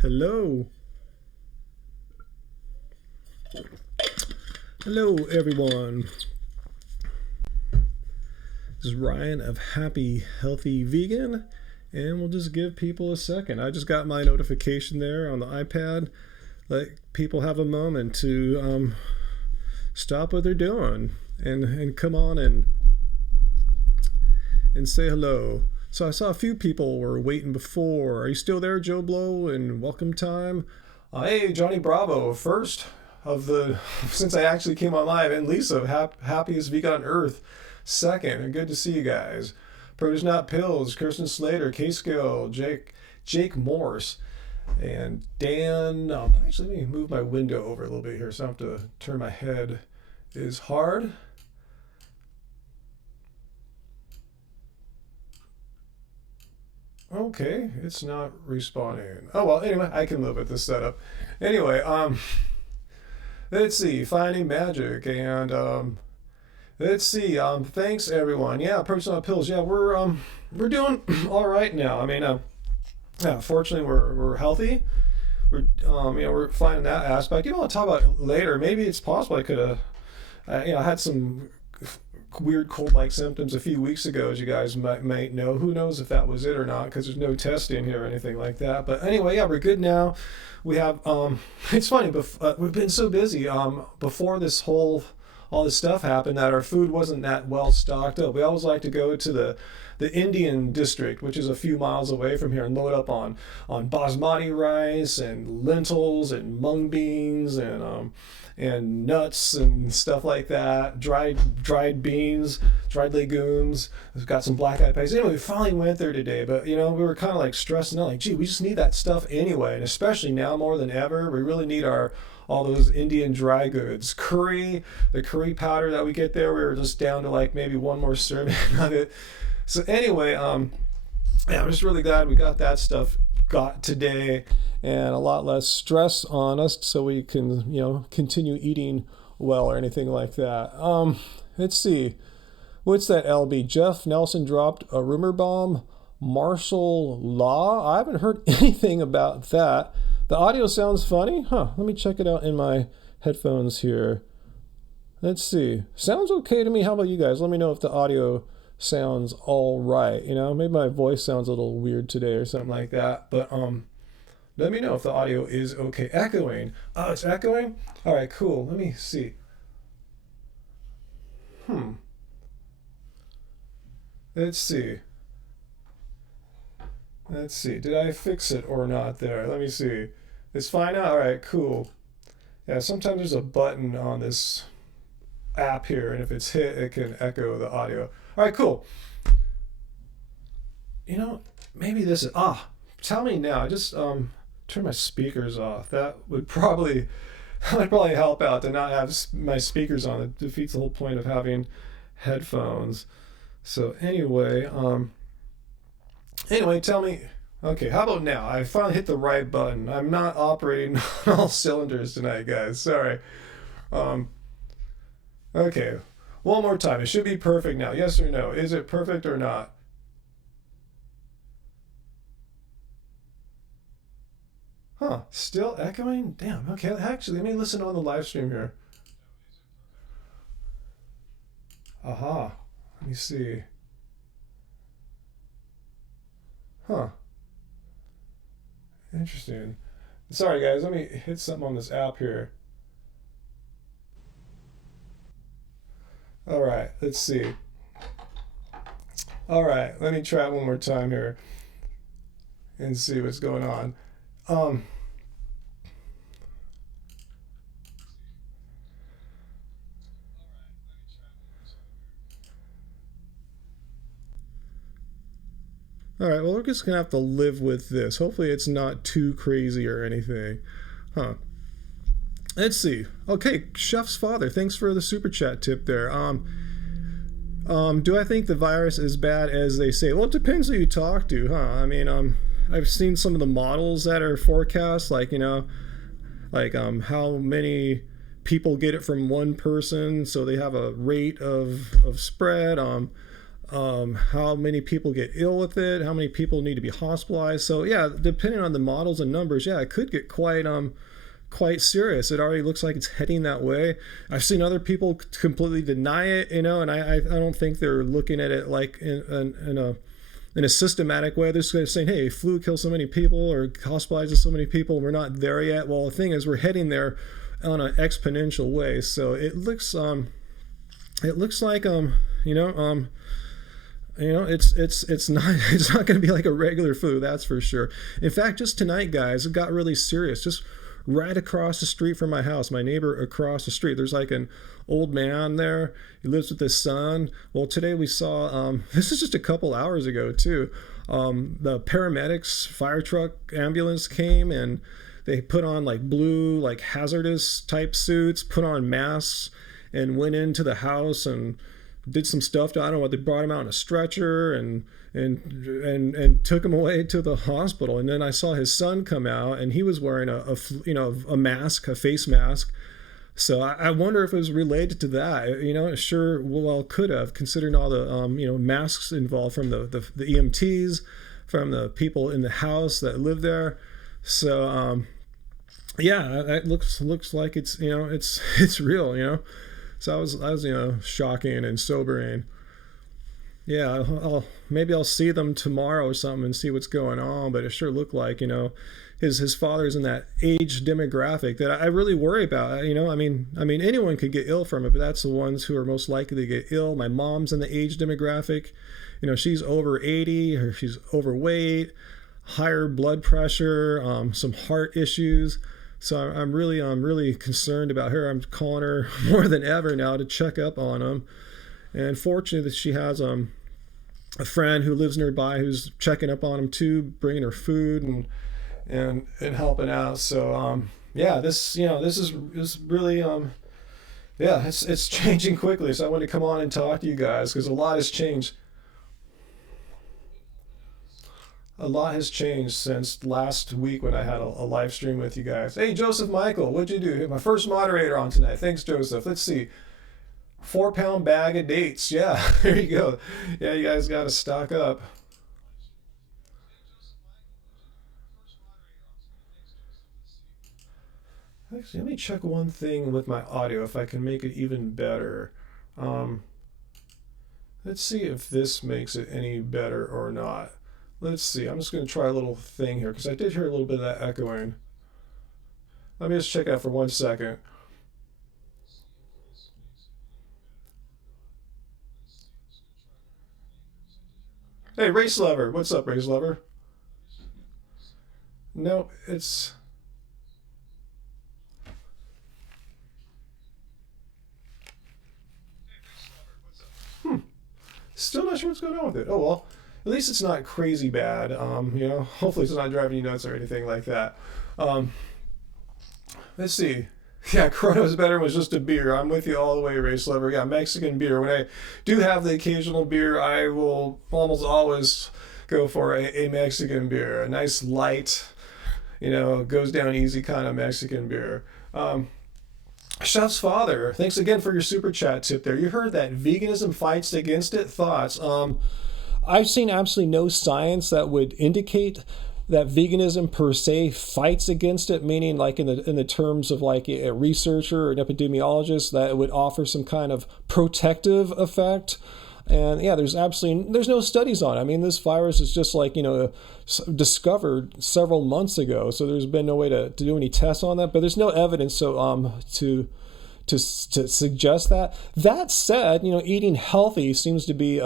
Hello. Hello, everyone. This is Ryan of Happy Healthy Vegan, and we'll just give people a second. I just got my notification there on the iPad. Let people have a moment to stop what they're doing and come on and say hello. So I saw a few people were waiting before. Are you still there, Joe Blow? And welcome time. Hey, Johnny Bravo, first of the since I actually came on live, and Lisa, happiest vegan on earth, second. And good to see you guys. Produce Not Pills, Kirsten Slater, K Skill, Jake Morse, and Dan. Actually, let me move my window over a little bit here, so I don't have to turn my head. Is hard. Okay, it's not responding. Oh well, anyway, I can live with this setup. Anyway, let's see, finding magic and let's see. Thanks everyone. Yeah, personal pills. Yeah, we're doing all right now. I mean, yeah, fortunately we're healthy. We're finding that aspect. I'll talk about it later. Maybe it's possible I could have, I had some weird cold-like symptoms a few weeks ago, as you guys might know. Who knows if that was it or not, because there's no testing here or anything like that. But anyway, yeah, we're good now. We have it's funny, we've been so busy before all this stuff happened that our food wasn't that well stocked up. We always like to go to the Indian district, which is a few miles away from here, and load up on basmati rice and lentils and mung beans and nuts and stuff like that, dried beans, dried legumes. We've got some black eyed peas. Anyway, we finally went there today, but we were kind of like stressing out, like, gee, we just need that stuff anyway, and especially now more than ever, we really need all those Indian dry goods. The curry powder that we get there, we were just down to like maybe one more serving of it. So anyway, yeah, I'm just really glad we got that stuff got today, and a lot less stress on us, so we can continue eating well or anything like that. Let's see, what's that? LB Jeff Nelson dropped a rumor bomb. Martial law. I haven't heard anything about that. The audio sounds funny, huh? Let me check it out in my headphones here. Let's see. Sounds okay to me. How about you guys? Let me know if the audio sounds all right. Maybe my voice sounds a little weird today or something like that. But let me know if the audio is okay. Echoing. Oh, it's echoing? All right, cool. Let me see. Let's see. Did I fix it or not there? Let me see. It's fine now? All right, cool. Yeah, sometimes there's a button on this app here, and if it's hit, it can echo the audio. All right, cool. Maybe this is... tell me now. I just turn my speakers off. That would probably help out to not have my speakers on. It defeats the whole point of having headphones. So anyway, tell me. Okay, how about now? I finally hit the right button. I'm not operating on all cylinders tonight, guys. Sorry. Okay, one more time. It should be perfect now. Yes or no? Is it perfect or not? Huh, still echoing? Damn, okay. Actually, let me listen on the live stream here. Aha. Let me see. Huh. Interesting. Sorry, guys. Let me hit something on this app here. All right. Let's see. All right. Let me try it one more time here and see what's going on. Um. All right. Well, we're just gonna have to live with this. Hopefully, it's not too crazy or anything. Huh. Let's see. Okay, Chef's Father. Thanks for the super chat tip there. Do I think the virus is bad as they say? Well, it depends who you talk to, huh? I mean, I've seen some of the models that are forecast, like how many people get it from one person, so they have a rate of spread. how many people get ill with it, how many people need to be hospitalized. So yeah, depending on the models and numbers, yeah, it could get quite serious. It already looks like it's heading that way. I've seen other people completely deny it, and I don't think they're looking at it like in a systematic way. They're just saying, hey, flu kills so many people or hospitalizes so many people. We're not there yet. Well, the thing is, we're heading there on an exponential way. So it looks like it's not it's not going to be like a regular flu, that's for sure. In fact, just tonight, guys, it got really serious. Just right across the street from my house, my neighbor across the street, there's like an old man there. He lives with his son. Well, today we saw this is just a couple hours ago too. The paramedics, fire truck, ambulance came, and they put on like blue, like hazardous type suits, put on masks, and went into the house and did some stuff to, I don't know what, they brought him out in a stretcher and took him away to the hospital. And then I saw his son come out, and he was wearing a mask, a face mask. So I wonder if it was related to that. It sure well could have, considering all the masks involved from the EMTs, from the people in the house that live there. So yeah, it looks like it's real. So I was shocking and sobering. Yeah, maybe I'll see them tomorrow or something and see what's going on. But it sure looked like his father's in that age demographic that I really worry about. I mean anyone could get ill from it, but that's the ones who are most likely to get ill. My mom's in the age demographic. She's over 80, or she's overweight, higher blood pressure, some heart issues. So I'm really concerned about her. I'm calling her more than ever now to check up on them. And fortunately that she has a friend who lives nearby who's checking up on them too, bringing her food and helping out. So yeah, this is really yeah, it's changing quickly. So I wanted to come on and talk to you guys because a lot has changed. A lot has changed since last week when I had a live stream with you guys. Hey, Joseph Michael, what'd you do? My first moderator on tonight. Thanks, Joseph. Let's see. 4-pound bag of dates. Yeah, there you go. Yeah, you guys got to stock up. Actually, let me check one thing with my audio if I can make it even better. Um, let's see if this makes it any better or not. Let's see. I'm just going to try a little thing here because I did hear a little bit of that echoing. Let me just check out for 1 second. Hey, Race Lover. What's up, Race Lover? No, it's... Hmm. Still not sure what's going on with it. Oh, well. At least it's not crazy bad. Hopefully it's not driving you nuts or anything like that. Um, let's see. Yeah, Corona's better was just a beer. I'm with you all the way, Race Lover. Yeah, Mexican beer. When I do have the occasional beer, I will almost always go for a Mexican beer. A nice light, goes down easy kind of Mexican beer. Chef's Father, thanks again for your super chat tip there. You heard that veganism fights against it. Thoughts? I've seen absolutely no science that would indicate that veganism per se fights against it, meaning like in the terms of like a researcher or an epidemiologist that it would offer some kind of protective effect. And yeah, there's no studies on it. I mean, this virus is just like, discovered several months ago. So there's been no way to do any tests on that, but there's no evidence to suggest that. That said, eating healthy seems to be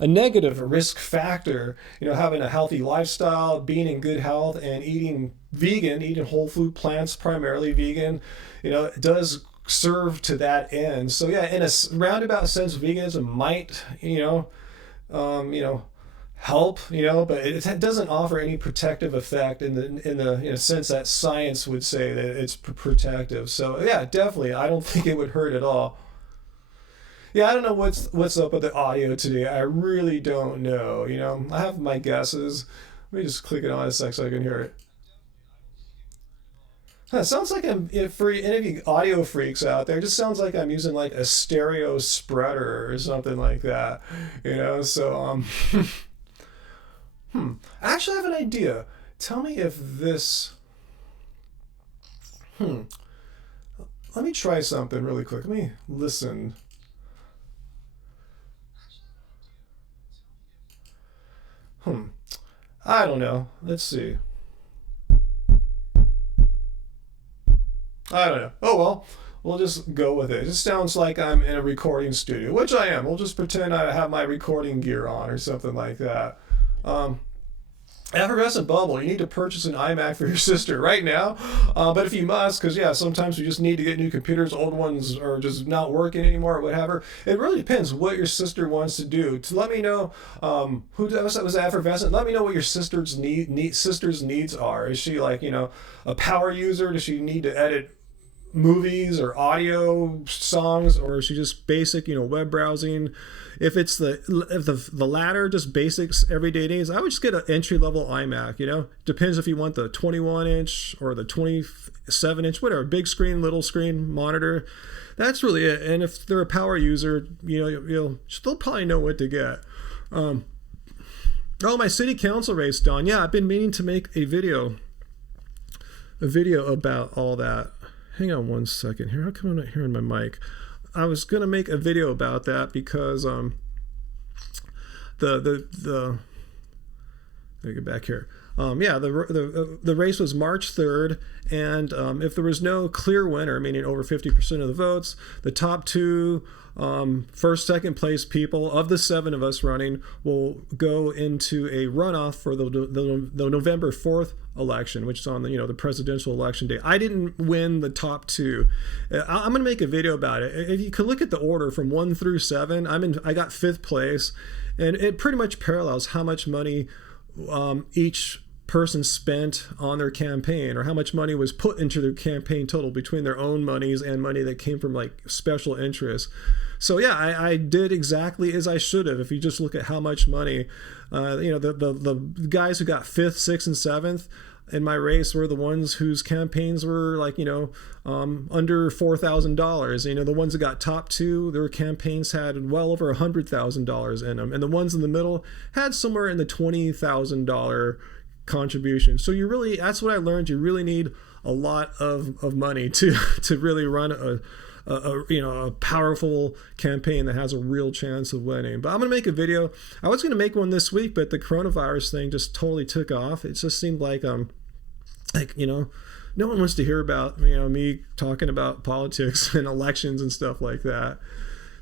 a negative risk factor. Having a healthy lifestyle, being in good health, and eating vegan, eating whole food plants, primarily vegan, it does serve to that end. So yeah, in a roundabout sense, veganism might, help, but it doesn't offer any protective effect in the sense that science would say that it's protective. So yeah, definitely, I don't think it would hurt at all. Yeah, I don't know what's up with the audio today. I really don't know. I have my guesses. Let me just click it on a sec so I can hear it. Huh, sounds like I'm, if for any of you audio freaks out there, it just sounds like I'm using like a stereo spreader or something like that, you know. So I actually have an idea. Tell me if this. Hmm. Let me try something really quick. Let me listen. Hmm. I don't know. Let's see. I don't know. Oh well, we'll just go with it. It just sounds like I'm in a recording studio, which I am. We'll just pretend I have my recording gear on or something like that. Um, Effervescent Bubble, you need to purchase an iMac for your sister right now. But if you must, because yeah, sometimes we just need to get new computers. Old ones are just not working anymore or whatever. It really depends what your sister wants to do. To let me know who was Effervescent. Let me know what your sister's needs are. Is she like a power user? Does she need to edit movies or audio songs, or is she just basic web browsing? If the latter, just basics everyday needs, I would just get an entry level iMac. Depends if you want the 21-inch or the 27-inch, whatever, big screen, little screen monitor. That's really it. And if they're a power user, they'll probably know what to get. Oh, my city council race, Don. Yeah, I've been meaning to make a video about all that. Hang on one second here. How come I'm not hearing my mic? I was gonna make a video about that because the let me get back here. Yeah, the race was March 3rd, and if there was no clear winner, meaning over 50% of the votes, the top two first, second place people of the 7 of us running will go into a runoff for the November 4th election, which is on the presidential election day. I didn't win the top two. I'm going to make a video about it. If you could look at the order from 1 through 7, I got 5th place, and it pretty much parallels how much money each person spent on their campaign, or how much money was put into their campaign total between their own monies and money that came from like special interests. So yeah, I did exactly as I should have. If you just look at how much money, the guys who got 5th, 6th, and 7th in my race were the ones whose campaigns were like under $4,000. The ones that got top two, their campaigns had well over $100,000 in them, and the ones in the middle had somewhere in the $20,000 contribution. So that's what I learned. You really need a lot of money to really run a powerful campaign that has a real chance of winning. But I'm gonna make a video. I was gonna make one this week, but the coronavirus thing just totally took off. It just seemed like no one wants to hear about me talking about politics and elections and stuff like that.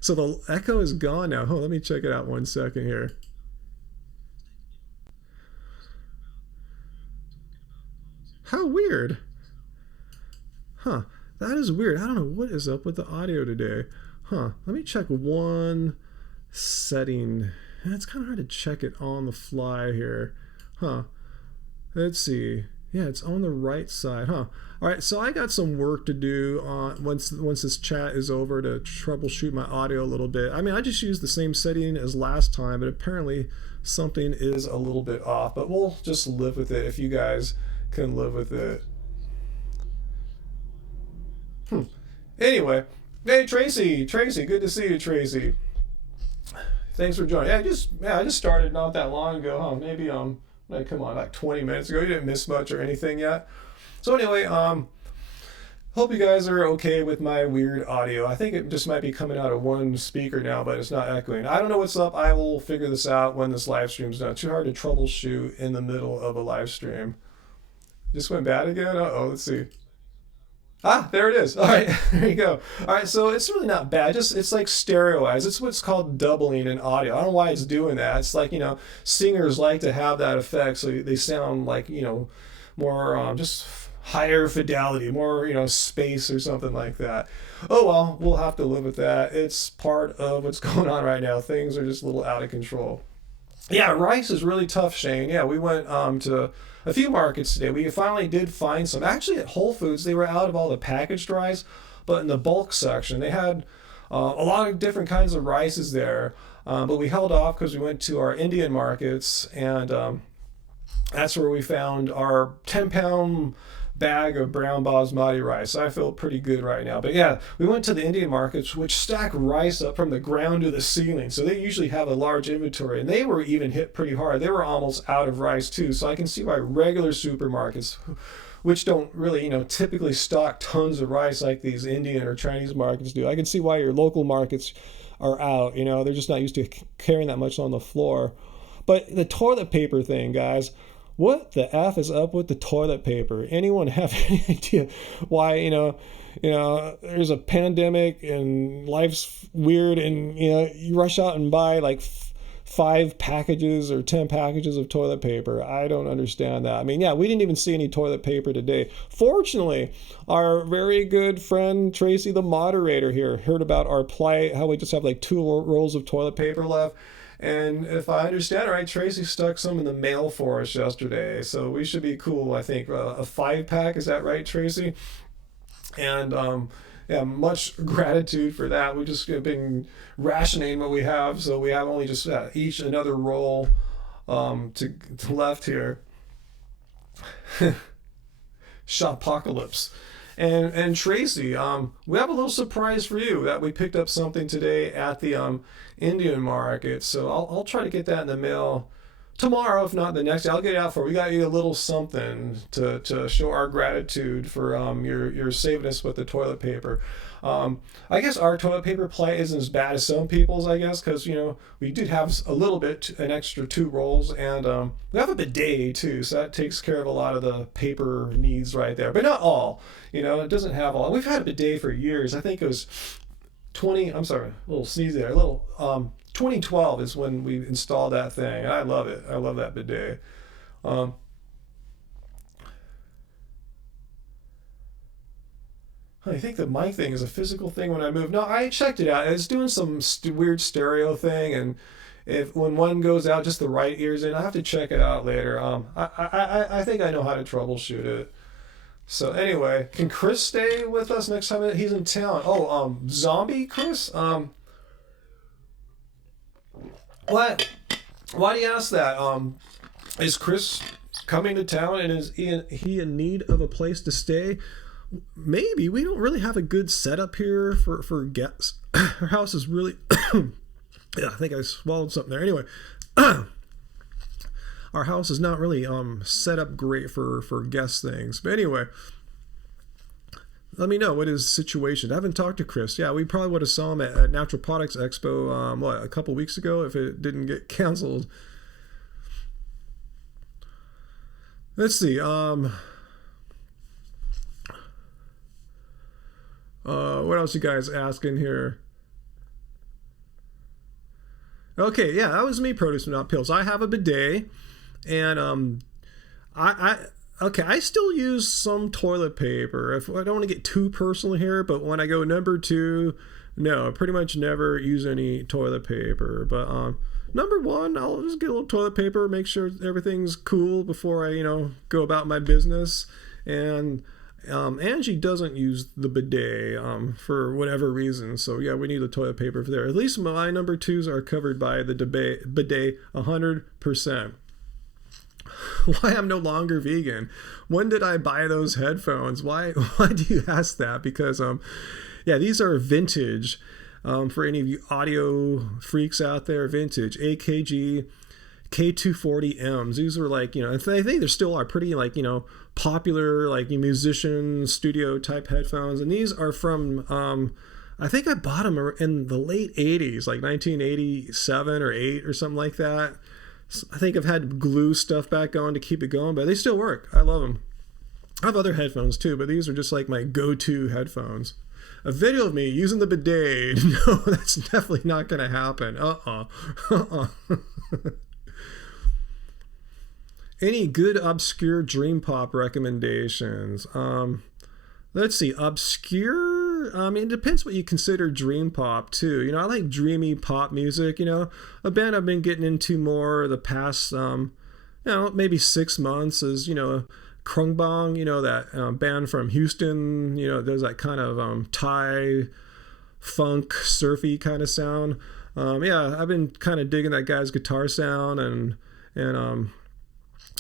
So the echo is gone now. Let me check it out one second here. How weird. Huh. That is weird. I don't know what is up with the audio today. Let me check one setting. It's kind of hard to check it on the fly here. Let's see. Yeah, it's on the right side. All right, so I got some work to do once this chat is over to troubleshoot my audio a little bit. I just used the same setting as last time, but apparently something is a little bit off. But we'll just live with it if you guys can live with it. Anyway, hey Tracy, good to see you, Tracy. Thanks for joining. I just started not that long ago, Maybe come on, like 20 minutes ago. You didn't miss much or anything yet. So anyway, hope you guys are okay with my weird audio. I think it just might be coming out of one speaker now, but it's not echoing. I don't know what's up. I will figure this out when this live stream's done. Too hard to troubleshoot in the middle of a live stream. Just went bad again? Uh-oh, let's see. There it is. All right, there you go. All right, so it's really not bad. It's like stereoized. It's what's called doubling in audio. I don't know why it's doing that. It's like, singers like to have that effect, so they sound like, more just higher fidelity, more, space or something like that. Oh, well, we'll have to live with that. It's part of what's going on right now. Things are just a little out of control. Yeah, rice is really tough, Shane. Yeah, we went to a few markets today. We finally did find some. Actually, at Whole Foods, they were out of all the packaged rice, but in the bulk section, they had a lot of different kinds of rices there. But we held off because we went to our Indian markets, and that's where we found our 10-pound bag of brown basmati rice. I feel pretty good right now. But yeah, we went to the Indian markets, which stack rice up from the ground to the ceiling. So they usually have a large inventory, and they were even hit pretty hard. They were almost out of rice too. So I can see why regular supermarkets, which don't really, typically stock tons of rice like these Indian or Chinese markets do. I can see why your local markets are out. They're just not used to carrying that much on the floor. But the toilet paper thing, guys, what the F is up with the toilet paper? Anyone have any idea why, there's a pandemic and life's weird and, you rush out and buy like 5 packages or 10 packages of toilet paper? I don't understand that. I mean, yeah, we didn't even see any toilet paper today. Fortunately, our very good friend Tracy, the moderator here, heard about our plight, how we just have like 2 rolls of toilet paper left. And if I understand right, Tracy stuck some in the mail for us yesterday. So we should be cool, I think. A 5-pack, is that right, Tracy? And yeah, much gratitude for that. We've just been rationing what we have. So we have only just each another roll to left here. Shopocalypse. And Tracy, we have a little surprise for you that we picked up something today at the Indian market. So I'll try to get that in the mail tomorrow, if not the next day. I'll get it out for you. We got you a little something to show our gratitude for your saving us with the toilet paper. I guess our toilet paper plight isn't as bad as some people's, I guess, because we did have a little bit, an extra 2 rolls, and we have a bidet too, so that takes care of a lot of the paper needs right there, but not all. It doesn't have all. We've had a bidet for years. I think it was 2012 is when we installed that thing. I love it. I love that bidet. Um, I think the mic thing is a physical thing when I move. No, I checked it out. It's doing some weird stereo thing, and if when one goes out, just the right ear's in. I have to check it out later. I think I know how to troubleshoot it. So anyway, can Chris stay with us next time that he's in town? Oh, zombie Chris. What? Why do you ask that? Is Chris coming to town, and is he in need of a place to stay? Maybe. We don't really have a good setup here for guests. Our house is really yeah, I think I swallowed something there. Anyway, our house is not really set up great for guest things. But anyway, let me know what his situation. I haven't talked to Chris. Yeah, we probably would have saw him at Natural Products Expo a couple weeks ago if it didn't get canceled. Let's see. What else you guys asking here? Okay, yeah, that was me, Produce Not Pills. I have a bidet, and I still use some toilet paper. If I don't want to get too personal here, but when I go number 2, no, I pretty much never use any toilet paper. But number 1, I'll just get a little toilet paper, make sure everything's cool before I go about my business. And Angie doesn't use the bidet for whatever reason, so yeah, we need the toilet paper for there. At least my number 2s are covered by the bidet 100%. Why I'm no longer vegan? When did I buy those headphones? Why do you ask that? Because yeah, these are vintage. For any of you audio freaks out there, vintage AKG K240Ms. These are like, I think they still are pretty popular, like musician studio type headphones. And these are from, I think I bought them in the late 80s, like 1987 or 8 or something like that. So I think I've had glue stuff back on to keep it going, but they still work. I love them. I have other headphones too, but these are just like my go-to headphones. A video of me using the bidet. No, that's definitely not going to happen. Any good obscure dream pop recommendations? Let's see, obscure. I mean, it depends what you consider dream pop too. I like dreamy pop music. A band I've been getting into more the past, maybe 6 months is Krungbong. That band from Houston. There's that kind of Thai funk surfy kind of sound. Yeah, I've been kind of digging that guy's guitar sound and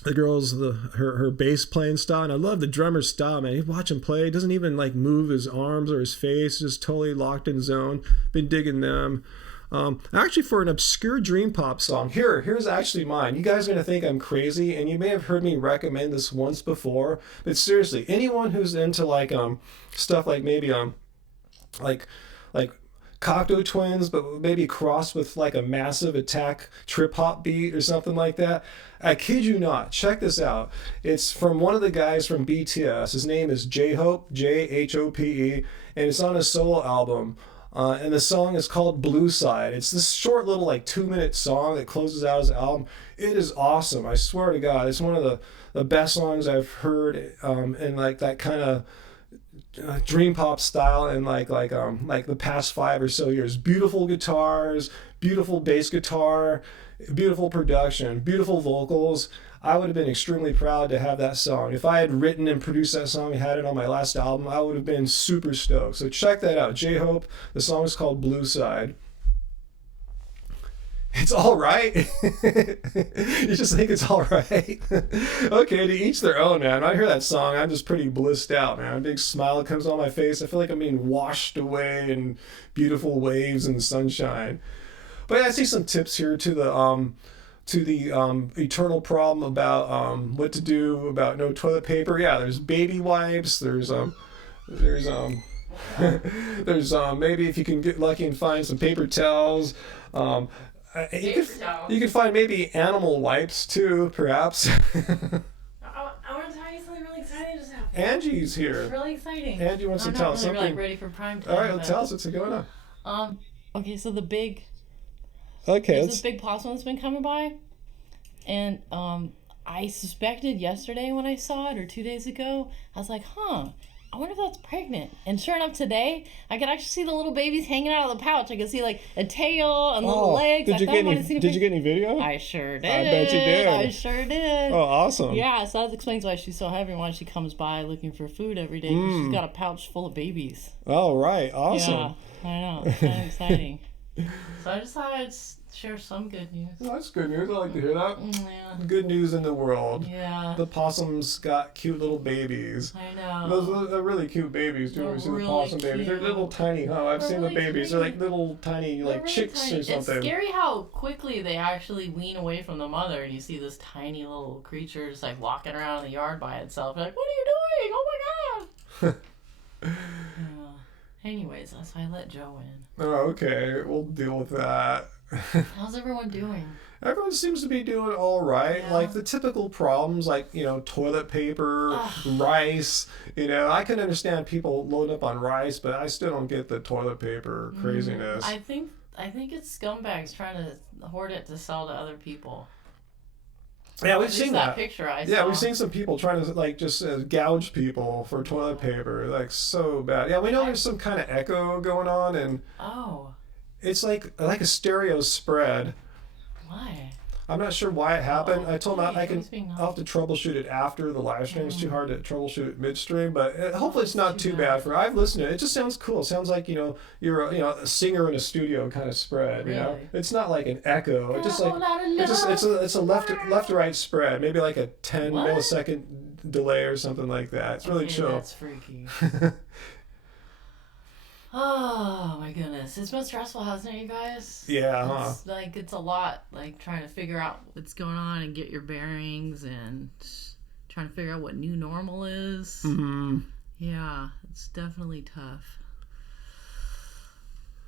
the girl's her bass playing style, and I love the drummer's style, man. You watch him play, he doesn't even like move his arms or his face, just totally locked in zone. Been digging them. Actually, for an obscure dream pop song, here's actually mine. You guys are gonna think I'm crazy, and you may have heard me recommend this once before, but seriously, anyone who's into like stuff like maybe like Cocteau Twins, but maybe crossed with like a Massive Attack trip hop beat or something like that. I kid you not. Check this out. It's from one of the guys from BTS. His name is J-Hope, J-H-O-P-E, and it's on a solo album. And the song is called Blue Side. It's this short little like 2-minute song that closes out his album. It is awesome. I swear to God, it's one of the best songs I've heard in like that kind of dream pop style in like the past 5 or so years. Beautiful guitars, beautiful bass guitar, beautiful production, beautiful vocals. I would have been extremely proud to have that song. If I had written and produced that song and had it on my last album, I would have been super stoked. So check that out. J-Hope. The song is called Blue Side. It's all right. You just think it's all right. Okay, to each their own, man. When I hear that song, I'm just pretty blissed out, man. A big smile comes on my face. I feel like I'm being washed away in beautiful waves and sunshine. But I see some tips here to the eternal problem about what to do about no toilet paper. Yeah, there's baby wipes. There's maybe if you can get lucky and find some paper towels. You could find maybe animal wipes too, perhaps. I want to tell you something really exciting just happened. Angie's here. It's really exciting. Angie wants to tell us something. I'm not really ready for prime time. All right, well, tell us what's going on. Okay, so there's this big possum that's been coming by, and I suspected yesterday when I saw it, or 2 days ago, I was like, I wonder if that's pregnant. And sure enough, today, I could actually see the little babies hanging out of the pouch. I could see like a tail and little legs. Did you get any video? I sure did. I bet you did. I sure did. Oh, awesome. Yeah, so that explains why she's so heavy when she comes by looking for food every day. 'Cause she's got a pouch full of babies. Oh, right. Awesome. Yeah, I know. It's kind of exciting. So I just thought I'd share some good news. Well, that's good news. I like to hear that. Yeah. Good news in the world. Yeah. The possums got cute little babies. I know. Those are really cute babies. Do you ever see the possum babies? They're little tiny, huh? I've seen the babies. They're like little tiny, like really chicks tiny. Or something. It's scary how quickly they actually wean away from the mother, and you see this tiny little creature just like walking around in the yard by itself. You're like, what are you doing? Oh my God! Anyways, that's why I let Joe in. Oh, okay. We'll deal with that. How's everyone doing? Everyone seems to be doing all right. Yeah. Like the typical problems, like, toilet paper, rice. I can understand people load up on rice, but I still don't get the toilet paper craziness. I think it's scumbags trying to hoard it to sell to other people. Yeah, we've seen that picture I saw. Yeah, we've seen some people trying to just gouge people for toilet paper, like so bad. Yeah, we know there's some kind of echo going on, and it's like a stereo spread. Why? I'm not sure why it happened. I told him I'll have to troubleshoot it after the live stream. It's too hard to troubleshoot it midstream, but hopefully it's not too bad for. I've listened to it. It just sounds cool. It sounds like you're a singer in a studio kind of spread. Really? It's not like an echo. It's just it's a left to right spread. Maybe like a 10 millisecond delay or something like that. It's really chill. That's freaky. Oh my goodness, it's been stressful, hasn't it, you guys? Yeah, it's a lot, like trying to figure out what's going on and get your bearings and trying to figure out what new normal is. Mm-hmm. Yeah, it's definitely tough.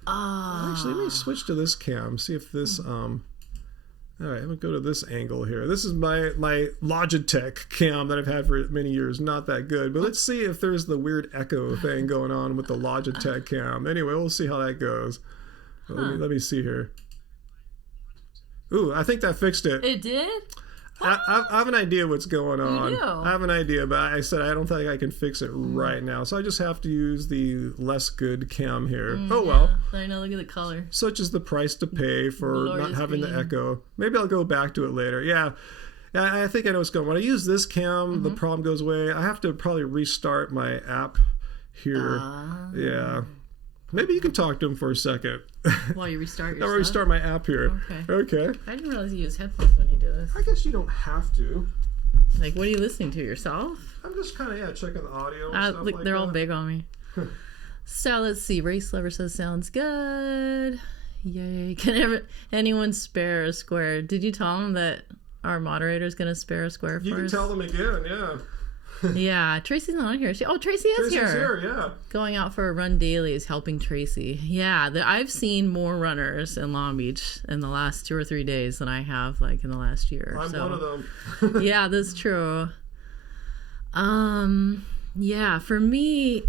Actually, let me switch to this cam, see if this all right, I'm gonna go to this angle here. This is my Logitech cam that I've had for many years. Not that good, but let's see if there's the weird echo thing going on with the Logitech cam. Anyway, we'll see how that goes. Let me see here. Ooh, I think that fixed it. It did? I have an idea what's going on. You do? I have an idea, but I said I don't think I can fix it right now. So I just have to use the less good cam here. Well. I know, look at the color. Such is the price to pay for not having the echo. Maybe I'll go back to it later. Yeah, I think I know what's going on. When I use this cam, the problem goes away. I have to probably restart my app here. Yeah. Maybe you can talk to him for a second. While you restart your I'll restart my app here. Okay. Okay. I didn't realize you use headphones when you do this. I guess you don't have to. Like, what are you listening to yourself? I'm just kind of checking the audio. And stuff like they're that. all big on me. So let's see. Race Lover says sounds good. Yay! Can anyone spare a square? Did you tell them that our moderator's gonna spare a square for us? You can tell them again. Yeah. Yeah, Tracy's not on here. Tracy is here. Tracy's here, yeah. Going out for a run daily is helping Tracy. Yeah, I've seen more runners in Long Beach in the last 2 or 3 days than I have like in the last year. I'm one of them. Yeah, that's true. Yeah, for me,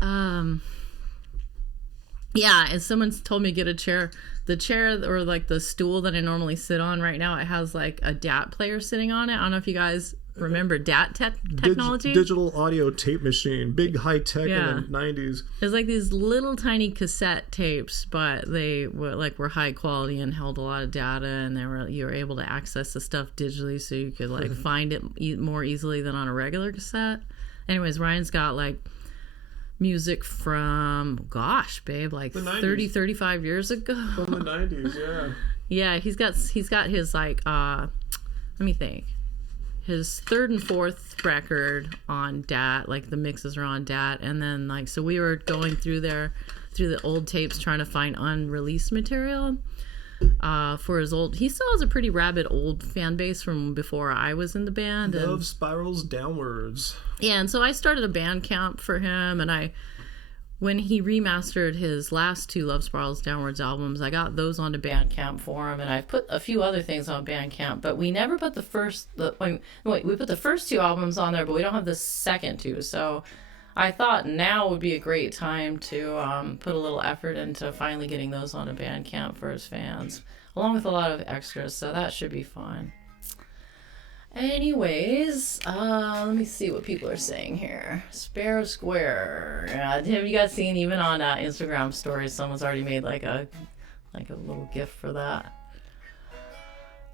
yeah, and someone's told me to get a chair. The chair or like the stool that I normally sit on right now, it has like a DAT player sitting on it. I don't know if you guys remember DAT technology. Digital audio tape machine, big high tech in the 90s. It's like these little tiny cassette tapes, but they were high quality and held a lot of data, and you were able to access the stuff digitally, so you could like find it more easily than on a regular cassette. Anyways, Ryan's got like music from, gosh, babe, like 30, 35 years ago. From the 90s, yeah. Yeah, he's got his like, let me think. His third and fourth record on DAT, like the mixes are on DAT, and then like, so we were going through the old tapes trying to find unreleased material for his old. He still has a pretty rabid old fan base from before I was in the band. Love spirals downwards. Yeah, and so I started a band camp for him, and when he remastered his last 2 Love Spirals Downwards albums, I got those onto Bandcamp for him, and I put a few other things on Bandcamp, but we never put we put the first 2 albums on there, but we don't have the second 2, so I thought now would be a great time to put a little effort into finally getting those onto Bandcamp for his fans, along with a lot of extras, so that should be fun. Anyways, let me see what people are saying here. Spare Square. Have you guys seen, even on Instagram stories, someone's already made like a little gift for that.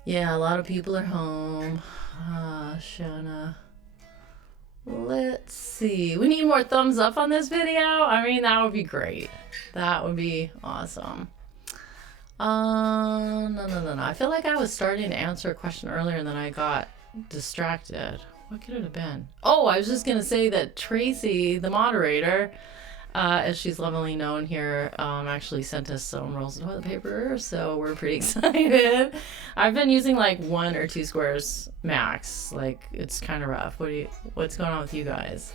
Yeah, a lot of people are home. Shona. Let's see. We need more thumbs up on this video. I mean, that would be great. That would be awesome. No. I feel like I was starting to answer a question earlier and then I got distracted. What could it have been? Oh, I was just gonna say that Tracy, the moderator, as she's lovingly known here, actually sent us some rolls of toilet paper, so we're pretty excited. I've been using like 1 or 2 squares max. Like, it's kind of rough. What's going on with you guys?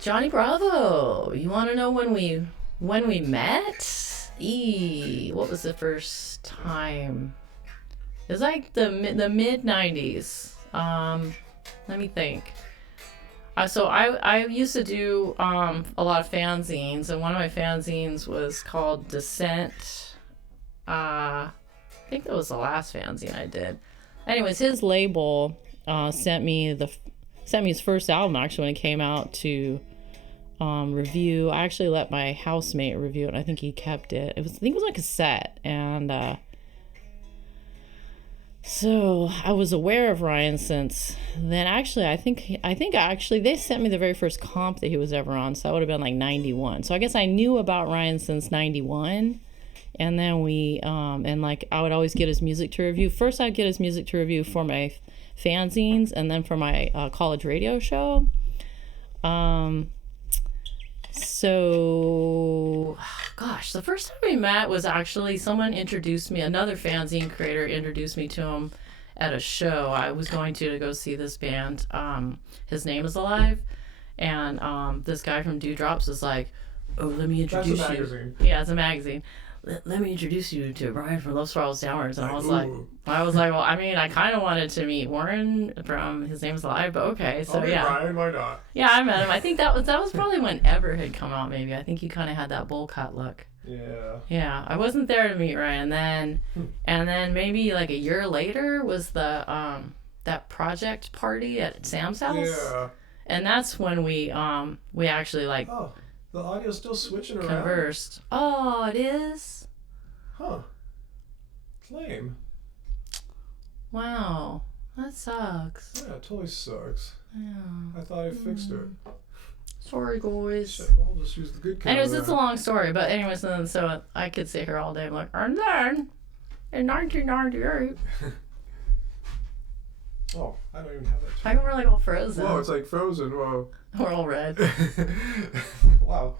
Johnny Bravo, you want to know when we met? What was the first time? It was like the mid 90s. Let me think. So I used to do a lot of fanzines, and one of my fanzines was called Descent. I think that was the last fanzine I did. Anyways, his label sent me his first album actually when it came out to review. I actually let my housemate review it, and I think he kept it. I think it was on cassette, and so I was aware of Ryan since then. Actually, I think they sent me the very first comp that he was ever on, so that would have been like 91. So I guess I knew about Ryan since 91, and then and like I would always get his music to review. First, I'd get his music to review for my fanzines, and then for my college radio show. So, gosh, the first time we met was actually someone introduced me, another fanzine creator introduced me to him at a show. I was going to go see this band. His Name Is Alive. And this guy from Dewdrops was like, oh, let me introduce That's a you. magazine. Yeah, it's a magazine. Let me introduce you to Ryan from Love Spirals Downwards. And I was like, well, I mean, I kind of wanted to meet Warren from His Name Is Alive, but okay. So yeah, Ryan, why not? Yeah, I met him. I think that was probably when Ever had come out. Maybe I think you kind of had that bowl cut look. Yeah. Yeah, I wasn't there to meet Ryan then, and then maybe like a year later was the that project party at Sam's house. Yeah. And that's when we actually like. Oh. The audio's still switching around. Conversed. Oh, it is? Huh. It's lame. Wow. That sucks. Yeah, it totally sucks. Yeah. I thought I fixed it. Sorry, guys. Shit, well, I'll just use the good camera. Anyways, it's a long story, but anyways, so I could sit here all day. I'm like, and then in 1998. Oh, I don't even have that. How come we're like all frozen? Whoa, it's like frozen. Whoa. We're all red. Wow.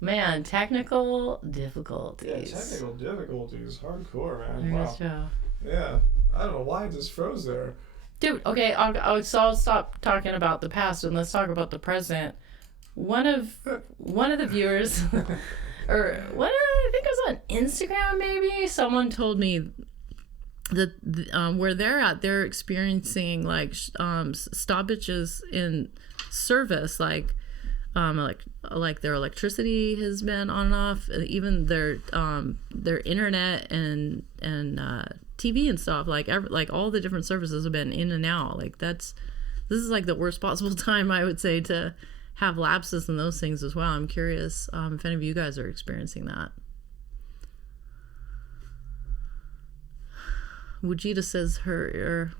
Man, technical difficulties. Yeah, technical difficulties. Hardcore, man. There Wow. Joe. Yeah. I don't know why it just froze there. Dude, okay, I'll stop talking about the past and let's talk about the present. One of the viewers, or I think it was on Instagram maybe, someone told me that where they're at, they're experiencing like stoppages in service, like their electricity has been on and off, even their internet and TV and stuff, like all the different services have been in and out. Like this is like the worst possible time, I would say, to have lapses in those things as well. I'm curious if any of you guys are experiencing that. Wujita says her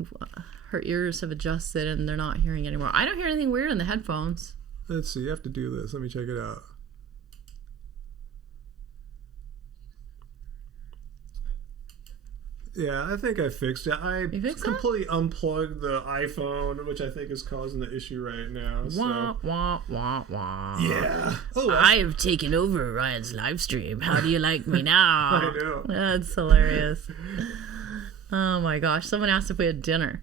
ears have adjusted and they're not hearing anymore. I don't hear anything weird in the headphones. Let's see. You have to do this. Let me check it out. Yeah, I think I fixed it. I completely unplugged the iPhone, which I think is causing the issue right now. Wah, wah, wah, wah. Yeah. Oh, I have taken over Ryan's live stream. How do you like me now? I know. That's hilarious. Oh my gosh. Someone asked if we had dinner.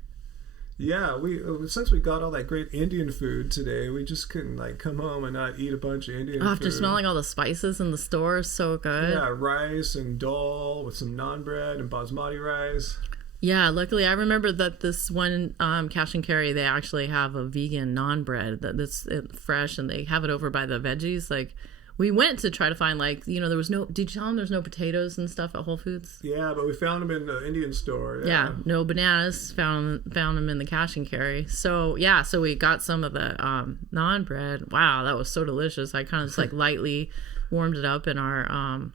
Yeah, since we got all that great Indian food today, we just couldn't like come home and not eat a bunch of Indian food. After smelling all the spices in the store, so good. Yeah, rice and dal with some naan bread and basmati rice. Yeah, luckily I remember that this one cash and carry, they actually have a vegan naan bread that's fresh, and they have it over by the veggies. Like, we went to try to find, like, there was no... Did you tell them there's no potatoes and stuff at Whole Foods? Yeah, but we found them in the Indian store. Yeah, no bananas. Found them in the cash and carry. So, yeah, so we got some of the naan bread. Wow, that was so delicious. I kind of just, like, lightly warmed it up in our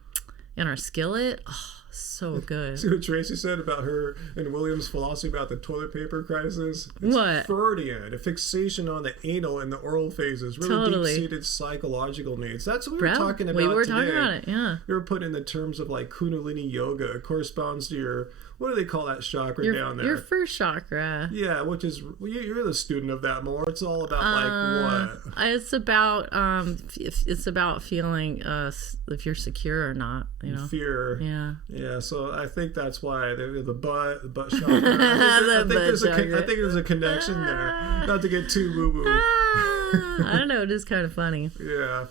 skillet. Oh, so good. See what Tracy said about her and William's philosophy about the toilet paper crisis? It's what? Freudian, a fixation on the anal and the oral phases, really deep-seated psychological needs. That's what we were talking about today. We were talking about it, yeah. We were putting in the terms of like Kundalini yoga. It corresponds to your, what do they call that chakra down there? Your first chakra. Yeah, which is, you're the student of that more. It's all about like what? It's about feeling if you're secure or not. Fear. Yeah. Yeah, so I think that's why the butt chakra. I think there's a connection there. Not to get too woo-woo. I don't know. It is kind of funny. Yeah.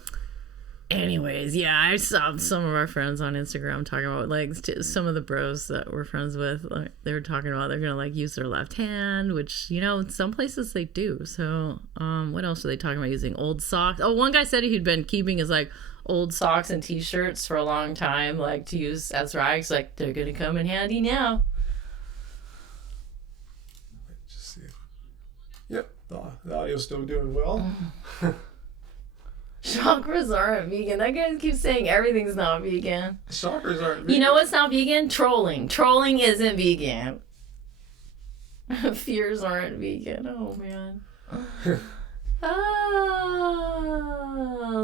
Anyways, yeah, I saw some of our friends on Instagram talking about, like, some of the bros that we're friends with. Like, they were talking about they're gonna like use their left hand, which in some places they do. So, what else are they talking about? Using old socks. Oh, one guy said he'd been keeping his like old socks and t-shirts for a long time, like to use as rags. Like, they're gonna come in handy now. Just see. Yep, the audio's still doing well. Chakras aren't vegan. That guy keeps saying everything's not vegan. Chakras aren't vegan. You know what's not vegan? Trolling. Trolling isn't vegan. Fears aren't vegan. Oh, man.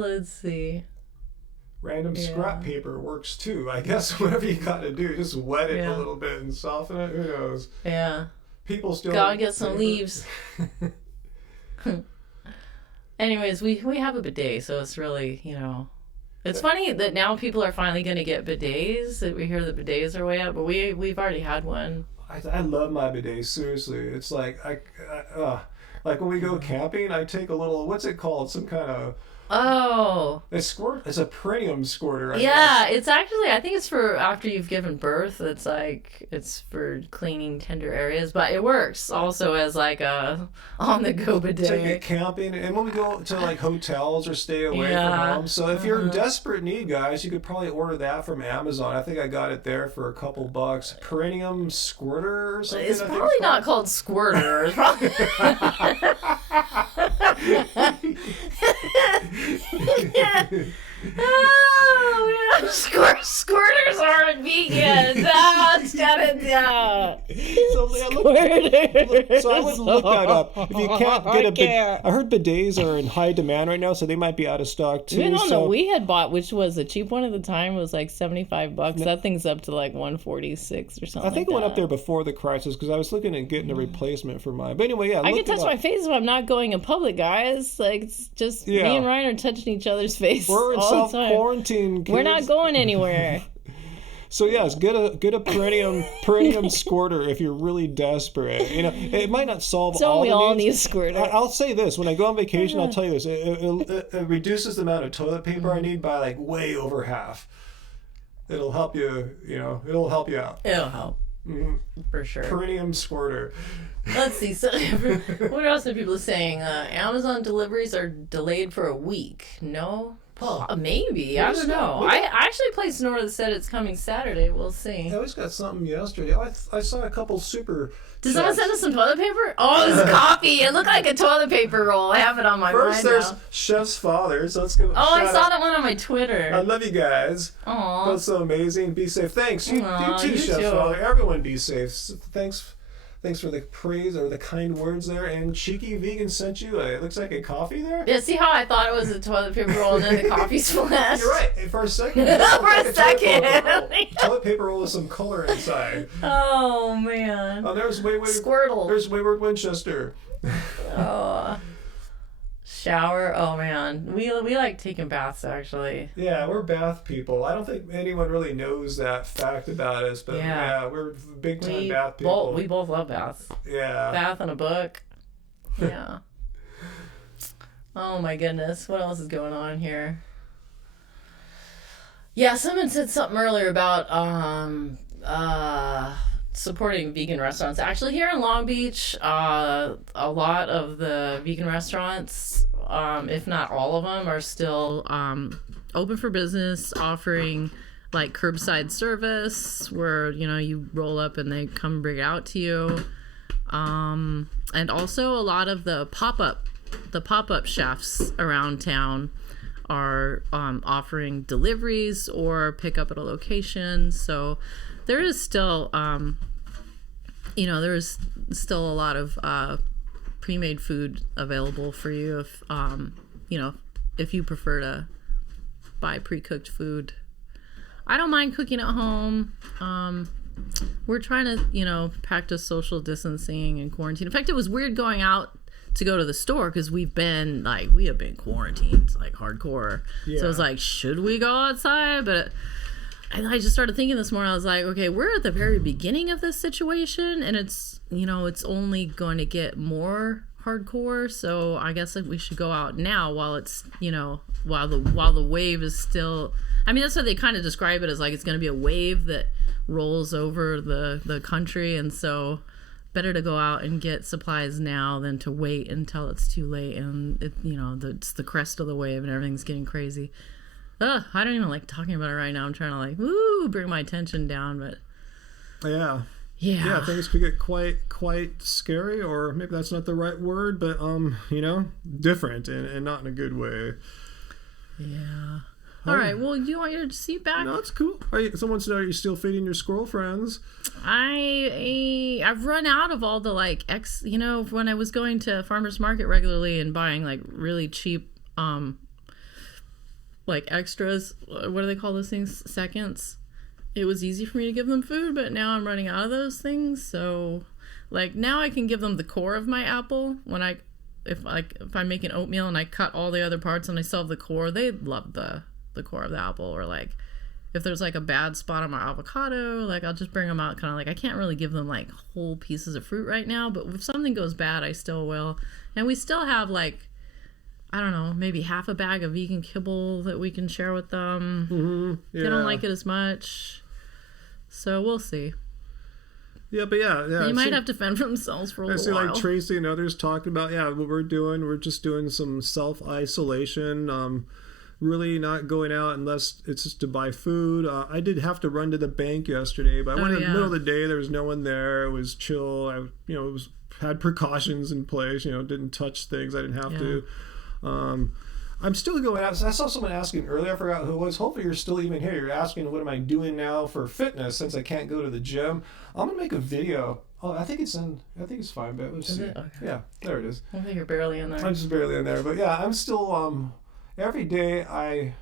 Let's see. Random scrap paper works too. I guess whatever you gotta do, just wet it a little bit and soften it. Who knows? Yeah. People still gotta get some leaves. Anyways, we have a bidet, so it's really, it's funny that now people are finally going to get bidets. That we hear the bidets are way up, but we've already had one. I love my bidet, seriously. It's like like when we go camping, I take a little, what's it called? Some kind of it's a perineum squirter. I guess. It's actually, I think it's for after you've given birth. It's for cleaning tender areas, but it works also as like a on-the-go bidet. Take it camping, and when we go to like hotels or stay away from home. So if you're in desperate need, guys, you could probably order that from Amazon. I think I got it there for a couple bucks. Perineum squirter or something. It's probably not called squirter. It's probably... Oh, yeah. Squirters aren't vegan. That's gotta So I would look that up. If you can't get I heard bidets are in high demand right now, so they might be out of stock too. We don't know. We had bought, which was a cheap one at the time, was like $75. That thing's up to like $146 or something. I think it went up there before the crisis because I was looking at getting a replacement for mine. But anyway, yeah. I can touch my face if I'm not going in public, guys. Like, it's just me and Ryan are touching each other's face. We're in self-quarantine. We're not going anywhere. So yes, get a perineum squirter if you're really desperate. You know, it might not solve all the needs. We all need a squirter. I'll say this: when I go on vacation, I'll tell you this: it reduces the amount of toilet paper I need by like way over half. It'll help you. You know, it'll help you out. It'll help. Mm-hmm. For sure. Perineum squirter. Let's see. So, what else are people saying? Amazon deliveries are delayed for a week. No. Maybe. I don't know. I actually placed an order that said it's coming Saturday. We'll see. I always got something yesterday. I saw a couple super. Did someone send us some toilet paper? Oh, this coffee. It looked like a toilet paper roll. I have it on my mind First, there's Chef's Father. So let's go. I saw that one on my Twitter. I love you guys. Aww. That's so amazing. Be safe. Thanks. You too, Chef's Father. Everyone be safe. Thanks for the praise or the kind words there. And Cheeky Vegan sent you it looks like a coffee there. Yeah, see how I thought it was a toilet paper roll and then the coffee splashed? You're right. For a second. Toilet paper roll with some color inside. Oh, man. Oh, there's Squirtle. There's Wayward Winchester. Shower. Oh, man. We like taking baths, actually. Yeah, we're bath people. I don't think anyone really knows that fact about us, but we're big time bath people. We both love baths. Yeah. Bath and a book. Yeah. Oh my goodness. What else is going on here? Yeah, someone said something earlier about supporting vegan restaurants. Actually, here in Long Beach, a lot of the vegan restaurants, if not all of them, are still open for business, offering like curbside service where, you know, you roll up and they come bring it out to you. And also a lot of the pop-up chefs around town are offering deliveries or pick up at a location. So there is still, there is still a lot of pre-made food available for you if you prefer to buy pre-cooked food. I don't mind cooking at home. We're trying to, practice social distancing and quarantine. In fact, it was weird going out to go to the store because we have been quarantined like hardcore. Yeah. So I was like, should we go outside? But I just started thinking this morning, I was like, okay, we're at the very beginning of this situation and it's only going to get more hardcore. So I guess we should go out now while it's, while the wave is still, I mean, that's how they kind of describe it, as like it's going to be a wave that rolls over the country. And so better to go out and get supplies now than to wait until it's too late and it's the crest of the wave and everything's getting crazy. I don't even like talking about it right now. I'm trying to bring my attention down, but yeah, things could get quite scary, or maybe that's not the right word, but different and not in a good way. Yeah. All right. Well, do you want your seat back? No, it's cool. Someone wants to know, are you still feeding your squirrel friends? I've run out of all the when I was going to farmers market regularly and buying like really cheap extras. What do they call those things? Seconds. It was easy for me to give them food, but now I'm running out of those things. So now I can give them the core of my apple if I'm making oatmeal and I cut all the other parts and I still have the core. They love the core of the apple. Or if there's a bad spot on my avocado, I'll just bring them out. Kind of I can't really give them whole pieces of fruit right now, but if something goes bad, I still will. And we still have I don't know, maybe half a bag of vegan kibble that we can share with them. Mm-hmm. Yeah. They don't like it as much. So we'll see. Yeah, but yeah. They might have to fend for themselves for a little while. I see Tracy and others talking about, what we're doing. We're just doing some self-isolation. Really not going out unless it's just to buy food. I did have to run to the bank yesterday, but I went in the middle of the day. There was no one there. It was chill. had precautions in place. Didn't touch things. I didn't have to. I'm still going out. I saw someone asking earlier. I forgot who it was. Hopefully, you're still even here. You're asking, what am I doing now for fitness since I can't go to the gym? I'm gonna make a video. Oh, I think it's fine, but let's see. Okay. Yeah, there it is. I think you're barely in there. I'm just barely in there, but yeah, I'm still every day I'm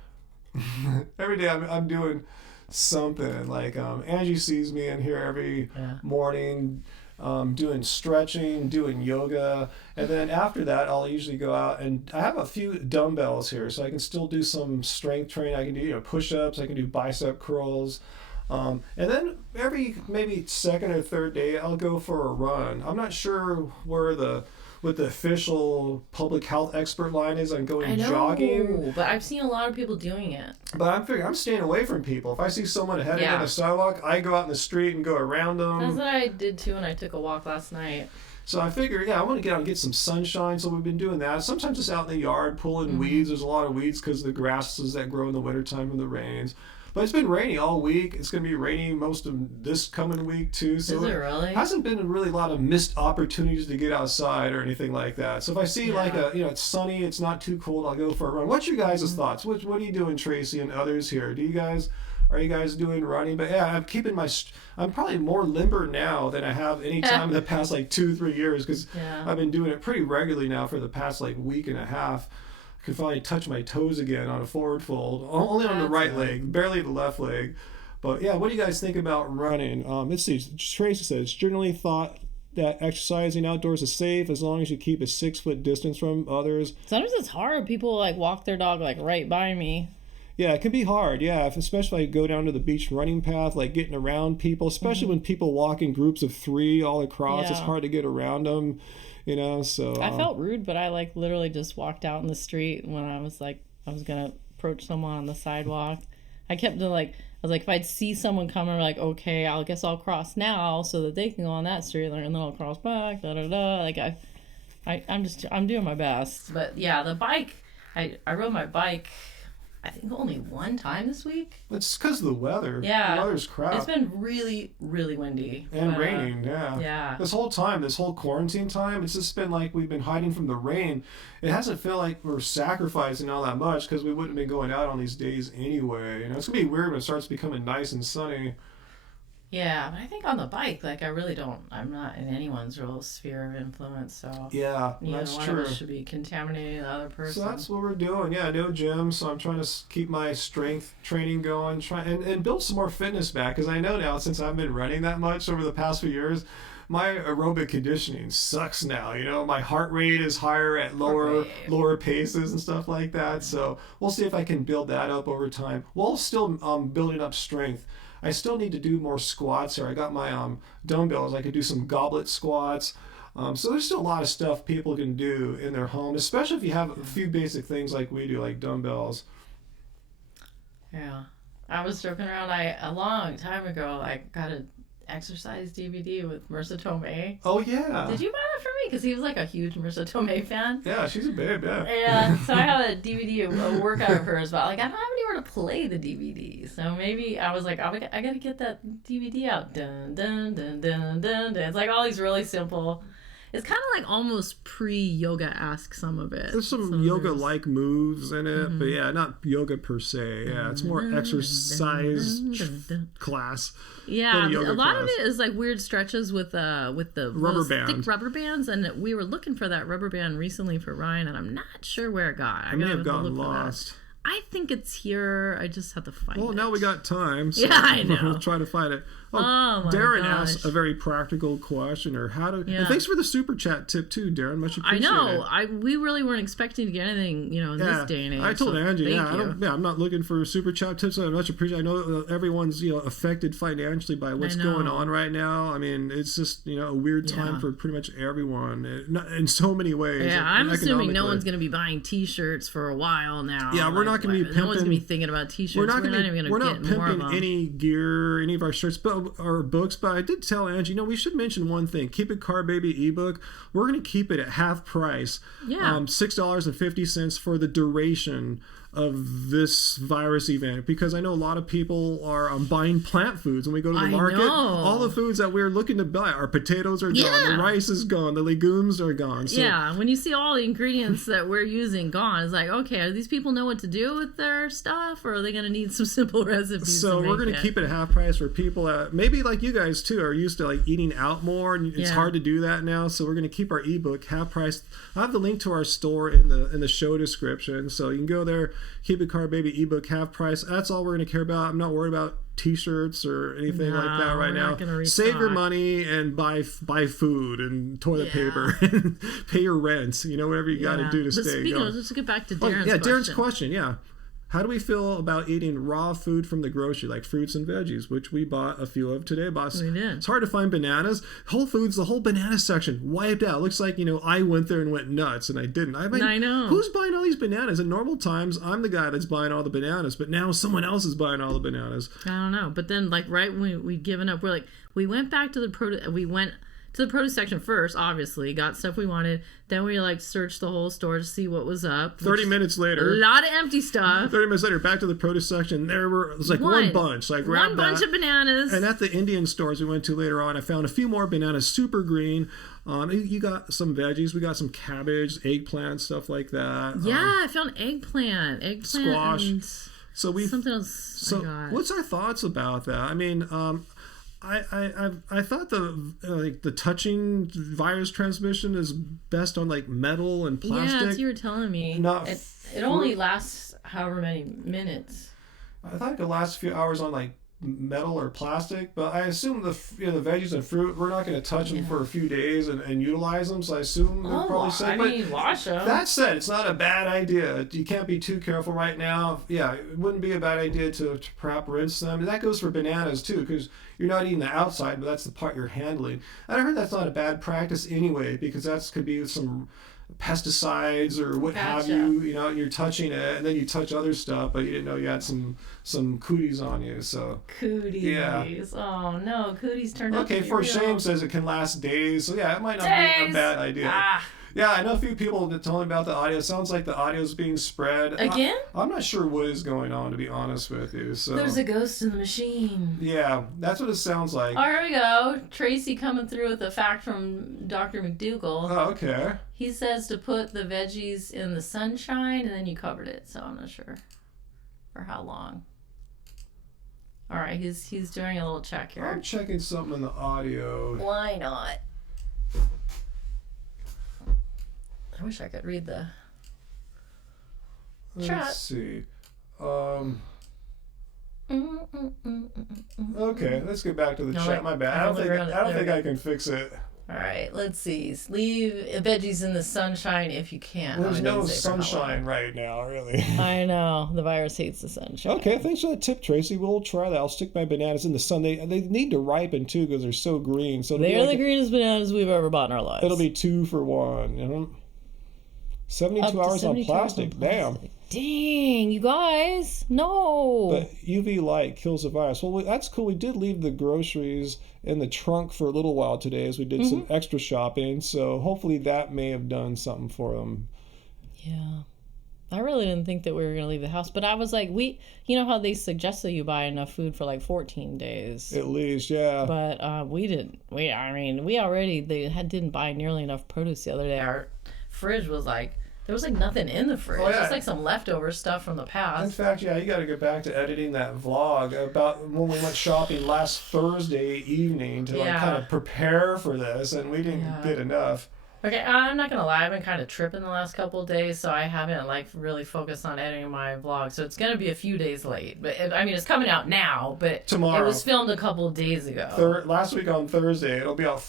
doing something. Like Angie sees me in here every morning. Doing stretching, doing yoga, and then after that I'll usually go out, and I have a few dumbbells here, so I can still do some strength training. I can do push-ups, I can do bicep curls, and then every maybe second or third day I'll go for a run. I'm not sure what the official public health expert line is on going jogging. But I've seen a lot of people doing it. But I'm figuring I'm staying away from people. If I see someone ahead of me on the sidewalk, I go out in the street and go around them. That's what I did too when I took a walk last night. So I figure, I want to get out and get some sunshine, so we've been doing that. Sometimes just out in the yard pulling weeds. There's a lot of weeds because of the grasses that grow in the wintertime from the rains. But it's been rainy all week. It's going to be rainy most of this coming week too. So is it really? Hasn't been really a lot of missed opportunities to get outside or anything like that. So if I see it's sunny, it's not too cold, I'll go for a run. What's your guys' thoughts? What are you doing, Tracy and others here? Are you guys doing running? But yeah, I'm probably more limber now than I have any time in the past 2-3 years, because I've been doing it pretty regularly now for the past week and a half. Could finally touch my toes again on a forward fold, only on the right leg, barely the left leg. But yeah, what do you guys think about running? Let's see. Tracy says, generally thought that exercising outdoors is safe as long as you keep a 6-foot distance from others. Sometimes it's hard. People walk their dog right by me. Yeah, it can be hard. Yeah, especially if I go down to the beach running path, getting around people, especially when people walk in groups of 3 all across. It's hard to get around them. So I felt rude, but I literally just walked out in the street when I was I was gonna approach someone on the sidewalk. I kept I was if I'd see someone coming, okay, I guess I'll cross now so that they can go on that street, and then I'll cross back. I'm doing my best. But yeah, the bike, I rode my bike, I think only one time this week. It's because of the weather. Yeah. The weather's crap. It's been really, really windy. And raining, Yeah. This whole quarantine time, it's just been we've been hiding from the rain. It hasn't felt like we're sacrificing all that much, because we wouldn't be going out on these days anyway. It's going to be weird when it starts becoming nice and sunny. Yeah, but I think on the bike, I'm not in anyone's real sphere of influence, so that's true. One of us should be contaminating the other person. So that's what we're doing. Yeah, no gym, so I'm trying to keep my strength training going, and build some more fitness back, because I know now, since I've been running that much over the past few years, my aerobic conditioning sucks now. My heart rate is higher at lower paces and stuff like that. So we'll see if I can build that up over time, while still building up strength. I still need to do more squats here. I got my dumbbells. I could do some goblet squats. So there's still a lot of stuff people can do in their home, especially if you have a few basic things like we do, like dumbbells. Yeah. I was joking around. A long time ago, I got an exercise DVD with Marissa Tomei. Oh, yeah. Did you buy that for me? Because he was a huge Marissa Tomei fan. Yeah, she's a babe, yeah. Yeah, so I have a DVD, a workout of hers, but I don't have anywhere to play the DVD. So maybe I was I got to get that DVD out. Dun, dun, dun, dun, dun, dun. It's all these really simple. It's kind of almost pre-yoga-esque, some of it. There's some yoga-like moves in it, but yeah, not yoga per se. Yeah, it's more exercise class. Yeah, a lot of it is weird stretches with the rubber band. Thick rubber bands, and we were looking for that rubber band recently for Ryan, and I'm not sure where it got. I may have gotten lost. I think it's here. I just have to find it. Well, now we got time. So yeah, I know. We'll try to find it. Oh my Darren gosh. asked a very practical question, and thanks for the super chat tip too, Darren. Much appreciated. I know. We really weren't expecting to get anything, in this day and age. I told Angie, thank you. I'm not looking for super chat tips. I much appreciate. I know everyone's affected financially by what's going on right now. I mean, it's just a weird time for pretty much everyone, in so many ways. Yeah, I'm assuming no one's going to be buying T-shirts for a while now. Yeah, we're not going to be pimping. No one's going to be thinking about T-shirts. We're not even going to get more of them. Any gear, any of our shirts, or books. But I did tell Angie, we should mention one thing. Keep It Car Baby ebook. We're going to keep it at half price. Yeah. $6.50 for the duration of this virus event, because I know a lot of people are buying plant foods when we go to the market. All the foods that we're looking to buy, our potatoes are gone, the rice is gone, the legumes are gone. So, when you see all the ingredients that we're using gone, it's like, okay, are these people know what to do with their stuff, or are they going to need some simple recipes? So we're going to keep it at half price for people that maybe like you guys too are used to like eating out more, and it's hard to do that now. So we're going to keep our ebook half price. I have the link to our store in the show description, so you can go there. Keep It Car Baby ebook half price. That's all we're going to care about. I'm not worried about t-shirts or anything like that right now. Save your money and buy food and toilet paper and pay your rent. Whatever you got to do to stay going. Let's get back to Darren's question. Darren's question. How do we feel about eating raw food from the grocery, like fruits and veggies, which we bought a few of today? We did. It's hard to find bananas. Whole Foods, the whole banana section wiped out. Looks like, I went there and went nuts, and I didn't. I know. Who's buying all these bananas? In normal times, I'm the guy that's buying all the bananas, but now someone else is buying all the bananas. I don't know. But then, right when we'd given up, we went back to the produce section first, obviously, got stuff we wanted. Then we searched the whole store to see what was up. 30 minutes later. A lot of empty stuff. 30 minutes later, back to the produce section. It was one bunch. So I grabbed one bunch of bananas. And at the Indian stores we went to later on, I found a few more bananas, super green. You got some veggies. We got some cabbage, eggplant, stuff like that. Yeah, I found eggplant, squash. And so we something else. So what's our thoughts about that? I mean, I thought the touching virus transmission is best on metal and plastic. Yeah, that's what you were telling me. It only lasts however many minutes. I thought it could last a few hours on metal or plastic, but I assume the veggies and fruit, we're not going to touch them for a few days and utilize them, so I assume they're probably safe. Wash them. That said, it's not a bad idea. You can't be too careful right now. Yeah, it wouldn't be a bad idea to perhaps rinse them. And that goes for bananas too, because you're not eating the outside, but that's the part you're handling. And I heard that's not a bad practice anyway, because that could be some pesticides or what have you, you're touching it, and then you touch other stuff, but you didn't know you had some cooties on you. So cooties. Yeah. Oh no, cooties turned out to be For real. Shame says it can last days. So it might not be a bad idea. Yeah, I know a few people that told me about the audio. It sounds like the audio's being spread. Again? I'm not sure what is going on, to be honest with you. So there's a ghost in the machine. Yeah, that's what it sounds like. Oh, here we go. Tracy coming through with a fact from Dr. McDougall. Oh, okay. He says to put the veggies in the sunshine, and then you covered it. So I'm not sure for how long. All right, he's doing a little check here. I'm checking something in the audio. Why not? I wish I could read the chat. Let's see. Okay, let's get back to the chat. My bad. I don't think I can fix it. All right, let's see. Leave veggies in the sunshine if you can. There's no sunshine right now, really. I know. The virus hates the sunshine. Okay, thanks for the tip, Tracy. We'll try that. I'll stick my bananas in the sun. They need to ripen, too, because they're so green. So they are the greenest bananas we've ever bought in our lives. It'll be 2 for 1, 72 hours on plastic. Damn. Dang, you guys. No. But UV light kills the virus. Well, that's cool. We did leave the groceries in the trunk for a little while today as we did some extra shopping. So hopefully that may have done something for them. Yeah. I really didn't think that we were going to leave the house. But I was like, you know how they suggest that you buy enough food for 14 days. At least, yeah. But we didn't. We didn't buy nearly enough produce the other day. Our fridge was there was nothing in the fridge. Oh, yeah. Just some leftover stuff from the past. In fact, you got to get back to editing that vlog about when we went shopping last Thursday evening to kind of prepare for this, and we didn't get enough. Okay, I'm not gonna lie, I've been kind of tripping the last couple of days, so I haven't really focused on editing my vlog. So it's gonna be a few days late, but it's coming out now. But tomorrow. It was filmed a couple of days ago. Last week on Thursday, it'll be out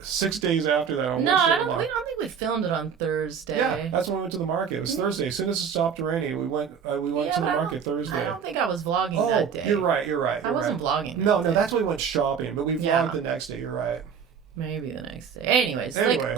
6 days after that. No, I don't think we filmed it on Thursday. Yeah, that's when we went to the market. It was Thursday. As soon as it stopped raining, we went to the market Thursday. I don't think I was vlogging that day. You're right. I wasn't vlogging. No, that's when we went shopping, but we vlogged the next day. You're right. Maybe the next day. Anyways,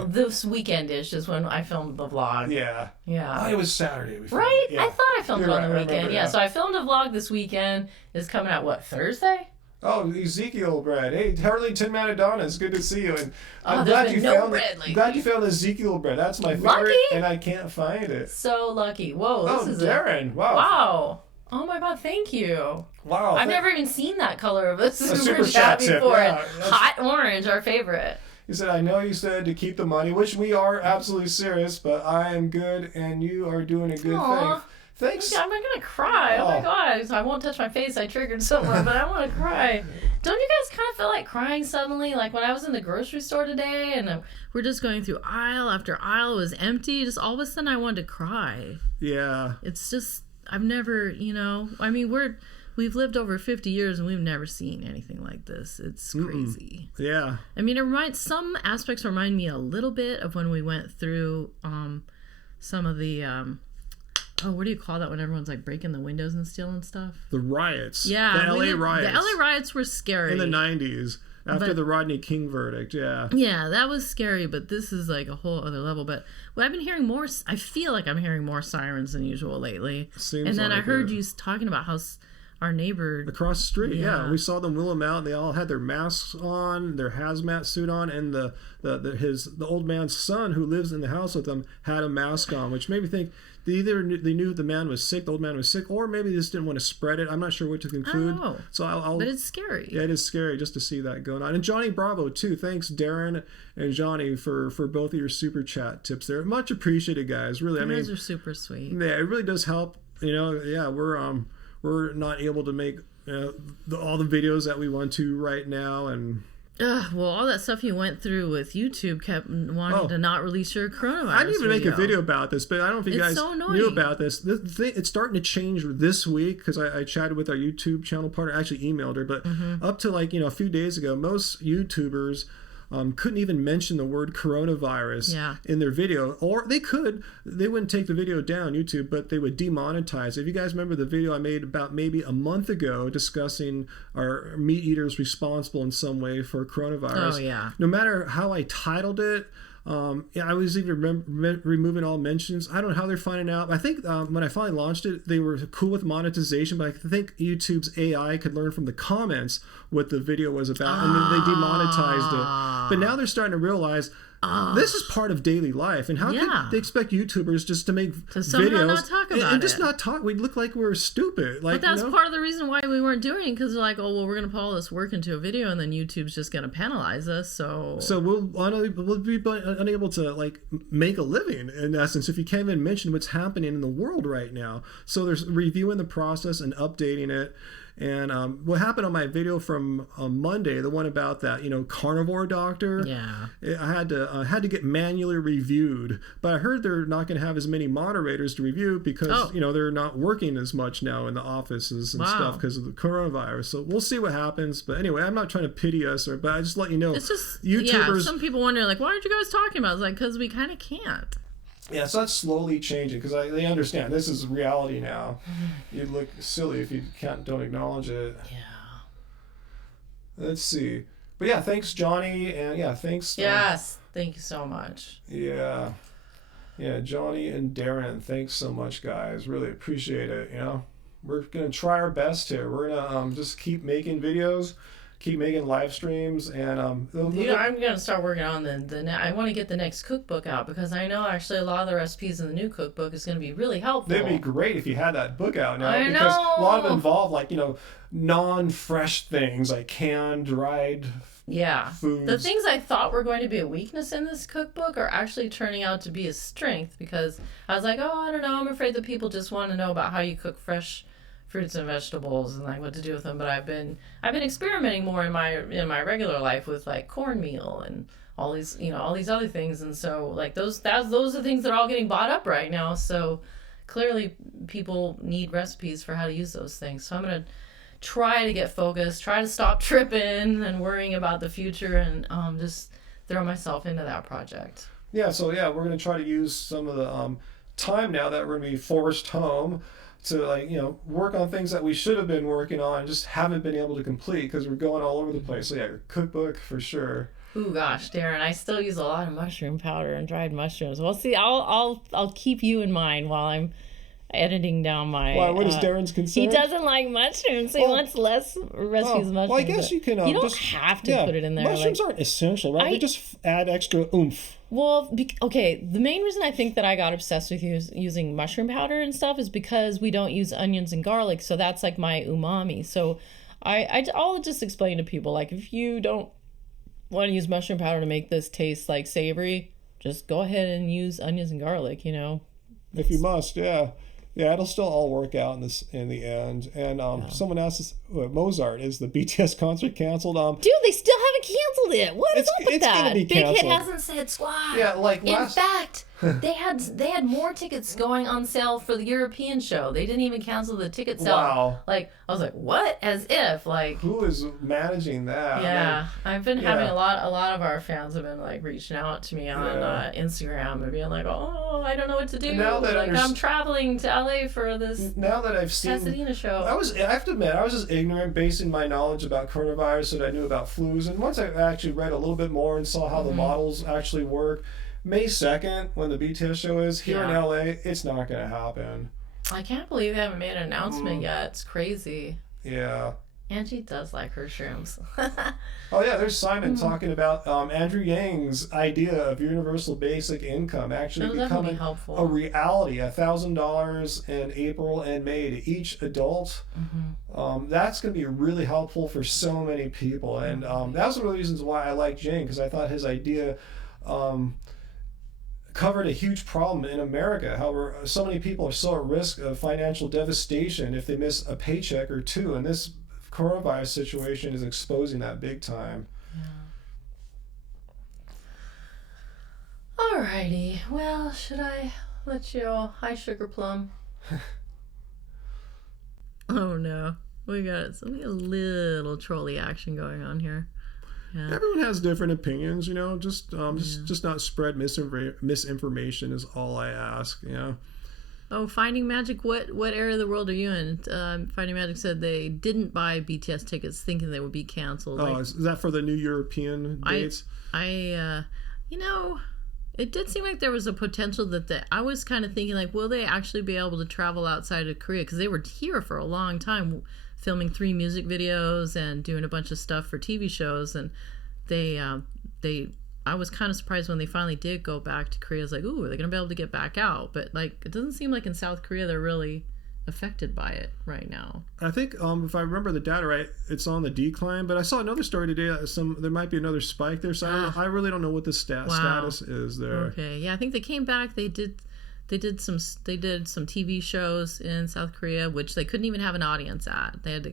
this weekend-ish is when I filmed the vlog. Yeah. Yeah. Oh, it was Saturday. Right? Yeah. I thought I filmed it on the weekend. Yeah, so I filmed a vlog this weekend. It's coming out, Thursday? Oh, Ezekiel bread. Hey, Harley Tin Madonna, it's good to see you. And I'm glad you found Ezekiel bread. That's my favorite, lucky? And I can't find it. So lucky. Whoa, this is Darren. Wow. Wow. Oh my God, thank you. Wow. I've never even seen that color of a super chat before. Yeah, hot orange, our favorite. He said, I know you said to keep the money, which we are absolutely serious, but I am good and you are doing a good thing. Thanks. I'm not gonna cry. Oh my God. I won't touch my face. I triggered someone, but I want to cry. Don't you guys kind of feel like crying suddenly? Like when I was in the grocery store today and we're just going through aisle after aisle, it was empty. Just all of a sudden I wanted to cry. Yeah. It's just, I've never, I mean, we've lived over 50 years and we've never seen anything like this. It's crazy. Yeah. I mean, some aspects remind me a little bit of when we went through some of the what do you call that when everyone's like breaking the windows and stealing stuff? The riots. Yeah. The LA riots. The LA riots were scary. In the 90s. After the Rodney King verdict, yeah. Yeah, that was scary, but this is like a whole other level. But I've been hearing more, I feel like I'm hearing more sirens than usual lately. Seems and then like I heard you talking about how our neighbor across the street, yeah, we saw them wheel them out. And they all had their masks on, their hazmat suit on, and the old man's son who lives in the house with them had a mask on, which made me think they knew the man was sick, the old man was sick, or maybe they just didn't want to spread it. I'm not sure what to conclude. Oh, so but it's scary. Yeah, it is scary just to see that going on. And Johnny Bravo too. Thanks, Darren and Johnny, for both of your super chat tips there. Much appreciated, guys. Really, you guys are super sweet. Yeah, it really does help. Yeah, we're not able to make all the videos that we want to right now, and well, all that stuff you went through with YouTube kept wanting to not release your coronavirus. I didn't even make a video about this, but I don't know if you guys knew about this. It's starting to change this week because I chatted with our YouTube channel partner. I actually emailed her, but up to a few days ago, most YouTubers couldn't even mention the word coronavirus in their video, or they wouldn't take the video down YouTube, but they would demonetize it. If you guys remember the video I made about maybe a month ago discussing our meat eaters responsible in some way for coronavirus, no matter how I titled it, I was even removing all mentions. I don't know how they're finding out. I think when I finally launched it, they were cool with monetization, but I think YouTube's AI could learn from the comments what the video was about, and then they demonetized it. But now they're starting to realize this is part of daily life, and how can they expect YouTubers just to make videos not talk about and just not talk? We'd look like we were stupid. But that's part of the reason why we weren't doing it, because they're like, oh, well, we're going to put all this work into a video, and then YouTube's just going to penalize us. So we'll be unable to make a living in essence if you can't even mention what's happening in the world right now. So there's reviewing the process and updating it. And what happened on my video from Monday, the one about that carnivore doctor, I had to get manually reviewed, but I heard they're not going to have as many moderators to review because they're not working as much now in the offices and stuff because of the coronavirus. So we'll see what happens. But anyway, I'm not trying to pity us, but I just let you know, it's just YouTubers. Some people wonder why aren't you guys talking about it? It's like because we kind of can't. Yeah, so that's slowly changing because they understand this is reality now. You'd look silly if you don't acknowledge it. Yeah. Let's see. But yeah, thanks, Johnny, and thanks. Yes, thank you so much. Yeah, Johnny and Darren, thanks so much, guys. Really appreciate it. We're gonna try our best here. We're gonna just keep making videos. Keep making live streams, and I'm gonna start working on I want to get the next cookbook out because I know actually a lot of the recipes in the new cookbook is gonna be really helpful. It'd be great if you had that book out now because a lot of them involve non-fresh things like canned, dried foods. The things I thought were going to be a weakness in this cookbook are actually turning out to be a strength because I was like, I don't know, I'm afraid that people just want to know about how you cook fresh fruits and vegetables and what to do with them, but I've been experimenting more in my regular life with cornmeal and all these other things, and so those are things that are all getting bought up right now. So clearly people need recipes for how to use those things. So I'm gonna try to get focused, try to stop tripping and worrying about the future, and just throw myself into that project. Yeah. So we're gonna try to use some of the time now that we're gonna be forced home to work on things that we should have been working on and just haven't been able to complete because we're going all over the place. So your cookbook for sure. Ooh gosh, Darren, I still use a lot of mushroom powder and dried mushrooms. Well, see, I'll keep you in mind while I'm editing down my. Why? What is Darren's concern? He doesn't like mushrooms. So he wants less recipes of mushrooms. Well, I guess you can. You don't have to put it in there. Mushrooms aren't essential, right? They just add extra oomph. Well, okay. The main reason I think that I got obsessed with using mushroom powder and stuff is because we don't use onions and garlic, so that's like my umami. So I'll just explain to people, like, if you don't want to use mushroom powder to make this taste like savory, just go ahead and use onions and garlic. If you must, yeah. Yeah, it'll still all work out in the end. And someone asks, Mozart, is the BTS concert canceled? Dude, they still haven't canceled it. What is up with that? Gonna be Big canceled. Hit hasn't said squat. Yeah, like in fact, they had more tickets going on sale for the European show. They didn't even cancel the ticket sale. Wow. Like, I was like, what? As if, like, who is managing that? Yeah, I've been having a lot of our fans have been like reaching out to me on Instagram and being like, oh, I don't know what to do. Now that I'm traveling to LA for this. Now that I've seen Pasadena show, I have to admit, I was just ignorant, basing my knowledge about coronavirus that I knew about flus. And once I actually read a little bit more and saw how the models actually work, May 2nd, when the BTS show is here in LA, it's not going to happen. I can't believe they haven't made an announcement yet. It's crazy. Yeah. Angie does like her shrooms. Oh yeah, there's Simon talking about Andrew Yang's idea of universal basic income actually becoming a reality. $1,000 in April and May to each adult. That's going to be really helpful for so many people, and that's one of the reasons why I like Yang, because I thought his idea covered a huge problem in America. However, so many people are so at risk of financial devastation if they miss a paycheck or two, and this coronavirus situation is exposing that big time. Alrighty, well, should I let you? Hi, Sugar Plum. Oh no, we got a little trolley action going on here. Yeah. Everyone has different opinions, just not spread misinformation is all I ask, Oh, Finding Magic, what area of the world are you in? Finding Magic said they didn't buy BTS tickets thinking they would be canceled. Oh, is that for the new European dates? It did seem like there was a potential that I was kind of thinking, like, will they actually be able to travel outside of Korea? Because they were here for a long time, filming 3 music videos and doing a bunch of stuff for TV shows, and I was kind of surprised when they finally did go back to Korea. I was like, ooh, are they going to be able to get back out? But, like, it doesn't seem like in South Korea they're really affected by it right now. I think, if I remember the data right, it's on the decline. But I saw another story today. There might be another spike there. So I really don't know what the status is there. Okay, yeah, I think they came back. They did some TV shows in South Korea, which they couldn't even have an audience at. They had to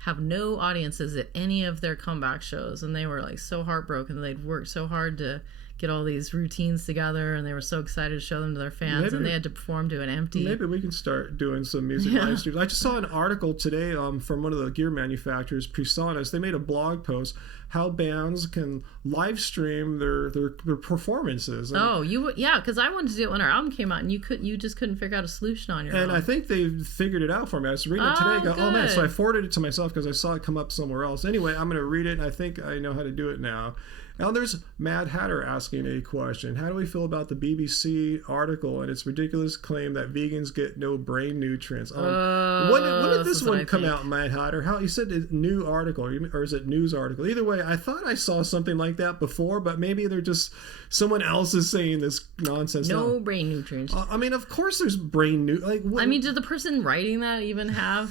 have no audiences at any of their comeback shows, and they were like so heartbroken. They'd worked so hard to get all these routines together, and they were so excited to show them to their fans, and they had to perform to an empty. Maybe we can start doing some music live streams. I just saw an article today from one of the gear manufacturers, Presonus. They made a blog post how bands can live stream their performances. Because I wanted to do it when our album came out, and you just couldn't figure out a solution on your own. And I think they figured it out for me. I was reading it today. Oh man! So I forwarded it to myself because I saw it come up somewhere else. Anyway, I'm going to read it, and I think I know how to do it now. Now there's Mad Hatter asking a question. How do we feel about the BBC article and its ridiculous claim that vegans get no brain nutrients? When did this one come out, Mad Hatter? How you said a new article, or is it news article? Either way, I thought I saw something like that before, but maybe they're just someone else is saying this nonsense. No brain nutrients. Of course there's brain did the person writing that even have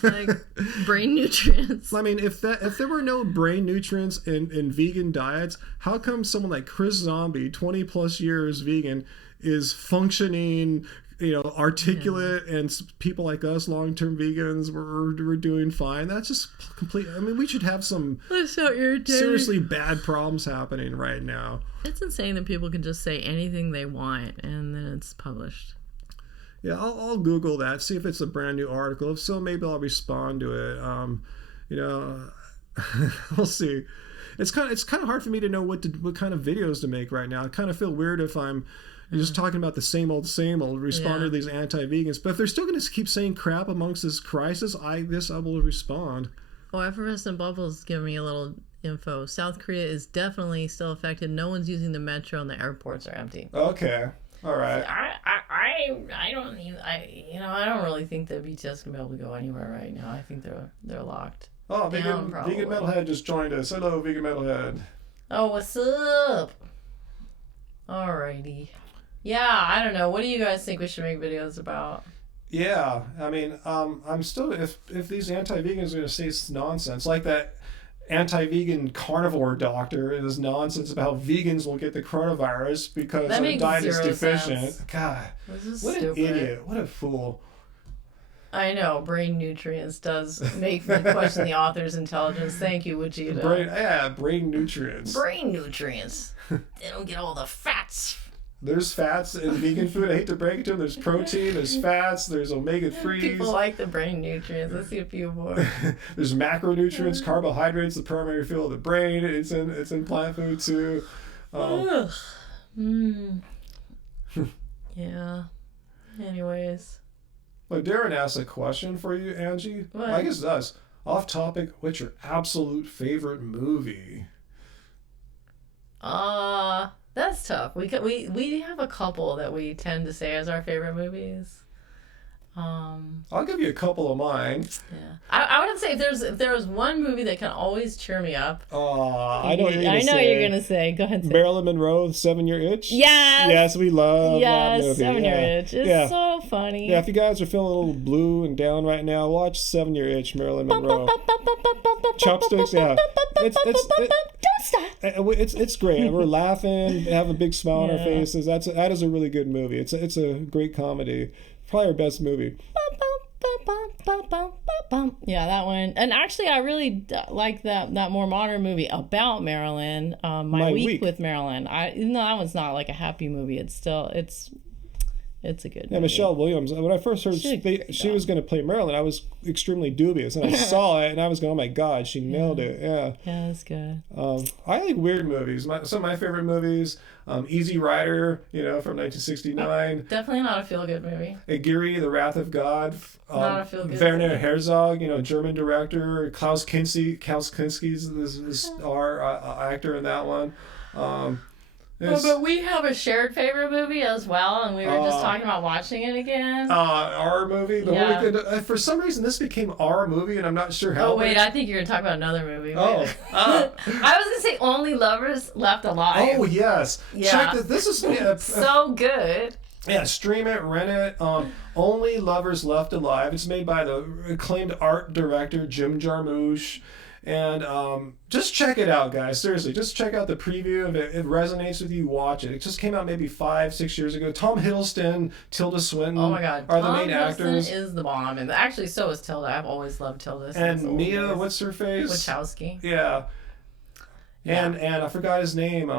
brain nutrients? If there were no brain nutrients in vegan diets, how come someone like Chris Zombie, 20 plus years vegan, is functioning, articulate, and people like us, long-term vegans, we're doing fine? That's just complete. We should have some seriously bad problems happening right now. It's insane that people can just say anything they want and then it's published. Yeah, I'll Google that, see if it's a brand new article. If so, maybe I'll respond to it. We'll see. It's kind of hard for me to know what kind of videos to make right now. I kind of feel weird if I'm just talking about the same old, respond to these anti-vegans. But if they're still going to keep saying crap amongst this crisis, I guess I will respond. Oh, Effervescent Bubbles giving me a little info. South Korea is definitely still affected. No one's using the metro and the airports are empty. Okay. All right. I I don't really think the BTS can be able to go anywhere right now. I think they're locked. Oh, Vegan Metalhead just joined us. Hello, Vegan Metalhead. Oh, what's up? Alrighty. Yeah, I don't know. What do you guys think we should make videos about? Yeah, I mean, I'm still, if these anti-vegans are going to say nonsense, like that anti-vegan carnivore doctor is nonsense about how vegans will get the coronavirus because their diet is deficient. Sense. God, what stupid. An idiot. What a fool. I know, brain nutrients does make me question the author's intelligence. Thank you, Vegeta. Brain nutrients. Brain nutrients. They don't get all the fats. There's fats in vegan food. I hate to break it to them. There's protein, there's fats, there's omega-3s. People like the brain nutrients. Let's see a few more. There's macronutrients, carbohydrates, the primary fuel of the brain. It's in plant food too. Yeah. Anyways. Well, Darren asked a question for you, Angie. What? I guess it does. Off topic, what's your absolute favorite movie? That's tough. We have a couple that we tend to say as our favorite movies. I'll give you a couple of mine. Yeah, I would have to say if there was one movie that can always cheer me up. I know what you're gonna say. I know what you're gonna say. Go ahead. Marilyn Monroe, 7-Year Itch. Yes. Yes, we love that movie. 7-Year Itch. It's so funny. Yeah, if you guys are feeling a little blue and down right now, watch 7-Year Itch, Marilyn Monroe. Chopsticks. Yeah. It's great. We're laughing, have a big smile on our faces. That is a really good movie. It's a great comedy. Probably our best movie. Yeah, that one. And actually, I really like that more modern movie about Marilyn. My Week with Marilyn. Even though that one's not like a happy movie, it's a good movie. Yeah, Michelle Williams. When I first heard she was going to play Marilyn, I was extremely dubious. And I saw it, and I was going, oh my God, she nailed it. Yeah. Yeah, that's good. I like weird movies. Some of my favorite movies, Easy Rider, from 1969. Definitely not a feel-good movie. Aguirre, The Wrath of God. Not a feel-good Werner movie. Herzog, German director. Klaus Kinski's the star actor in that one. But we have a shared favorite movie as well, and we were just talking about watching it again. Our movie? For some reason, this became our movie, and I'm not sure how. Oh, wait, I think you're going to talk about another movie. I was going to say Only Lovers Left Alive. Oh, yes. Yeah. Check this. This is so good. Yeah, stream it, rent it. Only Lovers Left Alive. It's made by the acclaimed art director Jim Jarmusch. And just check it out, guys. Seriously, just check out the preview. If it resonates with you, watch it. It just came out maybe 5-6 years ago. Tom Hiddleston, Tilda Swinton are the main actors. Tom Hiddleston is the bomb. And actually, so is Tilda. I've always loved Tilda. And Mia, what's her face? Wachowski. Yeah. And I forgot his name.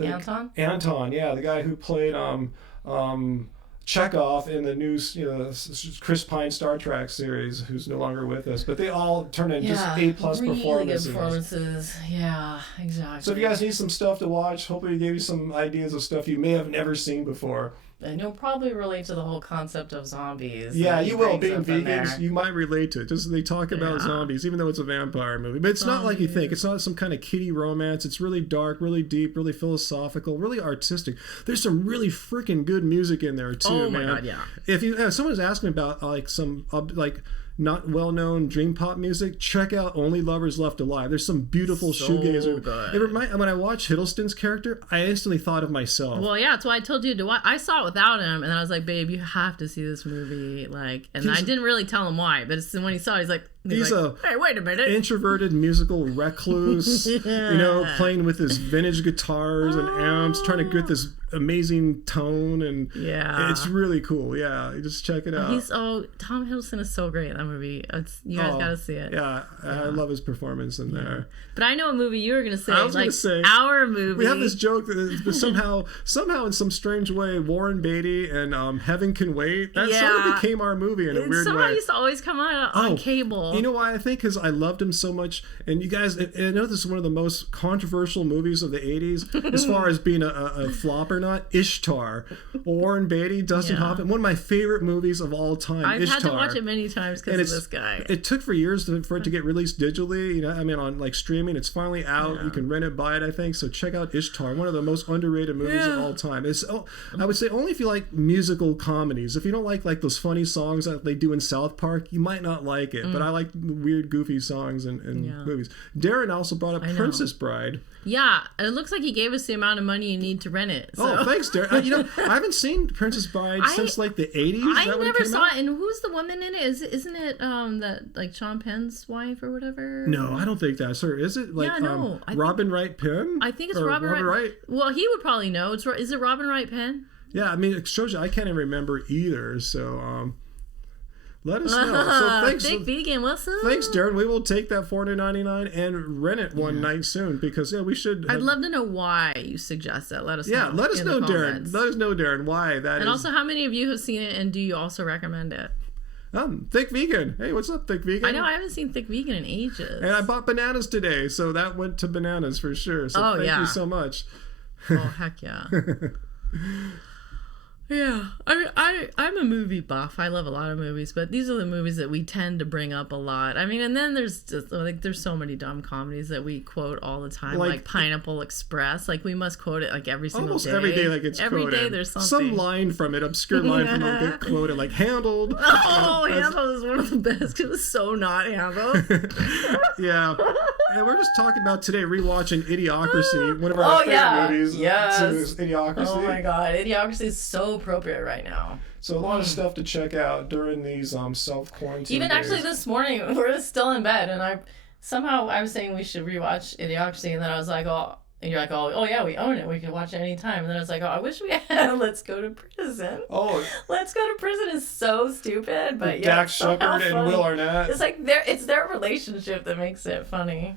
Anton? Anton, yeah. The guy who played Chekhov in the new, Chris Pine Star Trek series, who's no longer with us, but they all turn in just A+ performances. Good performances. Yeah, exactly. So if you guys need some stuff to watch, hopefully we gave you some ideas of stuff you may have never seen before. And you'll probably relate to the whole concept of zombies. Yeah, you will. Being vegans, you might relate to it. Just they talk about zombies, even though it's a vampire movie. But it's not like you think. It's not some kind of kiddie romance. It's really dark, really deep, really philosophical, really artistic. There's some really freaking good music in there too, man. Oh my God, yeah. If someone's asking about some not well-known dream pop music, check out Only Lovers Left Alive. There's some beautiful shoegazer. Good. When I watch Hiddleston's character, I instantly thought of myself. Well, yeah, that's why I told you to watch. I saw it without him, and I was like, babe, you have to see this movie. And I didn't really tell him why, but when he saw it, he's like, hey, wait a minute. Introverted musical recluse, playing with his vintage guitars and amps, trying to get this amazing tone, and it's really cool. Yeah, just check it out. Tom Hiddleston is so great in that movie. You guys gotta see it. Yeah, I love his performance in there. But I know a movie you were gonna say. I was gonna say our movie. We have this joke that somehow in some strange way, Warren Beatty and Heaven Can Wait. That sort of became our movie in a weird way. Somehow used to always come on cable. You know why I think? Because I loved him so much. And you guys, I know this is one of the most controversial movies of the 80s as far as being a flop or not. Ishtar. Warren Beatty, Dustin Hoffman. One of my favorite movies of all time. I've Ishtar. had to watch it many times because of this guy. It took for years for it to get released digitally. You know, I mean, on like streaming. It's finally out. You can rent it, buy it, I think. So check out Ishtar. One of the most underrated movies of all time. It's I would say only if you like musical comedies. If you don't like those funny songs that they do in South Park, you might not like it. But I like weird, goofy songs and movies. Darren also brought up Princess Bride. Yeah, it looks like he gave us the amount of money you need to rent it. So. Oh, thanks, Darren. You know, I haven't seen Princess Bride since like the 80s. I never saw it. And who's the woman in it? Isn't it that like Sean Penn's wife or whatever? No, I don't think that's her. Is it like Robin Wright Penn? I think it's Robin Wright. Well, he would probably know. Is it Robin Wright Penn? Yeah, I mean, it shows you I can't even remember either. So let us know. So thanks, Thick Vegan. What's up? Thanks, Darren. We will take that $4.99 and rent it one night soon because we should. I'd love to know why you suggest that. Let us know. Yeah, let us know, Darren. Let us know, Darren, why that is. And also, how many of you have seen it, and do you also recommend it? Thick Vegan. Hey, what's up, Thick Vegan? I know I haven't seen Thick Vegan in ages. And I bought bananas today, so that went to bananas for sure. So thank you so much. Oh, heck yeah. Yeah, I mean, I'm a movie buff. I love a lot of movies, but these are the movies that we tend to bring up a lot. I mean, and then there's just there's so many dumb comedies that we quote all the time, like Pineapple Express. Like we must quote it like every single almost day. Every day, like it's every quoted. Day there's something. Some line from it, obscure line from it, get quoted, like Handled. Oh, Handled is one of the best. It was so not Handled. Yeah. And we're just talking about today rewatching Idiocracy, one of our favorite movies. Yes. Idiocracy. Oh my God, Idiocracy is so appropriate right now. So a lot of stuff to check out during these self-quarantine Even days. actually this morning, we're still in bed, and I was saying we should rewatch Idiocracy, and then I was like, and you're like, oh yeah, we own it. We can watch it anytime. And then I was like, I wish we had Let's Go to Prison. Oh. Let's Go to Prison is so stupid, but yeah. Dax Shepard and Will Arnett. It's like it's their relationship that makes it funny.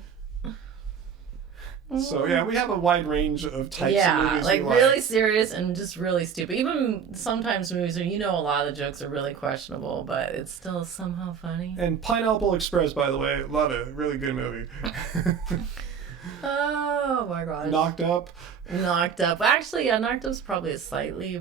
So yeah, we have a wide range of types of movies. Like really serious and just really stupid. Even sometimes movies where a lot of the jokes are really questionable, but it's still somehow funny. And Pineapple Express, by the way, love it. Really good movie. Oh my gosh. Knocked Up. Actually, Knocked Up's probably a slightly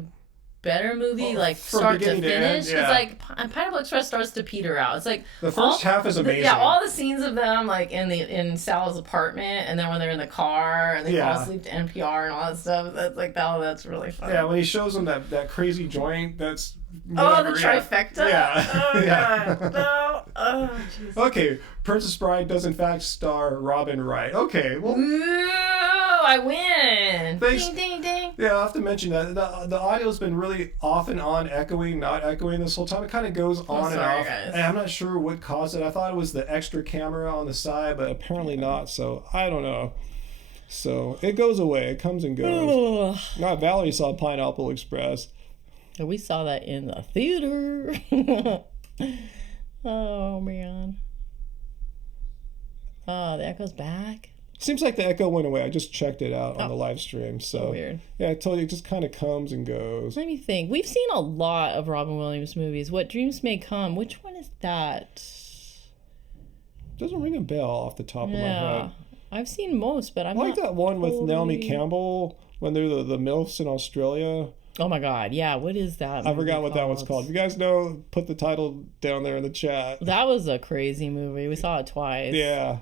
better movie, start to finish. Because Pineapple Express starts to peter out. It's like the first half is amazing. All the scenes of them like in Sal's apartment, and then when they're in the car and they fall asleep to NPR and all that stuff. That's like that's really funny. Yeah, when he shows them that crazy joint, that's the trifecta. Yeah. Oh God, no. Oh jeez. Okay, Princess Bride does in fact star Robin Wright. Okay, well. Ooh, I win. Thanks. Ding ding ding. Yeah, I'll have to mention that the audio's been really off and on, echoing, not echoing this whole time. It kind of goes on and off. Guys. And I'm not sure what caused it. I thought it was the extra camera on the side, but apparently not. So I don't know. So it goes away. It comes and goes. Not Valerie saw Pineapple Express. We saw that in the theater. Oh man. Oh, the echo's back. Seems like the echo went away. I just checked it out on the live stream. So weird. Yeah, I told you, it just kind of comes and goes. Let me think. We've seen a lot of Robin Williams movies. What Dreams May Come. Which one is that? Doesn't ring a bell off the top of my head. I've seen most, but I like that one with Naomi Campbell when they're the MILFs in Australia. Oh my God, yeah. What is that? I forgot what that one's called. If you guys know, put the title down there in the chat. That was a crazy movie. We saw it twice. Yeah.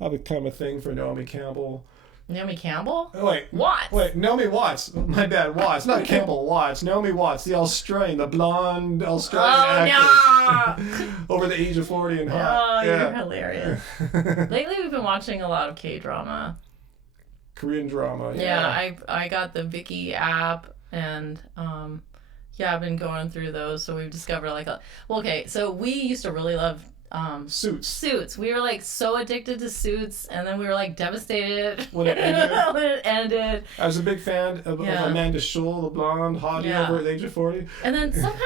I have a kind of a thing for Naomi Campbell. Naomi Campbell? Wait. Watts. Wait, Naomi Watts. My bad, Watts. Not Campbell, Watts. Naomi Watts, the Australian, the blonde Australian actress. No. Over the age of 40 and hot. Oh, you're hilarious. Lately we've been watching a lot of K-drama. Korean drama, yeah. I got the Viki app, and I've been going through those, so we've discovered so we used to really love Suits. We were like so addicted to Suits, and then we were like devastated when it ended. I was a big fan of Amanda Schull, the blonde hottie over the age of 40. And then somehow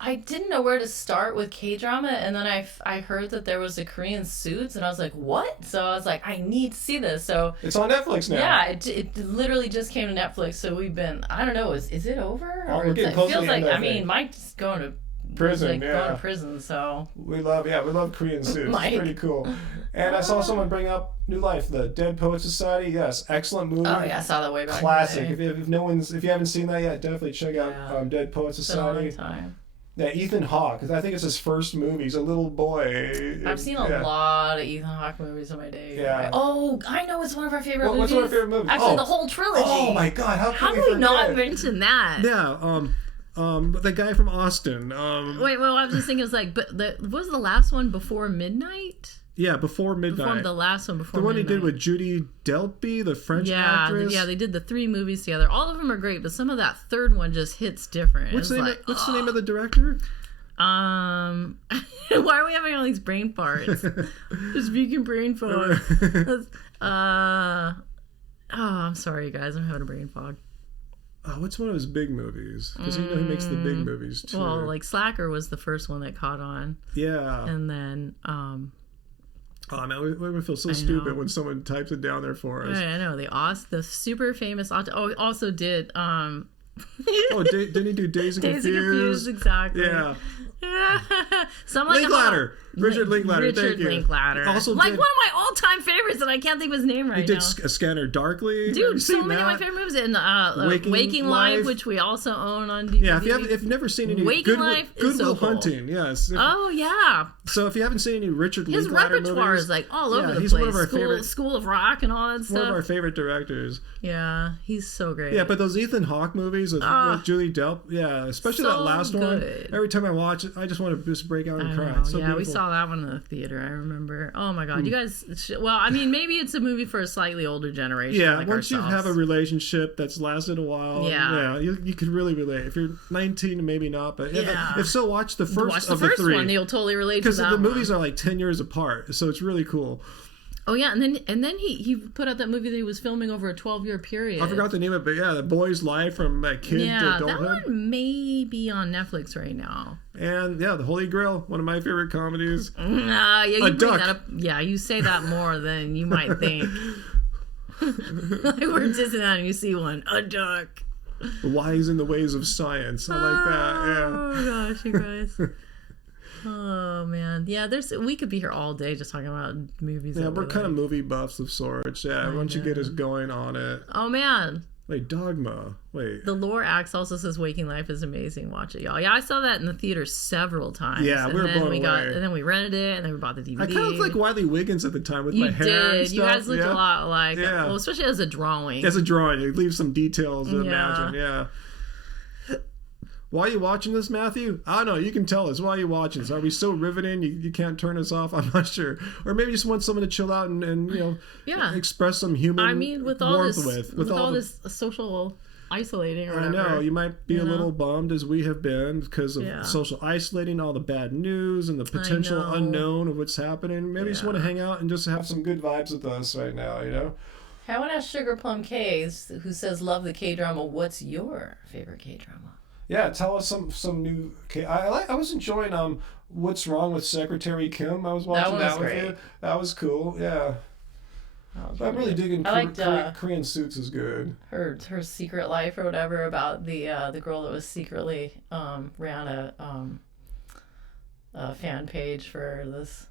I didn't know where to start with K-drama, and then I heard that there was a Korean Suits, and I was like, what? So I was like, I need to see this. So it's on Netflix now. Yeah, it literally just came to Netflix, so we've been, I don't know, is it over? We're getting close to the end, I mean, Mike's going to prison. Like, Yeah, going to prison. So we love Korean suits. Mike. It's pretty cool. And I saw someone bring up New Life, the Dead Poet Society. Yes, excellent movie. Oh yeah, I saw that way back. Classic. If you haven't seen that yet, definitely check out Dead Poet Society. It's been a long time. Yeah, Ethan Hawke. I think it's his first movie. He's a little boy. I've seen a lot of Ethan Hawke movies in my day. Yeah. Oh, I know it's one of our favorite movies. What's one of our favorite movies? Actually, the whole trilogy. Oh my God! How do we not mention that? Yeah. The guy from Austin. Wait, well, I was just thinking, it was like, but what was the last one before midnight? Yeah, Before Midnight. Before the last one, Before The one Midnight. he did with Judy Delpy, the French actress. Yeah, they did the 3 movies together. All of them are great, but some of that third one just hits different. What's the name of the director? Why are we having all these brain farts? Just speaking brain fog. I'm sorry, you guys. I'm having a brain fog. What's one of his big movies? Because he makes the big movies too. Well, like Slacker was the first one that caught on. Yeah. And then oh man, we feel so stupid when someone types it down there for us. I know the super famous. Oh, he also did. Didn't he do Dazed and Confused? Exactly. Yeah. Linklater. Richard Linklater. Richard Linklater. Also one of my all-time favorites, and I can't think of his name right now. He did Scanner Darkly. Dude, so many of my favorite movies. And Waking Life, which we also own on DVD. Yeah, if you've never seen any Waking Life is Good Will so cool. Hunting, yes. Oh yeah. So if you haven't seen any Richard His Linklater repertoire movies, is like all over the he's place. One of our favorite, School of Rock and all that stuff. One of our favorite directors. Yeah, he's so great. Yeah, but those Ethan Hawke movies with Julie Delp, especially that last one. Every time I watch it, I just want to just break out and cry. It's so beautiful. We saw that one in the theater. I remember. Oh my God, you guys. Well, I mean, maybe it's a movie for a slightly older generation. Yeah, like once ourselves. you have a relationship that's lasted a while, you could really relate. If you're 19, maybe not, but if so, watch the first of the 3. One. You'll totally relate to that. Because the movies are like 10 years apart, so it's really cool. Oh yeah, and then he put out that movie that he was filming over a 12-year period. I forgot the name of it, but The Boy's Life from kid to adulthood. That one may be on Netflix right now. And The Holy Grail, one of my favorite comedies. You duck. That up. Yeah, you say that more than you might think. Like we're dissing that and you see one, a duck. Wise in the ways of science. I like that. Yeah. Oh gosh, you guys. Oh man, yeah. We could be here all day just talking about movies. Yeah, we're kind of movie buffs of sorts. Yeah, once you get us going on it. Oh man. Wait, Dogma. Wait. The Lore Axe also says Waking Life is amazing. Watch it, y'all. Yeah, I saw that in the theater several times. Yeah, we were blown away. And then we rented it, and then we bought the DVD. I kind of looked like Wiley Wiggins at the time with my hair and stuff. You guys looked a lot like, well, especially as a drawing. As a drawing, it leaves some details to imagine. Yeah. Why are you watching this, Matthew? I don't know. You can tell us. Why are you watching this? Are we so riveting you can't turn us off? I'm not sure. Or maybe you just want someone to chill out and express some human with all warmth with all this social isolating or whatever. I know. You might be a little bummed, as we have been, because of social isolating, all the bad news, and the potential unknown of what's happening. Maybe you just want to hang out and just have some good vibes with us right now, I want to ask Sugar Plum K, who says, love the K-drama. What's your favorite K-drama? Yeah, tell us some new. I was enjoying What's Wrong with Secretary Kim. I was watching that with you. That was cool. Yeah. I'm really digging. I liked Korean Suits is good. Her secret life or whatever about the girl that was secretly ran a fan page for this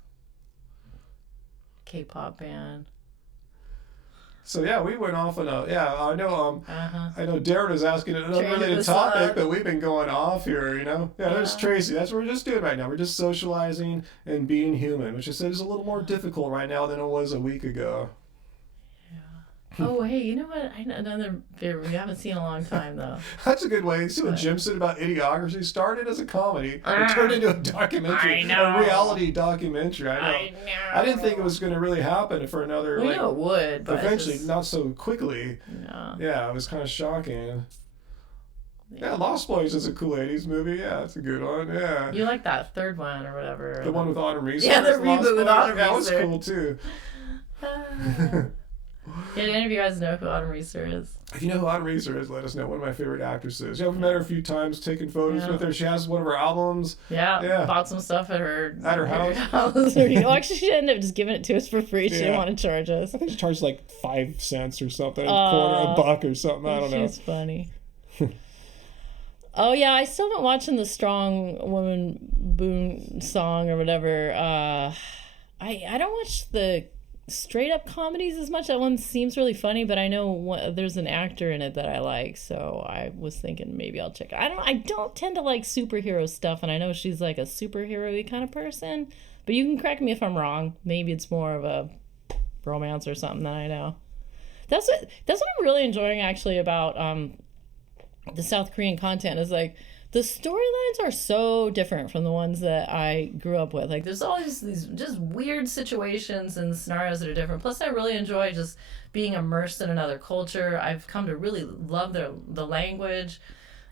K-pop band. So we went off on I know Darren was asking an unrelated topic, but we've been going off here, there's Tracy. That's what we're just doing right now. We're just socializing and being human, which I said is a little more difficult right now than it was a week ago. Oh, hey, you know what? Another favorite we haven't seen in a long time, though. That's a good way. See what Jim said about Idiocracy? Started as a comedy and turned into a documentary. A reality documentary. I know. I didn't think it was going to really happen for another, we know it would, but eventually, not so quickly. Yeah, it was kind of shocking. Yeah, Lost Boys is a cool 80s movie. Yeah, it's a good one. Yeah. You like that third one or whatever. The one with Autumn Reese. Yeah, the reboot with Autumn Reese. That was cool, too. Did any of you guys know who Autumn Reeser is? If you know who Autumn Reeser is, let us know. One of my favorite actresses. We've met her a few times, taken photos with her. She has one of her albums. Yeah. Bought some stuff at her house. Actually, she ended up just giving it to us for free. She didn't want to charge us. I think she charged like 5 cents or something, a $1 or something. I don't know. She's funny. Oh yeah, I still haven't watching the Strong Woman Boom song or whatever. I don't watch the straight up comedies as much. That one seems really funny, but I know there's an actor in it that I like, so I was thinking maybe I'll check it. I don't tend to like superhero stuff, and I know she's like a superhero-y kind of person, but you can correct me if I'm wrong. Maybe it's more of a romance or something than I know. That's what I'm really enjoying actually about the South Korean content is like the storylines are so different from the ones that I grew up with. Like there's always these just weird situations and scenarios that are different. Plus I really enjoy just being immersed in another culture. I've come to really love the language,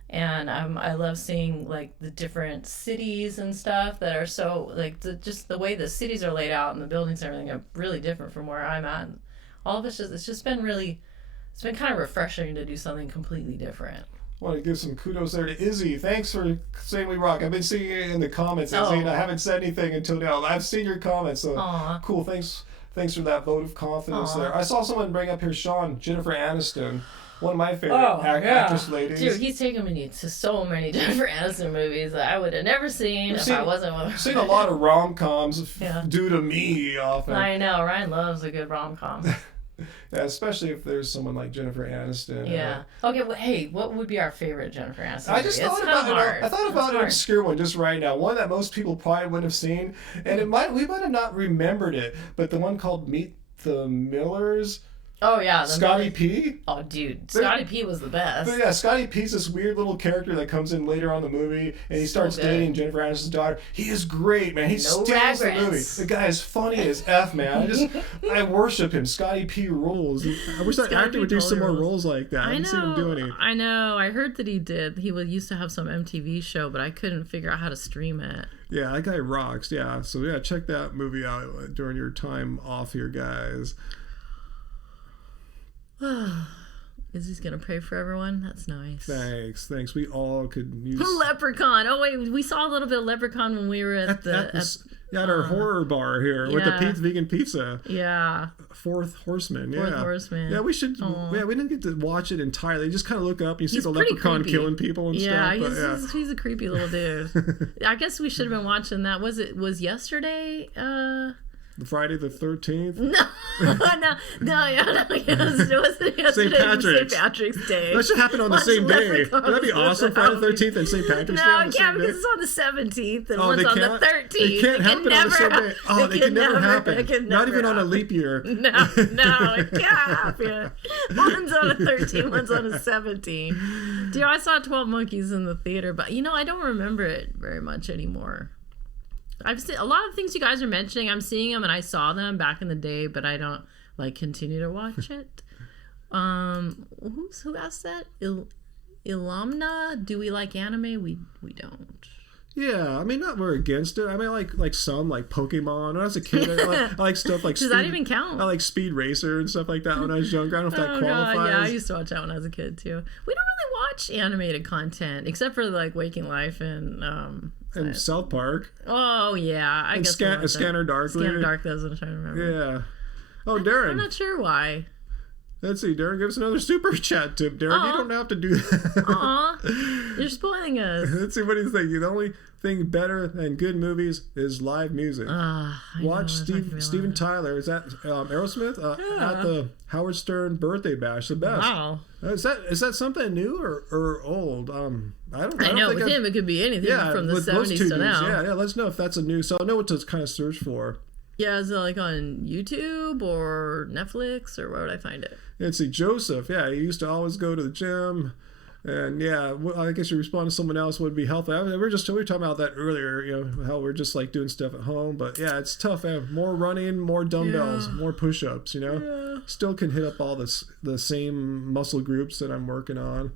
and I love seeing like the different cities and stuff that are so like just the way the cities are laid out and the buildings and everything are really different from where I'm at. And all of it's been kind of refreshing to do something completely different. I want to give some kudos there to Izzy. Thanks for saying we rock. I've been seeing it in the comments, Izzy, and I haven't said anything until now. I've seen your comments, so cool. Thanks for that vote of confidence there. I saw someone bring up here, Jennifer Aniston, one of my favorite actress ladies. Dude, he's taken me to so many Jennifer Aniston movies that I would have never seen I wasn't with her. I've seen a lot of rom-coms due to me often. I know, Ryan loves a good rom-com. Yeah, especially if there's someone like Jennifer Aniston. Yeah. Okay. Well, hey, what would be our favorite Jennifer Aniston? I just thought about an obscure one just right now. One that most people probably wouldn't have seen, and we might have not remembered it, but the one called Meet the Millers. Oh yeah, Scotty P. Oh dude, Scotty P was the best. Yeah, Scotty P's this weird little character that comes in later on in the movie, and he starts dating Jennifer Aniston's daughter. He is great, man. He steals the movie. The guy is funny as F, man. I worship him. Scotty P rules. I wish that actor would do some more roles like that. I haven't seen him do any. I know. I heard that he did. He used to have some MTV show, but I couldn't figure out how to stream it. Yeah, that guy rocks. Yeah, so yeah, check that movie out during your time off here, guys. Izzy's gonna pray for everyone. That's nice. Thanks. We all could use Leprechaun. Oh wait, we saw a little bit of Leprechaun when we were at our horror bar here with the vegan pizza. Yeah. Fourth Horseman. Yeah, we should. Yeah, we didn't get to watch it entirely. You just kind of look up and you see the leprechaun killing people and stuff. But he's a creepy little dude. I guess we should have been watching that. Was yesterday? Friday the 13th? No, it wasn't yesterday. St. Patrick's Day. That should happen on the same day. That'd be awesome. Friday the 13th and St. Patrick's Day. No, it can't because it's on the 17th and one's on the 13th. It can't happen on the same day. Oh, they can never happen. Not even on a leap year. No, it can't happen. One's on a 13, one's on a 17. Dude, I saw 12 Monkeys in the theater, but I don't remember it very much anymore. I've seen a lot of things you guys are mentioning. I'm seeing them, and I saw them back in the day, but I don't continue to watch it. Who asked that? Ilumna, do we like anime? We don't. Yeah, I mean, not we're against it. I mean, I like some Pokemon. When I was a kid, I like stuff like. Does that even count? I like Speed Racer and stuff like that when I was younger. I don't know if that qualifies. God, yeah, I used to watch that when I was a kid too. We don't really watch animated content except for Waking Life and South Park. Oh yeah, I guess Scanner Darkly. Scanner Dark. That's what I'm trying to remember. Yeah. Oh, Darren. I'm not sure why. Let's see, Darren, give us another super chat tip. Darren, you don't have to do that. Aw, you're spoiling us. Let's see what he's thinking. The only thing better than good movies is live music. Watch Steven Tyler. Is that Aerosmith at the Howard Stern birthday bash? The best. Wow. Is that something new or old? I don't know. Think with him, it could be anything from the 70s to now. Yeah. Let us know if that's a new. So I know what to kind of search for. Yeah, is it on YouTube or Netflix, or where would I find it? Let's see, Joseph. Yeah, he used to always go to the gym, and I guess you respond to someone else would be healthy. We were talking about that earlier. How we're just doing stuff at home, but yeah, it's tough. More running, more dumbbells, more push-ups. Still can hit up all the same muscle groups that I'm working on.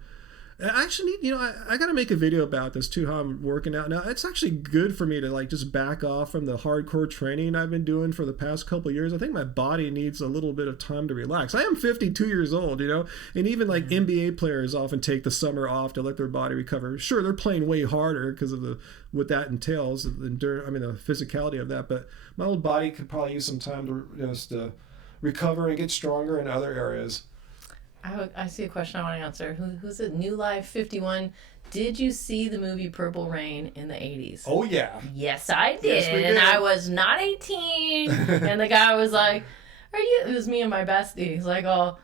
I actually need, I got to make a video about this too, how I'm working out. Now, it's actually good for me to just back off from the hardcore training I've been doing for the past couple of years. I think my body needs a little bit of time to relax. I am 52 years old, and even NBA players often take the summer off to let their body recover. Sure, they're playing way harder because of what that entails, the physicality of that. But my old body could probably use some time to recover and get stronger in other areas. I see a question I want to answer. Who's it? New Life 51. Did you see the movie Purple Rain in the 80s? Oh, yeah. Yes, I did. Yes, we did. And I was not 18. And the guy was like, it was me and my bestie. He's like, oh,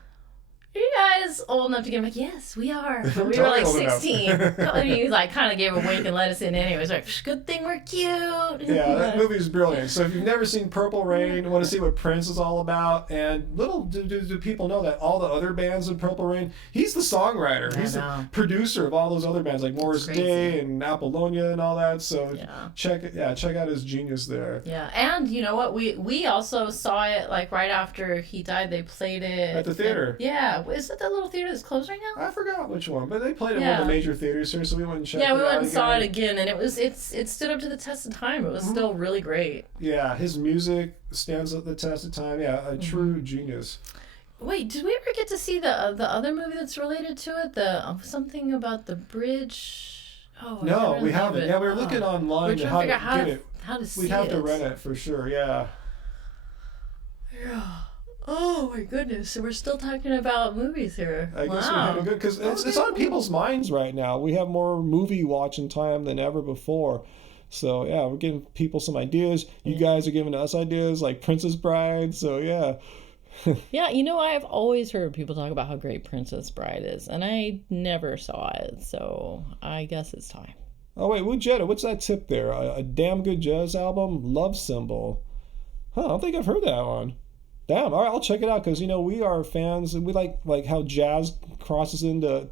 are you guys old enough to get? I'm like, yes, we are. But we were like 16. And he like kind of gave a wink and let us in anyway. He's like, good thing we're cute. Yeah, that movie's brilliant. So if you've never seen Purple Rain, want to see what Prince is all about, and little do people know that all the other bands in Purple Rain, he's the songwriter. He's the producer of all those other bands like Morris Day and Apollonia and all that. So check out his genius there. Yeah, and you know what? We also saw it like right after he died. They played it at the theater. Is it that little theater that's closed right now? I forgot which one, but they played it in one of the major theaters here, so we went and checked it out. Yeah, we went and saw it again, and it stood up to the test of time. It was still really great. Yeah, his music stands up the test of time. Yeah, a true genius. Wait, did we ever get to see the other movie that's related to it? The something about the bridge. Oh, no, we haven't. Yeah, we were looking online to how to get it. How to see We'd have to rent it for sure. Yeah. Yeah. Oh my goodness! So we're still talking about movies here. I guess we're having good because it's on people's minds right now. We have more movie watching time than ever before. So yeah, we're giving people some ideas. You guys are giving us ideas like Princess Bride. So yeah. Yeah, I've always heard people talk about how great Princess Bride is, and I never saw it. So I guess it's time. Oh wait, Wujetta, what's that tip there? A damn good jazz album, Love Symbol. Huh? I don't think I've heard that one. Damn, all right, I'll check it out because we are fans and we like how jazz crosses into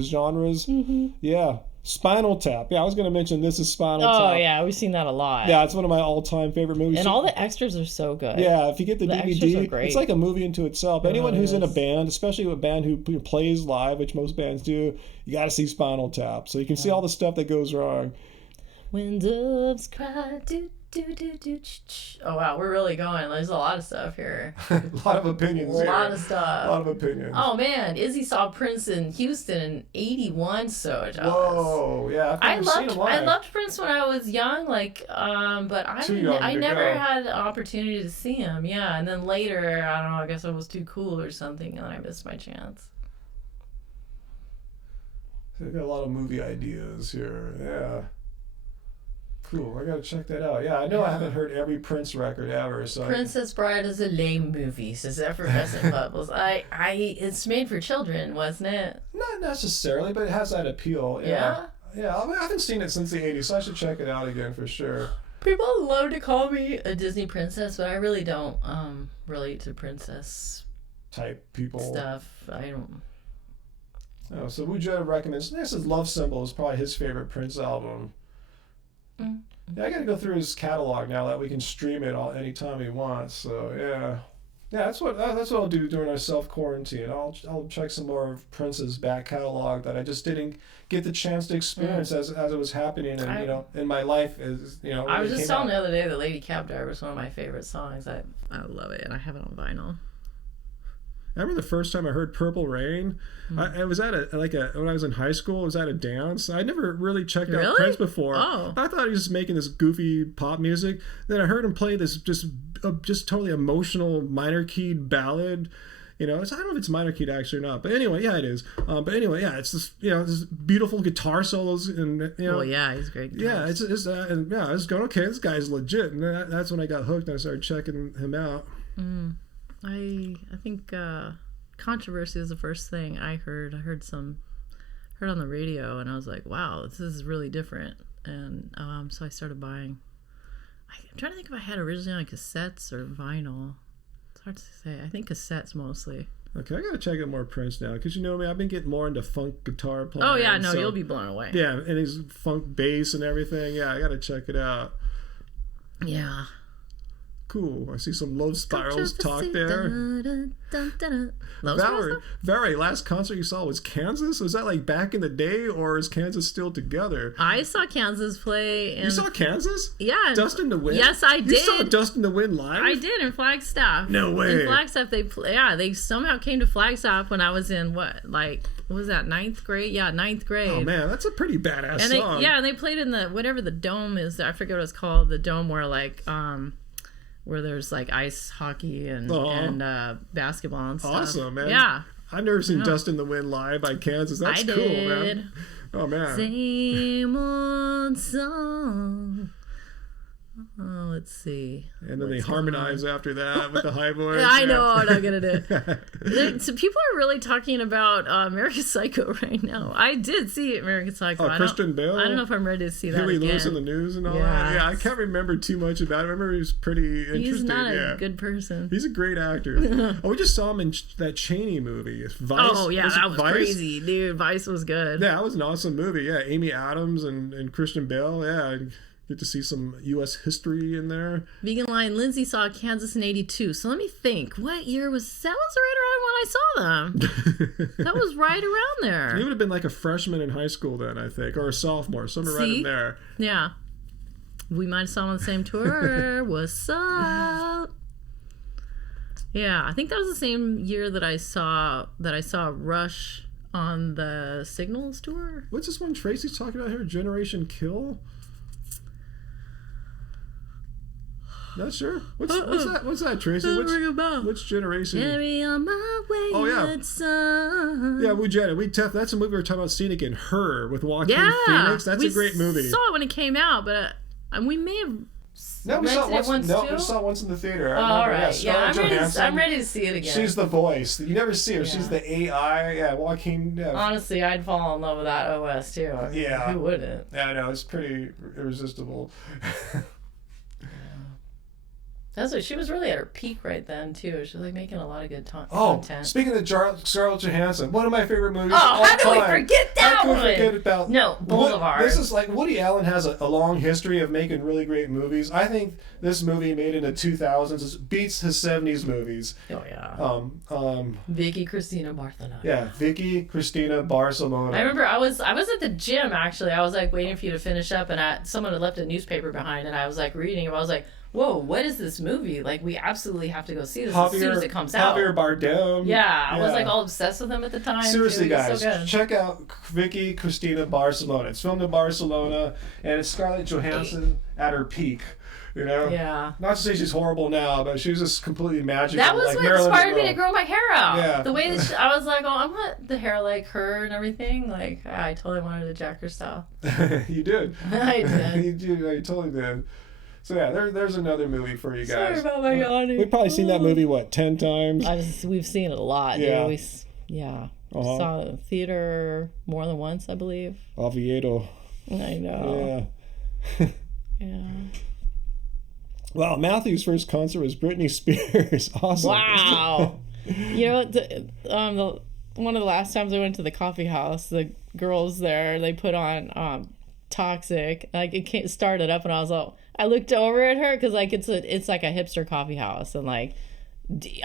genres. Mm-hmm. Yeah, Spinal Tap. Yeah, I was going to mention this is Spinal Tap. Oh yeah, we've seen that a lot. Yeah, it's one of my all-time favorite movies. And all the extras are so good. Yeah, if you get the DVD, are great. It's like a movie into itself. Anyone who's in a band, especially a band who plays live, which most bands do, you got to see Spinal Tap so you can see all the stuff that goes wrong. When doves cry, oh wow, we're really going. There's a lot of stuff here. A lot of opinions here. A lot of stuff. A lot of opinions. Oh man, Izzy saw Prince in Houston in '81, so jealous. Whoa, yeah, I loved Prince when I was young, but I never had an opportunity to see him. Yeah, and then later, I don't know, I guess I was too cool or something, and I missed my chance. We've got a lot of movie ideas here. Yeah. Cool, I gotta check that out. Yeah, I know I haven't heard every Prince record ever. So Princess Bride is a lame movie, says Effervescent Bubbles. It's made for children, wasn't it? Not necessarily, but it has that appeal. Yeah? Yeah, I haven't seen it since the 80s, so I should check it out again for sure. People love to call me a Disney princess, but I really don't relate to princess type people stuff. I don't. Oh, so Wujetta recommends. This is Love Symbol is probably his favorite Prince album. Yeah, I gotta go through his catalog now that we can stream it anytime he wants. So yeah, that's what I'll do during our self quarantine. I'll check some more of Prince's back catalog that I just didn't get the chance to experience as it was happening, and in my life I was just telling the other day that Lady Cab Driver is one of my favorite songs. I love it, and I have it on vinyl. I remember the first time I heard Purple Rain. I was at when I was in high school. I was at a dance. I never really checked out Prince before. Oh. I thought he was just making this goofy pop music. Then I heard him play this just totally emotional minor keyed ballad. I don't know if it's minor keyed actually or not, but anyway, yeah, it is. But anyway, yeah, it's this this beautiful guitar solos and Well, yeah, he's great. Yeah, I was going, okay, this guy's legit, and that's when I got hooked and I started checking him out. I think Controversy was the first thing I heard. I heard on the radio, and I was like, wow, this is really different. And so I started buying. I'm trying to think if I had originally on cassettes or vinyl. It's hard to say. I think cassettes mostly. Okay, I gotta check out more Prince now because me, I've been getting more into funk guitar playing. Oh yeah, no, you'll be blown away. Yeah, and his funk bass and everything. Yeah, I gotta check it out. Yeah. Cool. I see some Love Spirals talk there. Valerie, last concert you saw was Kansas? Was that like back in the day, or is Kansas still together? I saw Kansas play. You saw Kansas? Yeah. Dust in the Wind? Yes, I did. You saw Dust in the Wind live? I did in Flagstaff. No way. In Flagstaff, they somehow came to Flagstaff when I was in what was that, 9th grade? Yeah, 9th grade. Oh man, that's a pretty badass song. And they played in the whatever the dome is. I forget what it's called. The dome where there's like ice hockey and basketball and stuff. Awesome, man. Yeah. I've never seen Dust in the Wind live by Kansas. That's cool, man. Oh man. Same old song. Oh, let's see. And then they harmonize after that with the high voice. I know what I'm gonna do. So people are really talking about American Psycho right now. I did see American Psycho. Oh, Christian Bale. I don't know if I'm ready to see that Huey again. Lewis in the news and all that. Yeah, I can't remember too much about it. I remember he was pretty interesting. He's not a good person. He's a great actor. We just saw him in that Chaney movie, Vice. Oh yeah, that was Vice? crazy, dude. Vice was good. Yeah, that was an awesome movie. Yeah, Amy Adams and Christian Bale. Yeah. Get to see some U.S. history in there. Vegan Lion Lindsay saw Kansas in '82. So let me think. What year was that? Was right around when I saw them. That was right around there. He would have been like a freshman in high school then, I think, or a sophomore, somewhere right in there. Yeah, we might have saw him on the same tour. What's up? Yeah, I think that was the same year that I saw Rush on the Signals tour. What's this one Tracy's talking about here? Generation Kill. Not sure. What's that? What's that, Tracy? Which generation? Carry on my wayward son. Yeah, we Jenna. That's a movie we were talking about seeing again. Her with Joaquin Phoenix. That's a great movie. We saw it when it came out, but we may have. No, we saw it once in the theater. Oh, all right. Yeah, I'm ready to see it again. She's the voice. You never see her. Yeah. She's the AI. Yeah, Joaquin. Yeah. Honestly, I'd fall in love with that OS too. I mean, yeah. Who wouldn't? Yeah, I know. It's pretty irresistible. That's what she was really at her peak right then too. She was like making a lot of good content. Oh, speaking of Scarlett Johansson, one of my favorite movies. Oh, how do we forget that one? Forget about Boulevard. This is like Woody Allen has a long history of making really great movies. I think this movie made in the 2000s beats his 70s movies. Oh yeah. Vicky Cristina Barcelona. Yeah, Vicky Cristina Barcelona. I remember I was at the gym actually. I was like waiting for you to finish up, and someone had left a newspaper behind, and I was like reading it. I was like, whoa, what is this movie? Like, we absolutely have to go see this as soon as it comes out. Javier Bardem. Yeah, I was like all obsessed with him at the time. Seriously, guys, so check out Vicky Cristina Barcelona. It's filmed in Barcelona, and it's Scarlett Johansson at her peak. You know? Yeah. Not to say she's horrible now, but she's just completely magical. That was like what Marilyn inspired Monroe. me to grow my hair out. Yeah. The way that I was like, oh, I want the hair like her and everything. Like, I totally wanted a Jacker style. You did. I did. You totally did. So yeah, there's another movie for you guys. Sorry about my yawning. We've probably seen that movie 10 times. We've seen it a lot. Yeah. Dude. Saw it in theater more than once, I believe. Oviedo. I know. Yeah. Yeah. Wow, Matthew's first concert was Britney Spears. Awesome. Wow. You know what? One of the last times I went to the coffee house, the girls there, they put on Toxic. Like it started up, and I looked over at her because like it's like a hipster coffee house, and like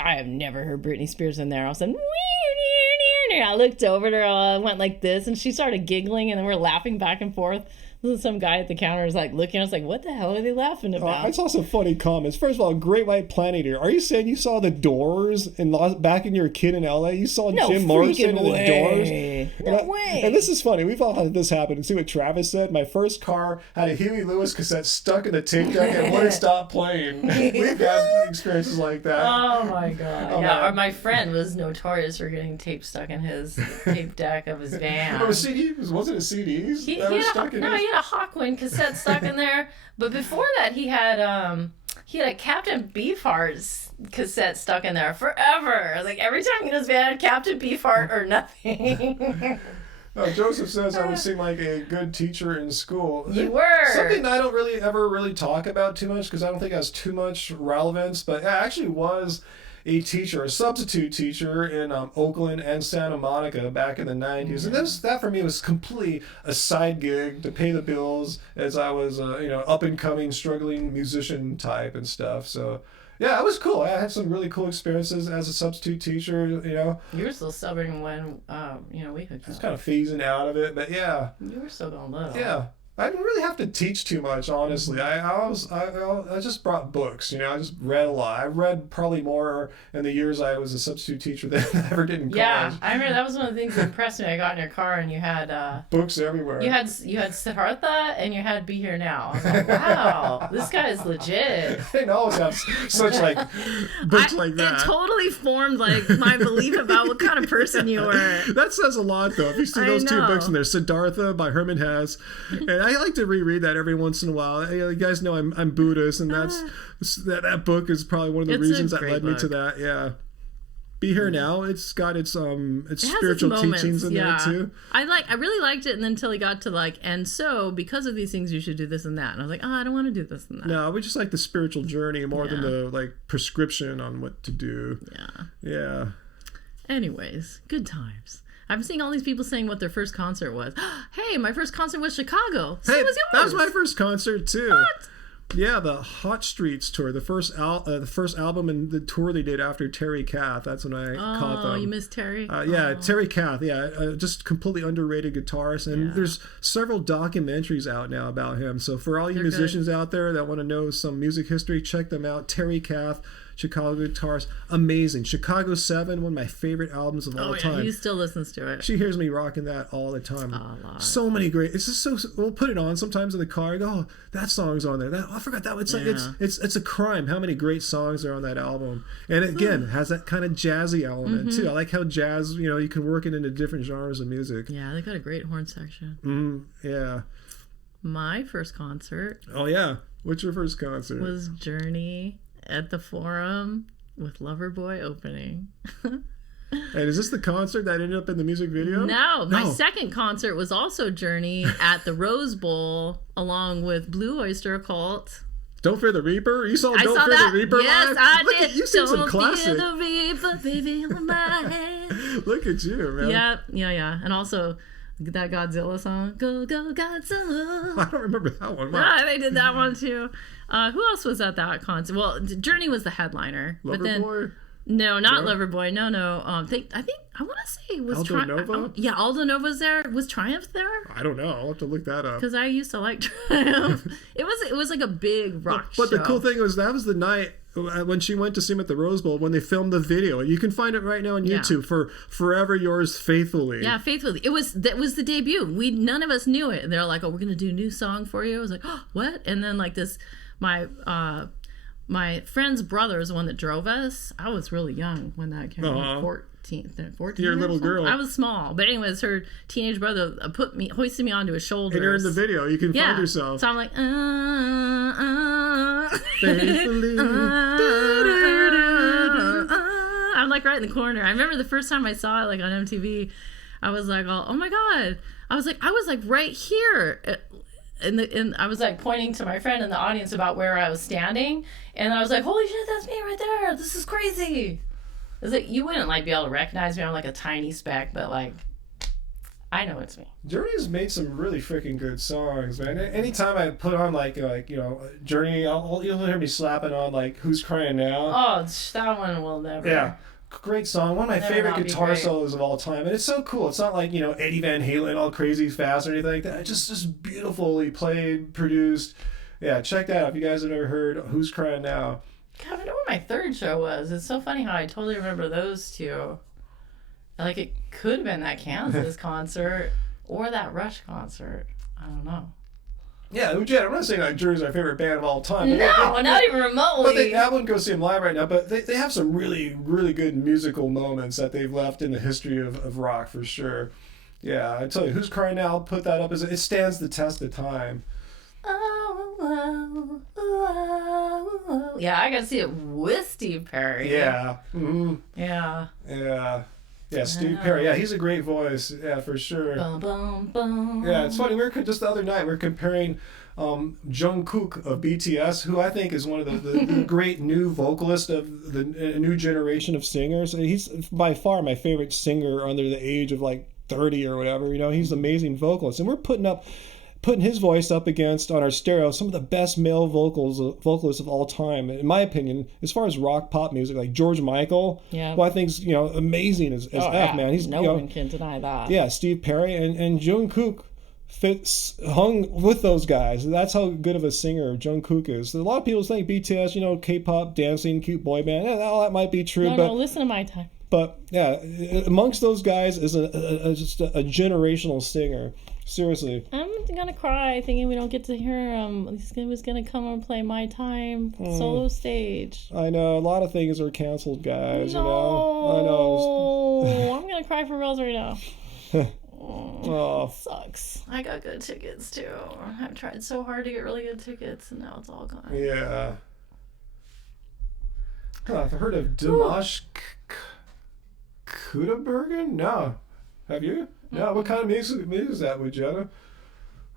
I have never heard Britney Spears in there. I was like, I looked over at her, I went like this, and she started giggling, and then we're laughing back and forth. Some guy at the counter was like looking. I was like, "What the hell are they laughing about?" I saw some funny comments. First of all, Great White Planet here. Are you saying you saw the Doors back in your kid in LA? You saw Jim Morrison in the Doors? No way. And this is funny. We've all had this happen. And see what Travis said. My first car had a Huey Lewis cassette stuck in the tape deck and wouldn't stop playing. We've had experiences like that. Oh my god! Yeah, or my friend was notorious for getting tape stuck in his tape deck of his van. Oh, CDs? Was it CDs? He had a Hawkwind cassette stuck in there, but before that he had a Captain Beefheart cassette stuck in there forever. Like every time he goes bad, Captain Beefheart or nothing. Joseph says I would seem like a good teacher in school. You were. Something I don't ever talk about too much because I don't think it has too much relevance, but I actually was a teacher, a substitute teacher in Oakland and Santa Monica back in the 90s. And that for me was completely a side gig to pay the bills as I was up and coming, struggling musician type and stuff. So yeah, it was cool. I had some really cool experiences as a substitute teacher, You were still stubborn when, we hooked up. Just kind of phasing out of it, but yeah. You were still going little. Yeah. I didn't really have to teach too much, honestly. I just brought books, you know. I just read a lot. I read probably more in the years I was a substitute teacher than I ever did in college. Yeah, I remember that was one of the things that impressed me. I got in your car and you had books everywhere. You had Siddhartha and you had Be Here Now. I was like, wow, this guy is legit. I didn't always have such like books like that. It totally formed like my belief about what kind of person you were. That says a lot, though. If you see those two books in there, Siddhartha by Herman Hesse, and I like to reread that every once in a while. You guys know I'm Buddhist, and that book is probably one of the reasons that led me to that. Yeah. Be Here Now. It's got its spiritual teachings in there too. I really liked it, and until he got to like, and so because of these things, you should do this and that. And I was like, I don't want to do this and that. No, we just like the spiritual journey more than the like prescription on what to do. Yeah. Anyways, good times. I'm seeing all these people saying what their first concert was. Hey, my first concert was Chicago. So was yours. That was my first concert too. What? Yeah, the Hot Streets tour, the first album and the tour they did after Terry Kath. That's when I caught them. Oh, you missed Terry? Terry Kath. Yeah, just completely underrated guitarist. And there's several documentaries out now about him. So for all you musicians out there that want to know some music history, check them out. Terry Kath, Chicago guitarist, amazing. Chicago 7, one of my favorite albums of all time. He still listens to it. She hears me rocking that all the time. So many great. It's just so. We'll put it on sometimes in the car. I go, oh, that song's on there. I forgot that. It's like it's a crime how many great songs are on that album. And again, has that kind of jazzy element too. I like how jazz. You can work it into different genres of music. Yeah, they got a great horn section. Yeah. My first concert. Oh yeah. What's your first concert? Was Journey at the Forum with Loverboy opening. And is this the concert that ended up in the music video? No, my second concert was also Journey at the Rose Bowl along with Blue Oyster Cult. Don't Fear the Reaper? You saw Don't Fear the Reaper yes, live? I Look did. At, you seen some classic. Don't Fear the Reaper, baby, on my head. Look at you, man. Yeah. And also that Godzilla song, Go Go Godzilla. I don't remember that one. Yeah, they did that one too. Who else was at that concert? Well, Journey was the headliner. Loverboy? No, not Loverboy. No. I think I want to say it was Aldo Nova. Aldo Nova's there. Was Triumph there? I don't know. I'll have to look that up. Because I used to like Triumph. It was like a big rock show. But the cool thing was that was the night when she went to see him at the Rose Bowl when they filmed the video. You can find it right now on YouTube for Forever Yours Faithfully. Yeah, Faithfully. That was the debut. None of us knew it. And they're like, "Oh, we're gonna do a new song for you." I was like, "Oh, what?" And then like this, my friend's brother is the one that drove us. I was really young when that came out. 14. You're a little girl. I was small. But anyways, her teenage brother hoisted me onto his shoulders. And you're in the video. You can find yourself. So I'm like, faithfully. I'm like right in the corner. I remember the first time I saw it like on MTV, I was like, oh my God. I was like right here. And I was like pointing to my friend in the audience about where I was standing, and I was like, "Holy shit, that's me right there! This is crazy!" It's like you wouldn't like be able to recognize me. I'm like a tiny speck, but like I know it's me. Journey's made some really freaking good songs, man. Anytime I put on like Journey, you'll hear me slapping on like Who's Crying Now. Oh, that one will never. Yeah. Great song, one of my favorite guitar solos of all time, and it's so cool. It's not like Eddie Van Halen all crazy fast or anything like that. It's just beautifully played, produced. Yeah, check that out if you guys have never heard Who's Crying Now. God, I know what my third show was. It's so funny how I totally remember those two. Like it could have been that Kansas concert or that Rush concert. I don't know. Yeah, legit. I'm not saying that Journey's our favorite band of all time. No, not even remotely. But I wouldn't go see them live right now, but they have some really, really good musical moments that they've left in the history of rock for sure. Yeah, I tell you, Who's Crying Now? I'll put that up. It stands the test of time. Yeah, I got to see it with Steve Perry. Yeah. Mm-hmm. Yeah. Yeah, Steve Perry. Yeah, he's a great voice. Yeah, for sure. Bum, bum, bum. Yeah, it's funny. We were just the other night. We were comparing Jungkook of BTS, who I think is one of the great new vocalists of the new generation of singers. He's by far my favorite singer under the age of like 30 or whatever. He's an amazing vocalist, and we're putting his voice up against on our stereo some of the best male vocalists of all time, in my opinion, as far as rock pop music, like George Michael, who I think's amazing as man. He's no one can deny that. Yeah, Steve Perry and Jungkook, hung with those guys. That's how good of a singer Jungkook is. A lot of people think BTS, K-pop, dancing, cute boy band. Yeah, all that might be true, No, listen to My Time. But yeah, amongst those guys is just a generational singer. Seriously. I'm gonna cry thinking we don't get to hear him. He was gonna come and play My Time solo stage. I know, a lot of things are canceled, guys. No. I know. I'm gonna cry for reals right now. Oh, sucks. I got good tickets too. I've tried so hard to get really good tickets, and now it's all gone. Yeah. I've heard of Dimash Kudaibergen? No. Have you? No. What kind of music is that, Jenna?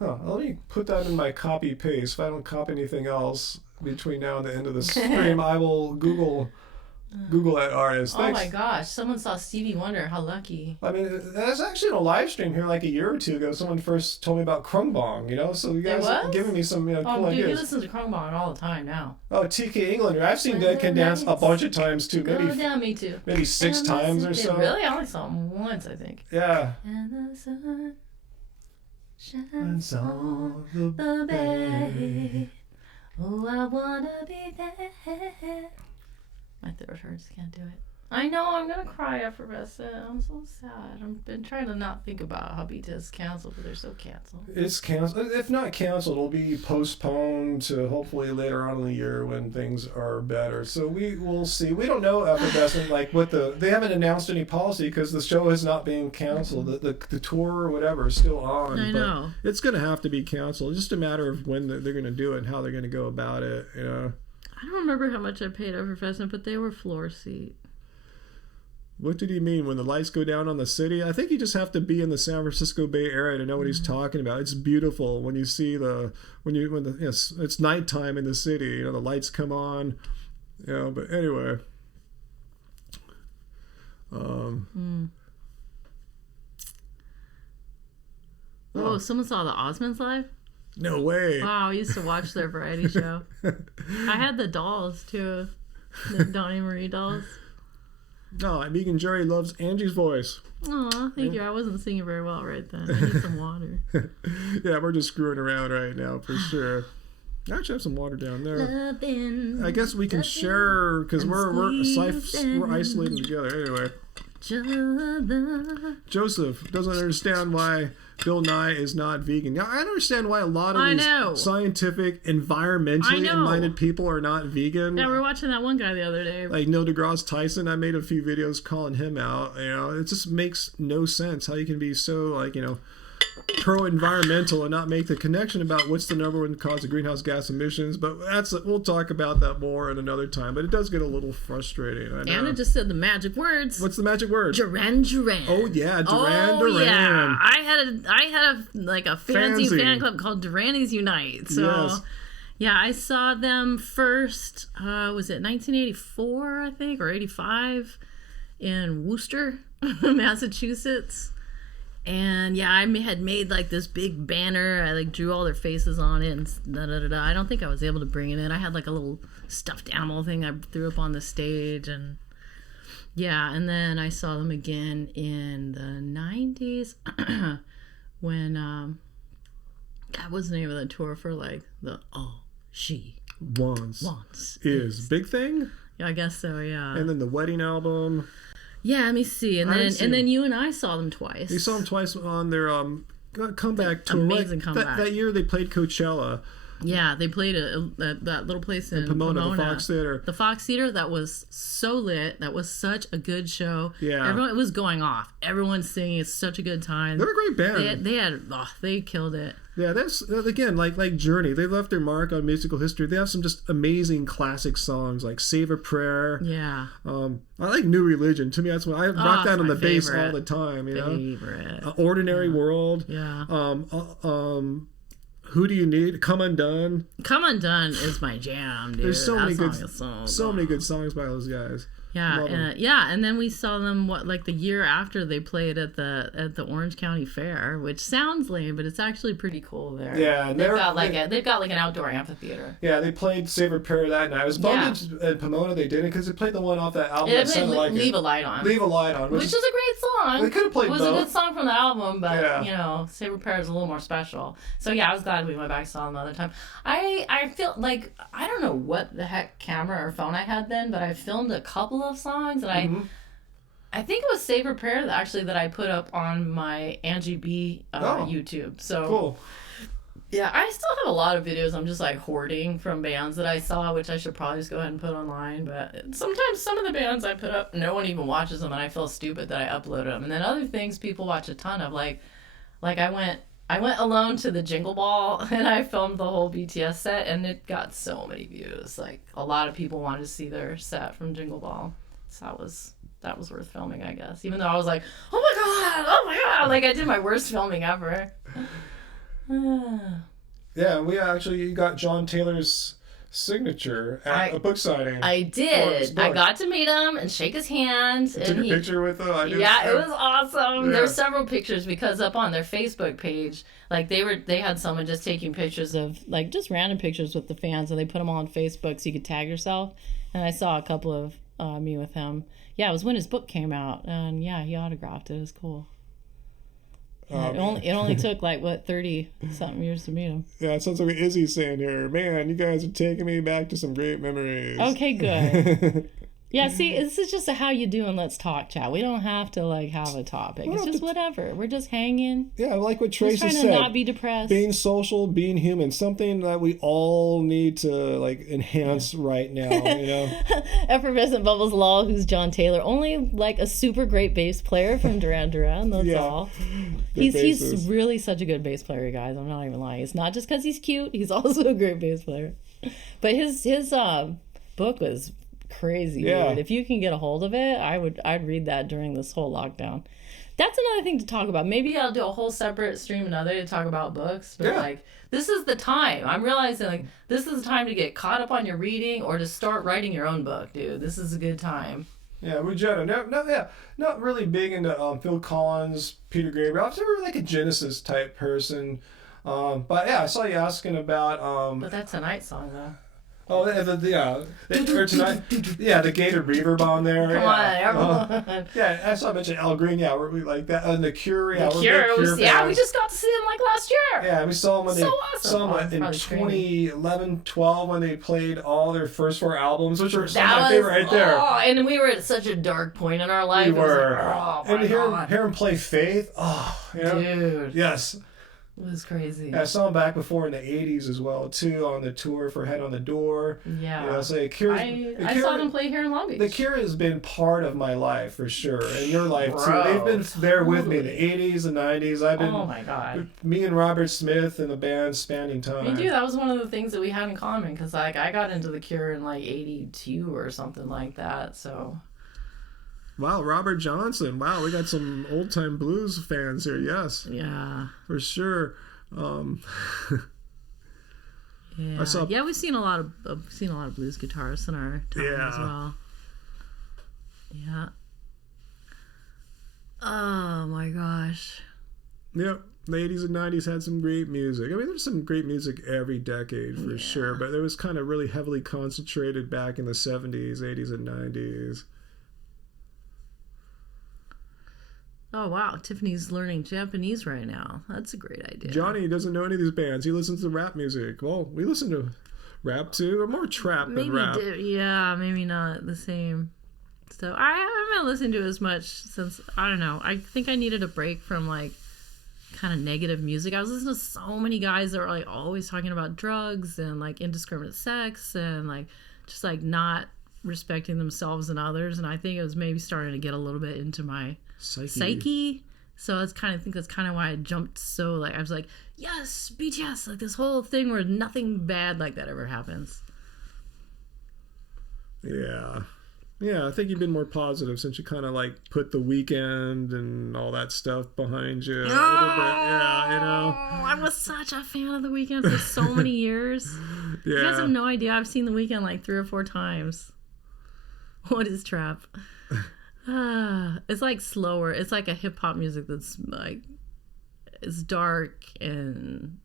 Let me put that in my copy paste. If I don't copy anything else between now and the end of the stream, I will Google that artist. Thanks. Oh my gosh, someone saw Stevie Wonder. How lucky. I mean, that's actually in a live stream here like a year or two ago. Someone first told me about Krungbong, so you guys are giving me some cool dude, ideas. He listens to Krungbong all the time now. Oh, TK Englander. I've seen Dead Can Dance a bunch of times too. Me too. Maybe 6 times or so. Really? I only saw him once, I think. Yeah. And the sun shines on the bay. Oh, I wanna be there. My throat hurts. Can't do it. I know. I'm gonna cry effervescent. I'm so sad. I've been trying to not think about how BTS is canceled, but they're so canceled. It's canceled. If not canceled, it'll be postponed to hopefully later on in the year when things are better. So we will see. We don't know effervescent they haven't announced any policy because the show is not being canceled. The tour or whatever is still on. I know. It's gonna have to be canceled. It's just a matter of when they're gonna do it and how they're gonna go about it. I don't remember how much I paid Effervescent, but they were floor seat. What did he mean when the lights go down on the city? I think you just have to be in the San Francisco Bay Area to know what he's talking about. It's beautiful when you see it's nighttime in the city. The lights come on. But anyway. Oh, someone saw the Osmonds live? No way. Wow, I used to watch their variety show. I had the dolls too, the Donnie Marie dolls. No, Vegan Jerry loves Angie's voice. Aw, thank you. I wasn't singing very well right then. I need some water. Yeah, we're just screwing around right now for sure. I actually have some water down there. I guess we can share because we're isolated together anyway. Joseph doesn't understand why Bill Nye is not vegan. Now, I understand why a lot of these scientific, environmentally minded people are not vegan. Yeah, we were watching that one guy the other day. Like Neil deGrasse Tyson. I made a few videos calling him out. It just makes no sense how you can be so pro-environmental and not make the connection about what's the number one cause of greenhouse gas emissions. But we'll talk about that more at another time. But it does get a little frustrating. I know. Anna just said the magic words. What's the magic word? Duran Duran. Oh yeah, Duran. Yeah. I had a fancy fan club called Durannies Unite. So yes. Yeah, I saw them first. Was it 1984? I think, or 85 in Worcester, Massachusetts. And yeah, I had made this big banner. I drew all their faces on it and I don't think I was able to bring it in. I had a little stuffed animal thing I threw up on the stage, and yeah, and then I saw them again in the 90s when what was the name of the tour for the All She Wants is Big Thing? Yeah, I guess so, yeah. And then the Wedding album. Yeah, let me see. And then you and I saw them twice. We saw them twice on their comeback tour. Amazing comeback. That year they played Coachella. Yeah, they played that little place in Pomona, the Fox Theater. The Fox Theater, that was so lit. That was such a good show. Yeah. It was going off. Everyone's singing. It's such a good time. They're a great band. They killed it. Yeah, that's again like Journey. They left their mark on musical history. They have some just amazing classic songs like "Save a Prayer." Yeah. I like "New Religion." To me, that's what I rock that on the bass all the time. Favorite. "Ordinary World." Yeah. Who Do You Need? Come Undone. Come Undone is my jam, dude. There's so many good songs. so many good songs by those guys. Yeah, and then we saw them like the year after they played at the Orange County Fair, which sounds lame, but it's actually pretty cool there. Yeah, and they've got like an outdoor amphitheater. Yeah, they played Save a Prayer that night. I was bummed in Pomona they didn't, because they played the one off that album. Yeah, they played Leave a Light On. Leave a Light On, which is a great song. They could have played both. It was a good song from the album, but you know, Save a Prayer is a little more special. So yeah, I was glad we went back and saw them another time. I feel like I don't know what the heck camera or phone I had then, but I filmed a couple of songs, and I think it was Save a Prayer that I put up on my Angie B YouTube. So cool. Yeah, I still have a lot of videos I'm just like hoarding from bands that I saw, which I should probably just go ahead and put online. But sometimes some of the bands I put up, no one even watches them, and I feel stupid that I uploaded them. And then other things people watch a ton of, like I went alone to the Jingle Ball, and I filmed the whole BTS set, and it got so many views. Like, a lot of people wanted to see their set from Jingle Ball. So that was worth filming, I guess. Even though I was like, oh my god, like I did my worst filming ever. Yeah, we actually got John Taylor's signature at a book signing. I did. I got to meet him and shake his hand. Took a picture with him. It was awesome. Yeah. There's several pictures, because up on their Facebook page, like they had someone just taking pictures of like just random pictures with the fans, and they put them all on Facebook so you could tag yourself. And I saw a couple of me with him. Yeah, it was when his book came out, and yeah, he autographed it. It was cool. It only took like 30-something years to meet him. Yeah, it sounds like Izzy's saying here. Man, you guys are taking me back to some great memories. Okay, good. Yeah, see, this is just a how you doing, let's talk chat. We don't have to like have a topic. It's just whatever. We're just hanging. Yeah, like what Tracy said. Just trying to not be depressed. Being social, being human, something that we all need to like enhance right now, you know. Effervescent Bubbles Law, who's John Taylor, only like a super great bass player from Duran Duran. That's all. He's really such a good bass player, you guys. I'm not even lying. It's not just because he's cute. He's also a great bass player. But his book was crazy weird. If you can get a hold of it, I'd read that during this whole lockdown. That's another thing to talk about. Maybe I'll do a whole separate stream another day to talk about books. But like, this is the time. I'm realizing like this is the time to get caught up on your reading or to start writing your own book, dude. This is a good time. Yeah, not really big into Phil Collins, Peter Gabriel. I was never like a Genesis type person. But yeah, I saw you asking about. But that's a night song though. Oh, or tonight, the Gator Reverb on there. Come on, everyone. I saw mention Al Green. Yeah, we like that. And the Cure. Yeah, we just got to see them like last year. Yeah, we saw them in 2011, 12 when they played all their first 4 albums, which were some of my favorite right there. Oh, and we were at such a dark point in our life. We were. And hear him play Faith. Oh, dude. Yes. It was crazy. Yeah, I saw him back before in the 80s as well, too, on the tour for Head on the Door. Yeah. You know, so I saw them play here in Long Beach. The Cure has been part of my life, for sure, and your life, too. They've been there with me in the 80s and 90s. Oh, my God. Me and Robert Smith and the band spanning time. Me too. That was one of the things that we had in common, because like, I got into the Cure in like 82 or something like that, so... Wow, Robert Johnson. Wow, we got some old time blues fans here. Yes. Yeah. For sure. Yeah. We've seen a lot of blues guitarists in our time as well. Yeah. Oh my gosh. Yep. The 80s and 90s had some great music. I mean, there's some great music every decade for sure, but it was kind of really heavily concentrated back in the 70s, 80s, and 90s. Oh, wow. Tiffany's learning Japanese right now. That's a great idea. Johnny doesn't know any of these bands. He listens to rap music. Well, we listen to rap too, or more trap than rap. Maybe not the same. So I haven't been listening to it as much since, I don't know. I think I needed a break from like kind of negative music. I was listening to so many guys that were like always talking about drugs and like indiscriminate sex and like just like not respecting themselves and others. And I think it was maybe starting to get a little bit into my psyche. So I think that's kind of why I jumped so like I was like, yes, BTS, like this whole thing where nothing bad like that ever happens. Yeah, I think you've been more positive since you kind of like put The Weeknd and all that stuff behind you a little bit. Yeah, you know. I was such a fan of The Weeknd for so many years. You guys have no idea. I've seen The Weeknd like 3 or 4 times. What is trap? It's like slower. It's like a hip hop music that's like, it's dark and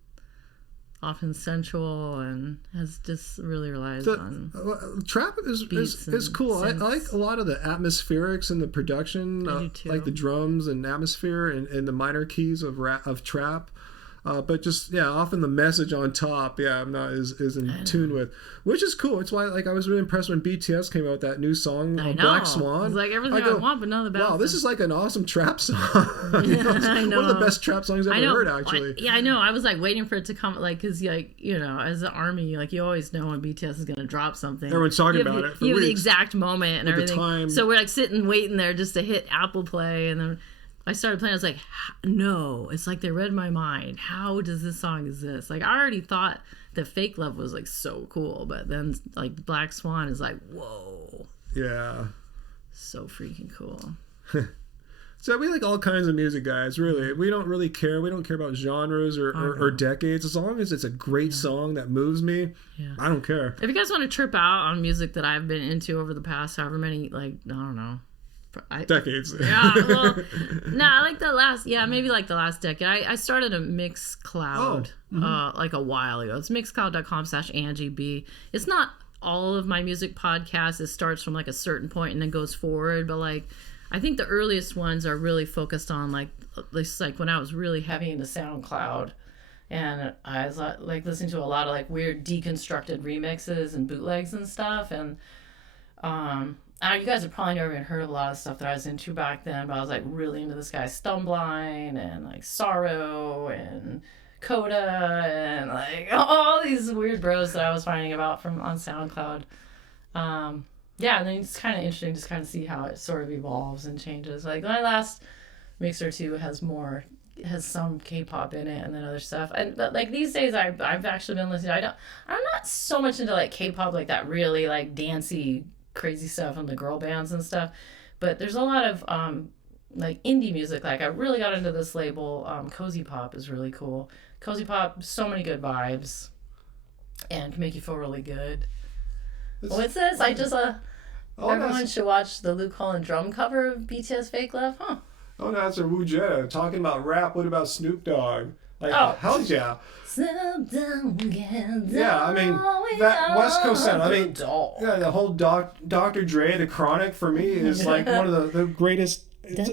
often sensual and has just really relies on trap is cool. I like a lot of the atmospherics and the production, like the drums and atmosphere and the minor keys of trap. But just often the message on top, I'm not as in tune with, which is cool. It's why I was really impressed when BTS came out with that new song, Black Swan. It's like everything I want, but none of the best. Wow, this is like an awesome trap song. I know. One of the best trap songs I've ever heard, actually. I know. I was like waiting for it to come, because as an army, you always know when BTS is gonna drop something. Everyone's talking about it. You have the exact moment and everything. The time. So we're sitting waiting there just to hit Apple Play, and then I started playing. I was like, no, it's like they read my mind. How does this song exist? I already thought that Fake Love was so cool, but then Black Swan is whoa. Yeah. So freaking cool. So we like all kinds of music, guys. Really, we don't really care. We don't care about genres or decades. As long as it's a great song that moves me, I don't care. If you guys want to trip out on music that I've been into over the past however many, I don't know. Decades. Yeah, well, maybe the last decade. I started a Mixcloud a while ago. It's mixcloud.com/AngieB. It's not all of my music podcasts. It starts from a certain point and then goes forward. But I think the earliest ones are really focused on at least when I was really heavy into SoundCloud. And I was listening to a lot of weird deconstructed remixes and bootlegs and stuff. And you guys have probably never even heard of a lot of stuff that I was into back then, but I was really into this guy Stumbline and Sorrow and Coda and all these weird bros that I was finding about on SoundCloud. And then it's kind of interesting to kind of see how it sort of evolves and changes. My last mix or two has some K-pop in it and then other stuff. And but these days I've actually been listening. I'm not so much into K-pop that really dancey crazy stuff and the girl bands and stuff, but there's a lot of indie music. I really got into this label. Cozy Pop is really cool. Cozy Pop, so many good vibes and can make you feel really good. What's this? Everyone should watch the Luke Holland drum cover of BTS Fake Love. Oh, no, that's a Wu Jetta. Talking about rap, what about Snoop Dogg? Hell yeah. Yeah, I mean, that West Coast sound. I mean, the whole Dr. Dre, The Chronic, for me, is one of the greatest.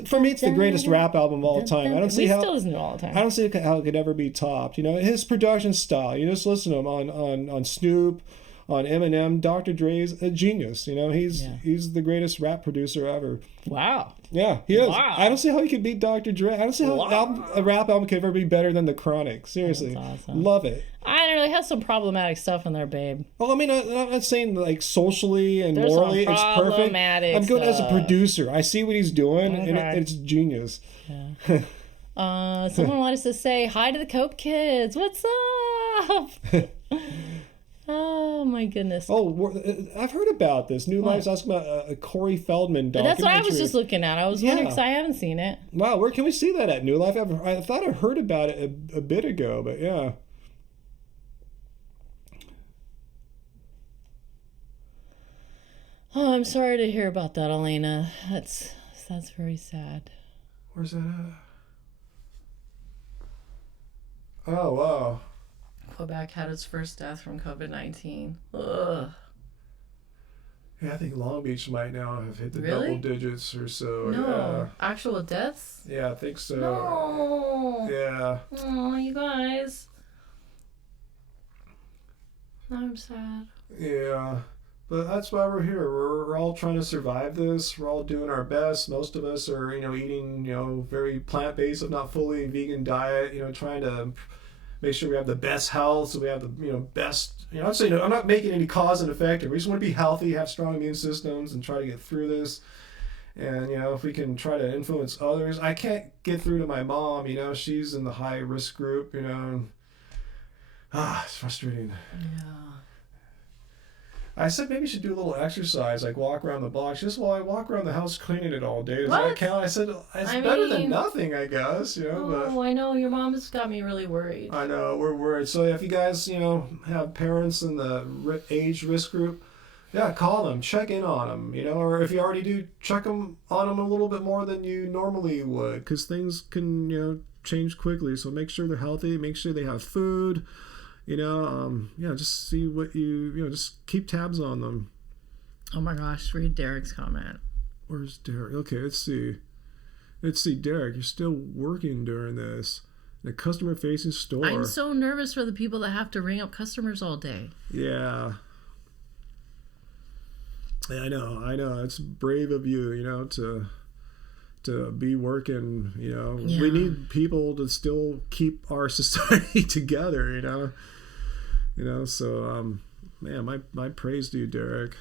For me, it's the greatest rap album of all time. I don't see how it could ever be topped. His production style. You just listen to him on Snoop, on Eminem. Dr. Dre's a genius. He's the greatest rap producer ever. Wow. Yeah, he is. Wow. I don't see how he could beat Dr. Dre. I don't see how a rap album could ever be better than The Chronic. Seriously. That's awesome. Love it. I don't know. It has some problematic stuff in there, babe. Well, I mean, I'm not saying socially and morally it's perfect. I'm good as a producer. I see what he's doing, and it's genius. Yeah. Someone wanted us to say hi to the Cope Kids. What's up? Oh my goodness! Oh, I've heard about this. New Life's asking about a Corey Feldman documentary. That's what I was just looking at. I was wondering because I haven't seen it. Wow, where can we see that at? New Life? I thought I heard about it a bit ago, but yeah. Oh, I'm sorry to hear about that, Elena. That's very sad. Where's that at? Oh, wow. Quebec had its first death from COVID-19. Ugh. Yeah, I think Long Beach might now have hit the double digits or so. No. Actual deaths? Yeah, I think so. No. Yeah. Oh, you guys. I'm sad. Yeah. But that's why we're here. We're all trying to survive this. We're all doing our best. Most of us are, eating, very plant-based, if not fully vegan diet, trying to make sure we have the best health, so we have the best. I'm saying I'm not making any cause and effect. We just want to be healthy, have strong immune systems, and try to get through this. And if we can try to influence others, I can't get through to my mom. She's in the high risk group. It's frustrating. Yeah. I said maybe you should do a little exercise, walk around the block. Just while I walk around the house cleaning it all day. Does that count? I said it's better than nothing, I guess. But I know your mom's got me really worried. I know we're worried. So if you guys have parents in the age risk group, Yeah, call them, check in on them, you know, or if you already do, check them on them a little bit more than you normally would. Because things can, change quickly. So make sure they're healthy, make sure they have food, just see what just keep tabs on them. Oh my gosh, read Derek's comment. Where's Derek? Okay, let's see. Derek, you're still working during this in a customer-facing store. I'm so nervous for the people that have to ring up customers all day. Yeah. I know. It's brave of you, to be working, Yeah. We need people to still keep our society together, so, man, my praise to you, Derek.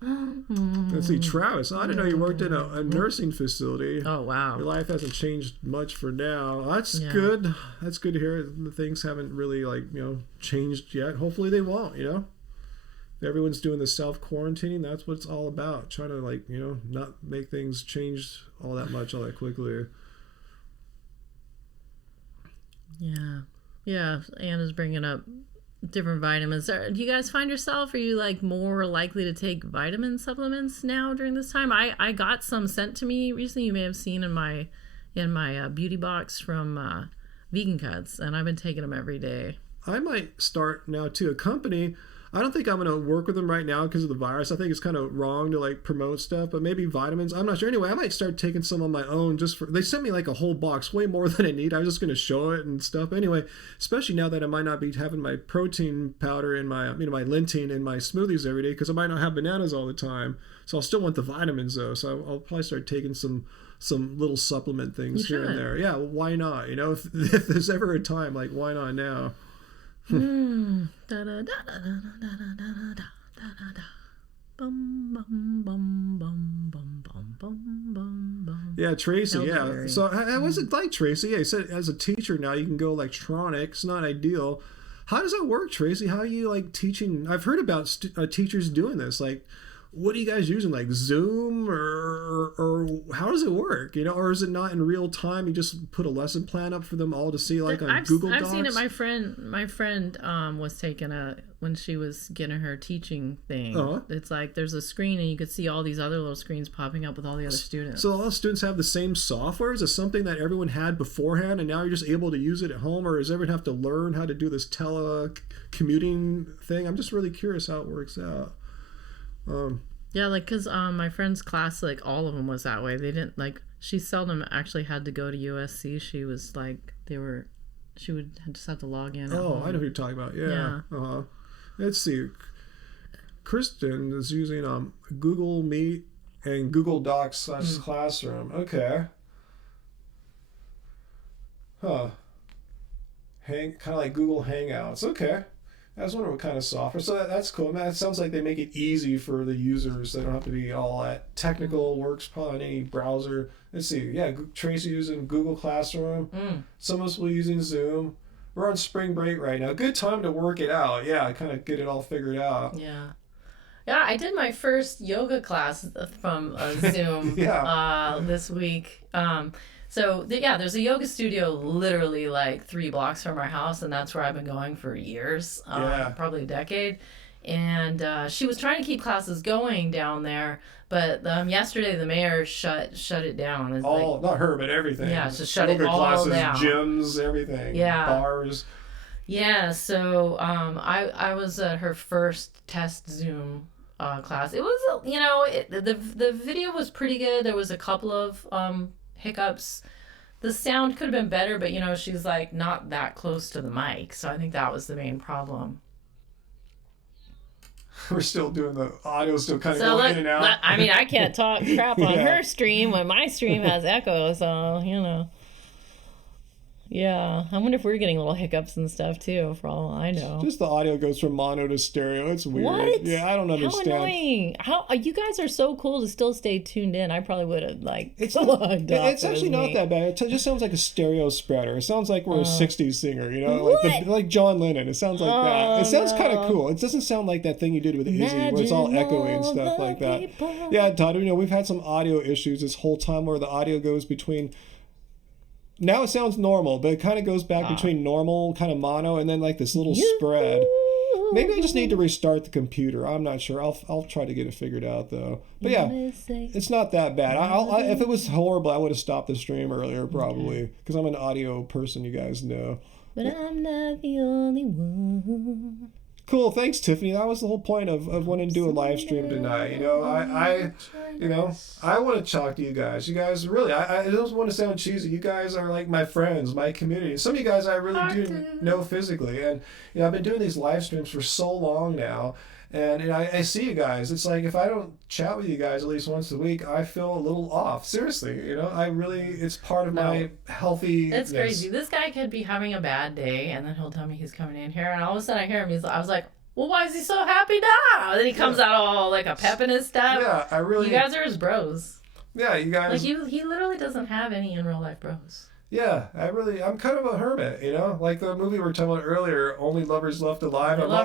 Let's see, Travis. I didn't know you worked in a nursing facility. Oh wow, your life hasn't changed much for now. That's good. That's good to hear. Things haven't really changed yet. Hopefully they won't. Everyone's doing the self-quarantining. That's what it's all about. Trying to not make things change all that much all that quickly. Yeah. Anna's bringing up different vitamins. Do you guys find yourself, are you more likely to take vitamin supplements now during this time? I got some sent to me recently. You may have seen in my beauty box from Vegan Cuts, and I've been taking them every day. I might start now too. A company, I don't think I'm going to work with them right now because of the virus. I think it's kind of wrong to promote stuff, but maybe vitamins. I'm not sure. Anyway, I might start taking some on my own they sent me a whole box, way more than I need. I was just going to show it and stuff. Anyway, especially now that I might not be having my protein powder in my, my Lintein in my smoothies every day because I might not have bananas all the time. So I'll still want the vitamins though. So I'll probably start taking some little supplement things here and there. Yeah, well, why not? If there's ever a time, why not now? Yeah, Tracy. Yeah. So how was it like, Tracy? Yeah, you said as a teacher now you can go electronic. It's not ideal. How does that work, Tracy? How are you teaching? I've heard about teachers doing this. What are you guys using, Zoom or how does it work? Or is it not in real time? You just put a lesson plan up for them all to see, on Google Docs? I've seen it. My friend was taking when she was getting her teaching thing. Uh-huh. It's there's a screen and you could see all these other little screens popping up with all the other students. So all students have the same software? Is it something that everyone had beforehand and now you're just able to use it at home, or does everyone have to learn how to do this telecommuting thing? I'm just really curious how it works out. Yeah, because my friend's class, all of them was that way. They didn't she seldom actually had to go to USC. She was she would just have to log in. Oh, I know who you're talking about. Yeah. Let's see. Kristen is using Google Meet and Google Docs / Classroom. Okay. Huh. Kind of like Google Hangouts. Okay. I was wondering what kind of software. So that's cool. Man, it sounds like they make it easy for the users. They don't have to be all that technical. Works probably on any browser. Let's see. Yeah, Tracy using Google Classroom. Some of us will be using Zoom. We're on spring break right now. Good time to work it out. Yeah, kind of get it all figured out. Yeah. Yeah, I did my first yoga class from Zoom this week. So there's a yoga studio literally 3 blocks from our house, and that's where I've been going for years, probably a decade. And she was trying to keep classes going down there, but yesterday the mayor shut it down. Not her, but everything. Yeah, just shut it all classes, down. Gyms, everything. Yeah. Bars. Yeah. So I was at her first test Zoom class. It was the video was pretty good. There was a couple of hiccups. The sound could have been better, but she's not that close to the mic, so I think that was the main problem. We're still doing the audio, still kind of going in and out. I can't talk crap on her stream when my stream has echo, so Yeah, I wonder if we're getting little hiccups and stuff too, for all I know. Just the audio goes from mono to stereo. It's weird. What? Yeah, I don't understand. How annoying. You guys are so cool to still stay tuned in. I probably would have it's actually not that bad. It just sounds like a stereo spreader. It sounds like we're a 60s singer, like John Lennon. It sounds like that. It sounds kind of cool. It doesn't sound like that thing you did with Izzy where it's all echoey and stuff like that. Yeah, Todd, we've had some audio issues this whole time where the audio goes between Now it sounds normal, but it kind of goes back between normal, kind of mono, and then like this little spread. Maybe I just need to restart the computer. I'm not sure. I'll try to get it figured out though. But yeah, it's not that bad. If it was horrible, I would have stopped the stream earlier probably, because I'm an audio person. You guys know. But I'm not the only one. Cool, thanks, Tiffany. That was the whole point of wanting to do a live stream tonight. You know, I want to talk to you guys. You guys, really, I don't want to sound cheesy. You guys are like my friends, my community. Some of you guys I really do know physically, and you know, I've been doing these live streams for so long now. And I see you guys. It's like if I don't chat with you guys at least once a week, I feel a little off. Seriously, you know, it's part of my healthy. It's crazy. This guy could be having a bad day, and then he'll tell me he's coming in here, and all of a sudden I hear him. I was like, well, why is he so happy now? And then he comes out all like a pep in his step. Yeah, You guys are his bros. Yeah, you guys. Like he literally doesn't have any in real life bros. Yeah, I'm kind of a hermit, you know? Like the movie we were talking about earlier, Only Lovers Left Alive. I'm not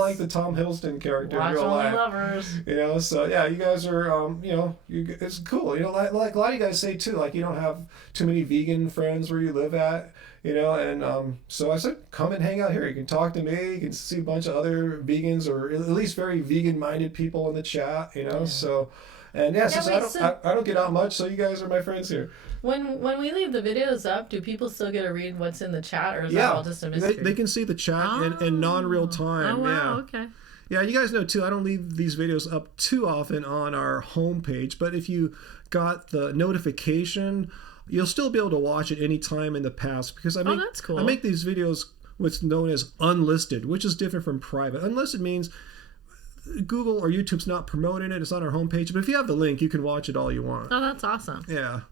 like the Tom Hiddleston character in real life. Only Lovers. You know, so yeah, you guys are, you know, it's cool. You know, like a lot of you guys say too, like you don't have too many vegan friends where you live at, you know, and so I said, come and hang out here. You can talk to me. You can see a bunch of other vegans or at least very vegan-minded people in the chat, you know, yeah. So... And since I don't get out much, so you guys are my friends here. When we leave the videos up, do people still get to read what's in the chat, or is that all just a mystery? They can see the chat in non-real time. Oh, wow, yeah. Okay. Yeah, you guys know too, I don't leave these videos up too often on our homepage, but if you got the notification, you'll still be able to watch it any time in the past, because that's cool. I make these videos what's known as unlisted, which is different from private. Unlisted means Google or YouTube's not promoting it. It's on our homepage. But if you have the link, you can watch it all you want. Oh, that's awesome. Yeah.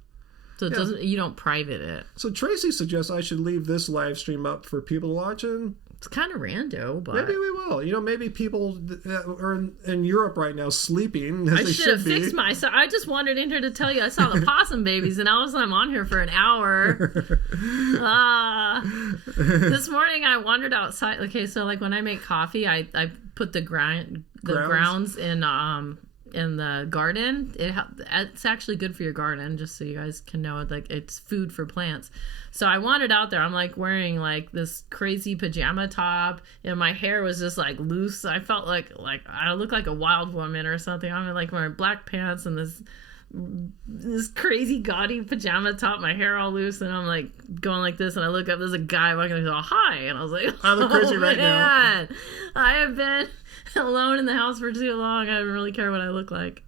So you don't private it. So Tracy suggests I should leave this live stream up for people watching. It's kind of rando, but... Maybe we will. You know, maybe people are in Europe right now sleeping as they should be. I should have fixed myself. I just wandered in here to tell you I saw the possum babies, and all of a sudden I'm on here for an hour. This morning I wandered outside. Okay, so like when I make coffee, I put the grounds in the garden. It's actually good for your garden, just so you guys can know. Like, it's food for plants. So I wandered out there. I'm like wearing like this crazy pajama top, and my hair was just like loose. I felt like I look like a wild woman or something. I'm like wearing black pants and this crazy gaudy pajama top, my hair all loose, and I'm like going like this, and I look up, there's a guy walking, and oh, hi, and I was like, I look crazy right now. I have been alone in the house for too long. I don't really care what I look like.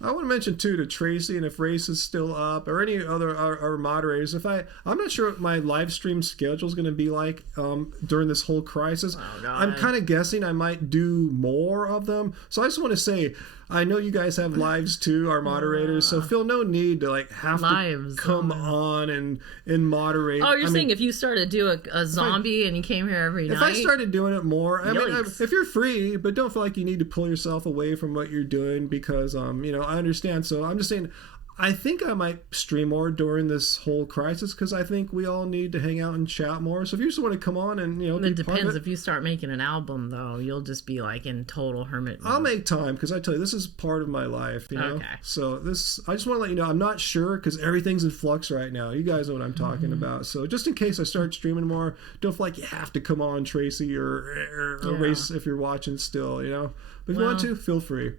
I want to mention too to Tracy, and if Race is still up, or any other our moderators, I'm not sure what my live stream schedule is going to be like during this whole crisis. Oh, God. I'm kind of guessing I might do more of them. So I just want to say, I know you guys have lives too, our moderators, so feel no need to like have to come on and moderate. Oh, you're saying if you started to do a zombie and you came here every night? If I started doing it more, I mean, if you're free, but don't feel like you need to pull yourself away from what you're doing, because you know, I understand. So I'm just saying, I think I might stream more during this whole crisis, because I think we all need to hang out and chat more. So if you just want to come on and, you know, it depends. If you start making an album, though, you'll just be like in total hermit mode. I'll make time, because I tell you, this is part of my life, you know. Okay. So I just want to let you know, I'm not sure, because everything's in flux right now. You guys know what I'm talking about. So just in case I start streaming more, don't feel like you have to come on, Tracy, or Race, if you're watching still, you know. But if you want to, feel free.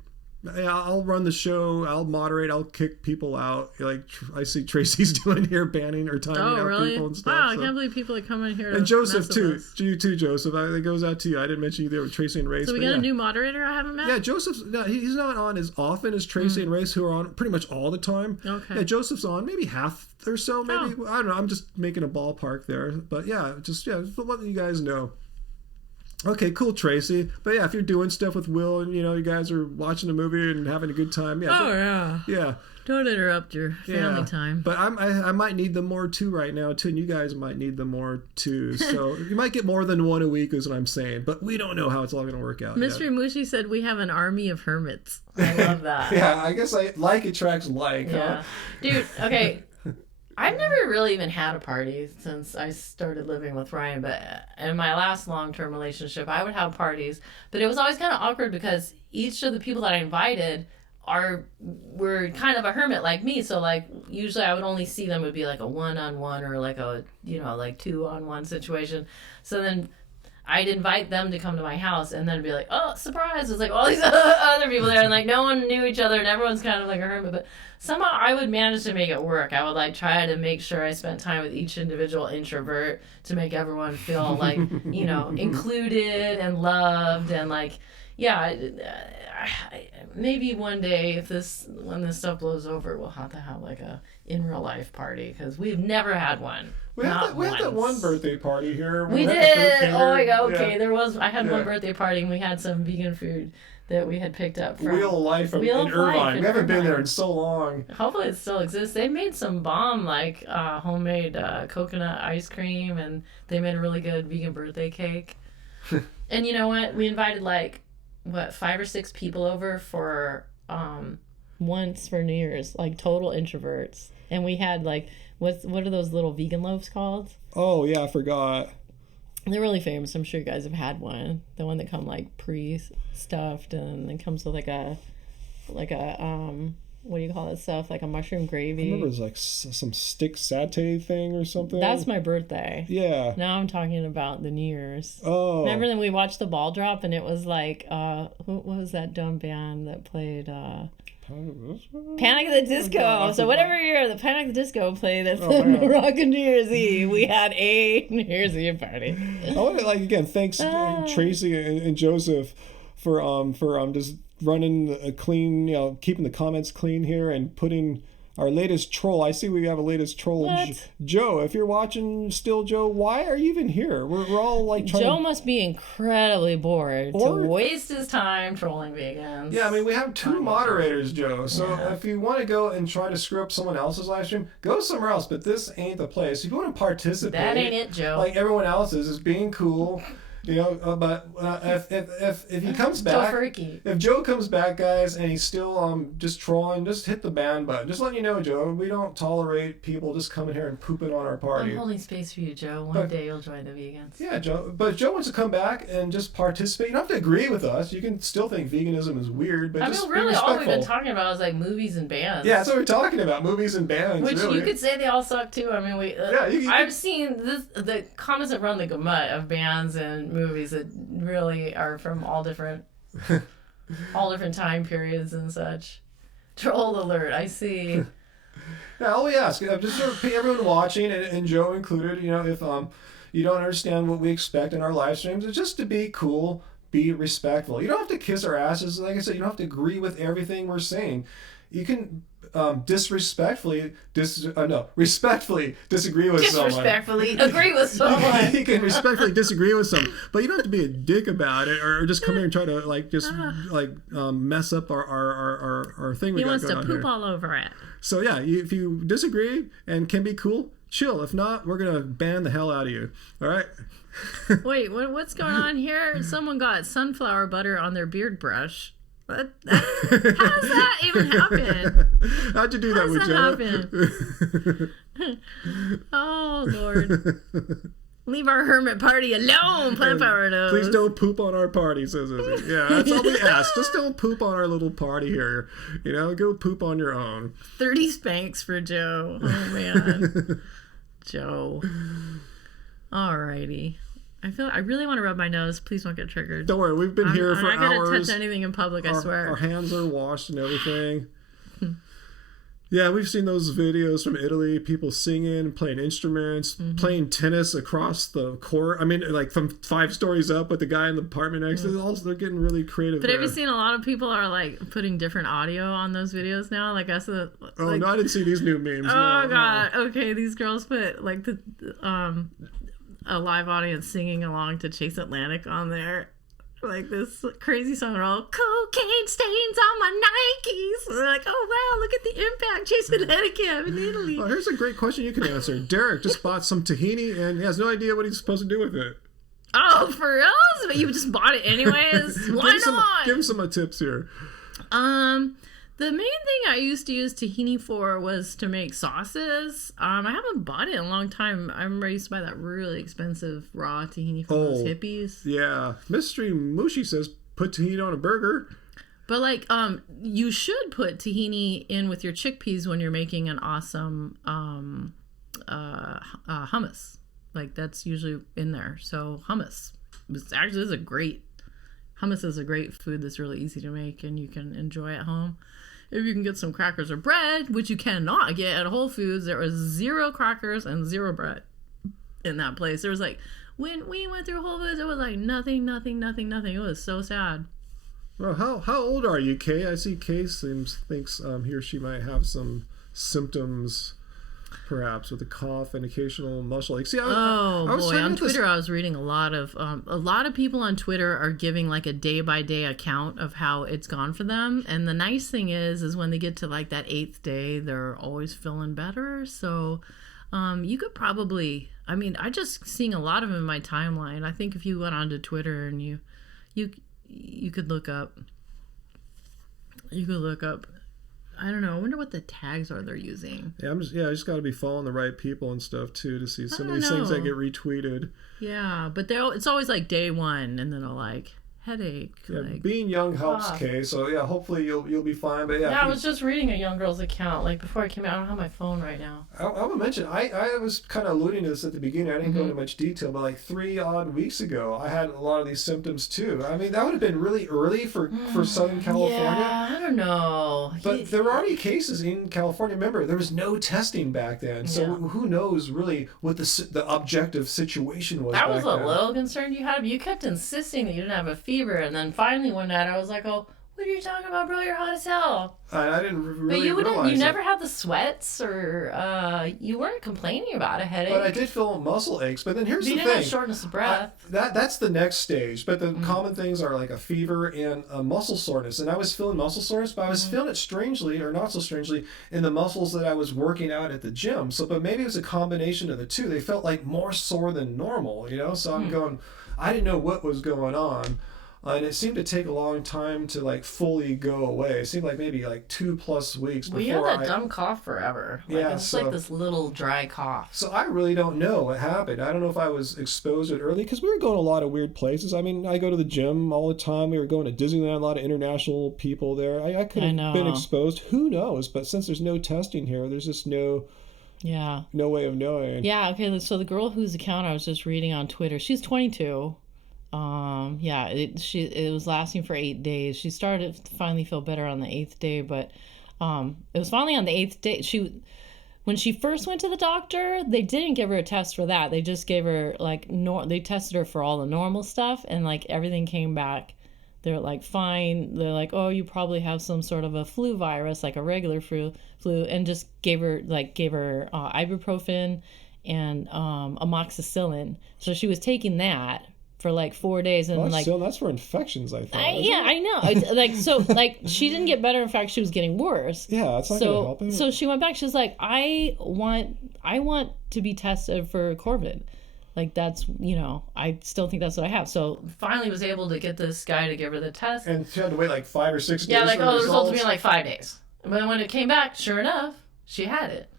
I'll run the show. I'll moderate. I'll kick people out. Like I see Tracy's doing here, banning or timing out people and stuff. Wow, I can't believe people are coming here. And Joseph too. You too, Joseph. It goes out to you. I didn't mention you there with Tracy and Race. So we got a new moderator I haven't met? Yeah, Joseph's. No, he's not on as often as Tracy and Race, who are on pretty much all the time. Okay. Yeah, Joseph's on maybe half or so. Maybe I don't know. I'm just making a ballpark there. But just letting you guys know. Okay, cool, Tracy. But yeah, if you're doing stuff with Will and, you know, you guys are watching a movie and having a good time, yeah. Don't interrupt your family time. But I might need them more too right now too, and you guys might need them more too. So you might get more than one a week, is what I'm saying. But we don't know how it's all going to work out. Mystery Mushi said we have an army of hermits. I love that. Yeah, I guess like attracts like. Yeah, huh? Dude. Okay. I've never really even had a party since I started living with Ryan, but in my last long-term relationship, I would have parties, but it was always kind of awkward because each of the people that I invited were kind of a hermit like me. So like usually I would only see them, it would be like a 1-on-1 or like a, you know, like 2-on-1 situation. So then I'd invite them to come to my house and then be like, oh, surprise, there's like all these other people there, and like no one knew each other and everyone's kind of like a hermit. But somehow I would manage to make it work. I would like try to make sure I spent time with each individual introvert to make everyone feel like, you know, included and loved. And like, yeah, maybe one day when this stuff blows over, we'll have to have like a in real life party, because we've never had one. We had that one birthday party here. We did. Oh my god. Okay, yeah. I had one birthday party and we had some vegan food that we had picked up from Wheel of Life in Irvine. We haven't been there in so long. Hopefully it still exists. They made some bomb like homemade coconut ice cream, and they made a really good vegan birthday cake. And you know what? We invited like 5 or 6 people over for once for New Year's, like total introverts, and we had like what are those little vegan loaves called? Oh yeah, I forgot. They're really famous. I'm sure you guys have had one. The one that come like pre-stuffed and it comes with like a what do you call that stuff? Like a mushroom gravy. I remember it was like some stick satay thing or something. That's my birthday. Yeah. Now I'm talking about the New Year's. Oh. Remember then we watched the ball drop and it was like what was that dumb band that played Panic at the Disco. So whatever year the Panic at the Disco played at the Moroccan New Year's Eve, we had a New Year's Eve party. I want to again thanks Tracy and Joseph for just running a clean, keeping the comments clean here and putting our latest troll. I see we have a latest troll. Joe, if you're watching still, Joe, why are you even here? We're all like trying Joe must be incredibly bored to waste his time trolling vegans. Yeah, I mean, we have 2 moderators, Joe. So if you want to go and try to screw up someone else's live stream, go somewhere else. But this ain't the place. If you want to participate, that ain't it, Joe. Like everyone else is being cool. But if he comes back, if Joe comes back, guys, and he's still just trolling, just hit the ban button. Just letting you know, Joe, we don't tolerate people just coming here and pooping on our party. I'm holding space for you, Joe. One day you'll join the vegans. Yeah, Joe. But Joe wants to come back and just participate. You don't have to agree with us. You can still think veganism is weird, but just really be respectful. All we've been talking about is like movies and bands. Yeah, that's what we're talking about, movies and bands. Which really. You could say they all suck too. I mean, I've seen the comments that run the gamut of bands and movies that really are from all different time periods and such. Troll alert! I see. Yeah, all we ask, just for everyone watching and Joe included, if you don't understand what we expect in our live streams, it's just to be cool, be respectful. You don't have to kiss our asses. Like I said, you don't have to agree with everything we're saying. You can respectfully disagree with someone. Disrespectfully agree with someone. You can respectfully disagree with someone, but you don't have to be a dick about it or just come here and try to mess up our thing. He wants to poop all over it. So yeah, if you disagree and can be cool, chill. If not, we're gonna ban the hell out of you. All right. Wait, what's going on here? Someone got sunflower butter on their beard brush. How does that even happen? How'd you do that with Joe? Oh, Lord. Leave our hermit party alone, Plant Power Nose. Please don't poop on our party, says Izzy. Yeah, that's all we ask. Just don't poop on our little party here. Go poop on your own. 30 spanks for Joe. Oh, man. Joe. Alrighty. I really want to rub my nose. Please don't get triggered. Don't worry, we've been here for hours. I'm not going to touch anything in public, I swear. Our hands are washed and everything. Yeah, we've seen those videos from Italy, people singing, playing instruments, playing tennis across the court. I mean, like from 5 stories up with the guy in the apartment next to them. They're getting really creative. But have you seen a lot of people are like putting different audio on those videos now? Like I said. Oh, no, I didn't see these new memes. Oh, no, God. No. Okay, these girls put like a live audience singing along to Chase Atlantic on there. Like this crazy song, they're all cocaine stains on my Nikes. They're like, oh wow, look at the impact Chase Atlantic have in Italy. Well, here's a great question you can answer. Derek just bought some tahini and he has no idea what he's supposed to do with it. Oh, for real? But you just bought it anyways? Why not? Give him some tips here. The main thing I used to use tahini for was to make sauces. I haven't bought it in a long time. I remember I used to buy that really expensive raw tahini from those hippies. Yeah. Mystery Mushi says, put tahini on a burger. But like, you should put tahini in with your chickpeas when you're making an awesome hummus. Like that's usually in there. So hummus is a great food that's really easy to make and you can enjoy at home. If you can get some crackers or bread, which you cannot get at Whole Foods, there was 0 crackers and 0 bread in that place. There was like, when we went through Whole Foods, it was like nothing. It was so sad. Well, how old are you, Kay? I see Kay thinks he or she might have some symptoms, perhaps with a cough and occasional muscle ache. See, on Twitter, I was reading a lot of people on Twitter are giving like a day by day account of how it's gone for them. And the nice thing is when they get to like that 8th day, they're always feeling better. So, you could probably, I just seeing a lot of them in my timeline. I think if you went onto Twitter and you could look up. I don't know. I wonder what the tags are they're using. Yeah, I just got to be following the right people and stuff too to see some of these things that get retweeted. Yeah, but it's always like day 1, and then I'll like headache. Yeah, like, being young helps, Kay. So yeah, hopefully you'll be fine. But yeah, I was just reading a young girl's account like before I came out. I don't have my phone right now. I want to mention I was kind of alluding to this at the beginning. I didn't go into much detail, but like 3 odd weeks ago, I had a lot of these symptoms too. That would have been really early for Southern California. Yeah, I don't know. But there were already cases in California. Remember, there was no testing back then, so who knows really what the objective situation was. That was back a then. little concerned you had. You kept insisting that you didn't have a fever, and then finally one night I was like, "Oh, what are you talking about, bro? You're hot as hell." I didn't really But you never had the sweats, or you weren't complaining about a headache. But I did feel muscle aches. But then here's the thing: you didn't have shortness of breath. That's the next stage. But the common things are like a fever and a muscle soreness. And I was feeling muscle soreness, but I was feeling it strangely, or not so strangely, in the muscles that I was working out at the gym. So, but maybe it was a combination of the two. They felt like more sore than normal, So I'm going. I didn't know what was going on. And it seemed to take a long time to like fully go away. It seemed like maybe like 2+ weeks before. You had that dumb cough forever. It's like this little dry cough. So I really don't know what happened. I don't know if I was exposed to it early because we were going to a lot of weird places. I go to the gym all the time. We were going to Disneyland, a lot of international people there. I could have been exposed. Who knows? But since there's no testing here, there's just no way of knowing. Yeah. Okay. So the girl whose account I was just reading on Twitter, she's 22. It was lasting for 8 days. She started to finally feel better on the 8th day, but it was finally on the 8th day. When she first went to the doctor, they didn't give her a test for that. They just gave her they tested her for all the normal stuff, and like everything came back. They're like fine. They're like, oh, you probably have some sort of a flu virus, like a regular flu, and just gave her ibuprofen and amoxicillin. So she was taking that for like 4 days, and that's for infections, I thought. I know. It's she didn't get better. In fact, she was getting worse. Yeah, it's not gonna help. So she went back. She's like, I want to be tested for COVID. Like that's, I still think that's what I have. So finally was able to get this guy to give her the test. And she had to wait like 5 or 6 days. Yeah, the results will be in like 5 days. But when it came back, sure enough, she had it.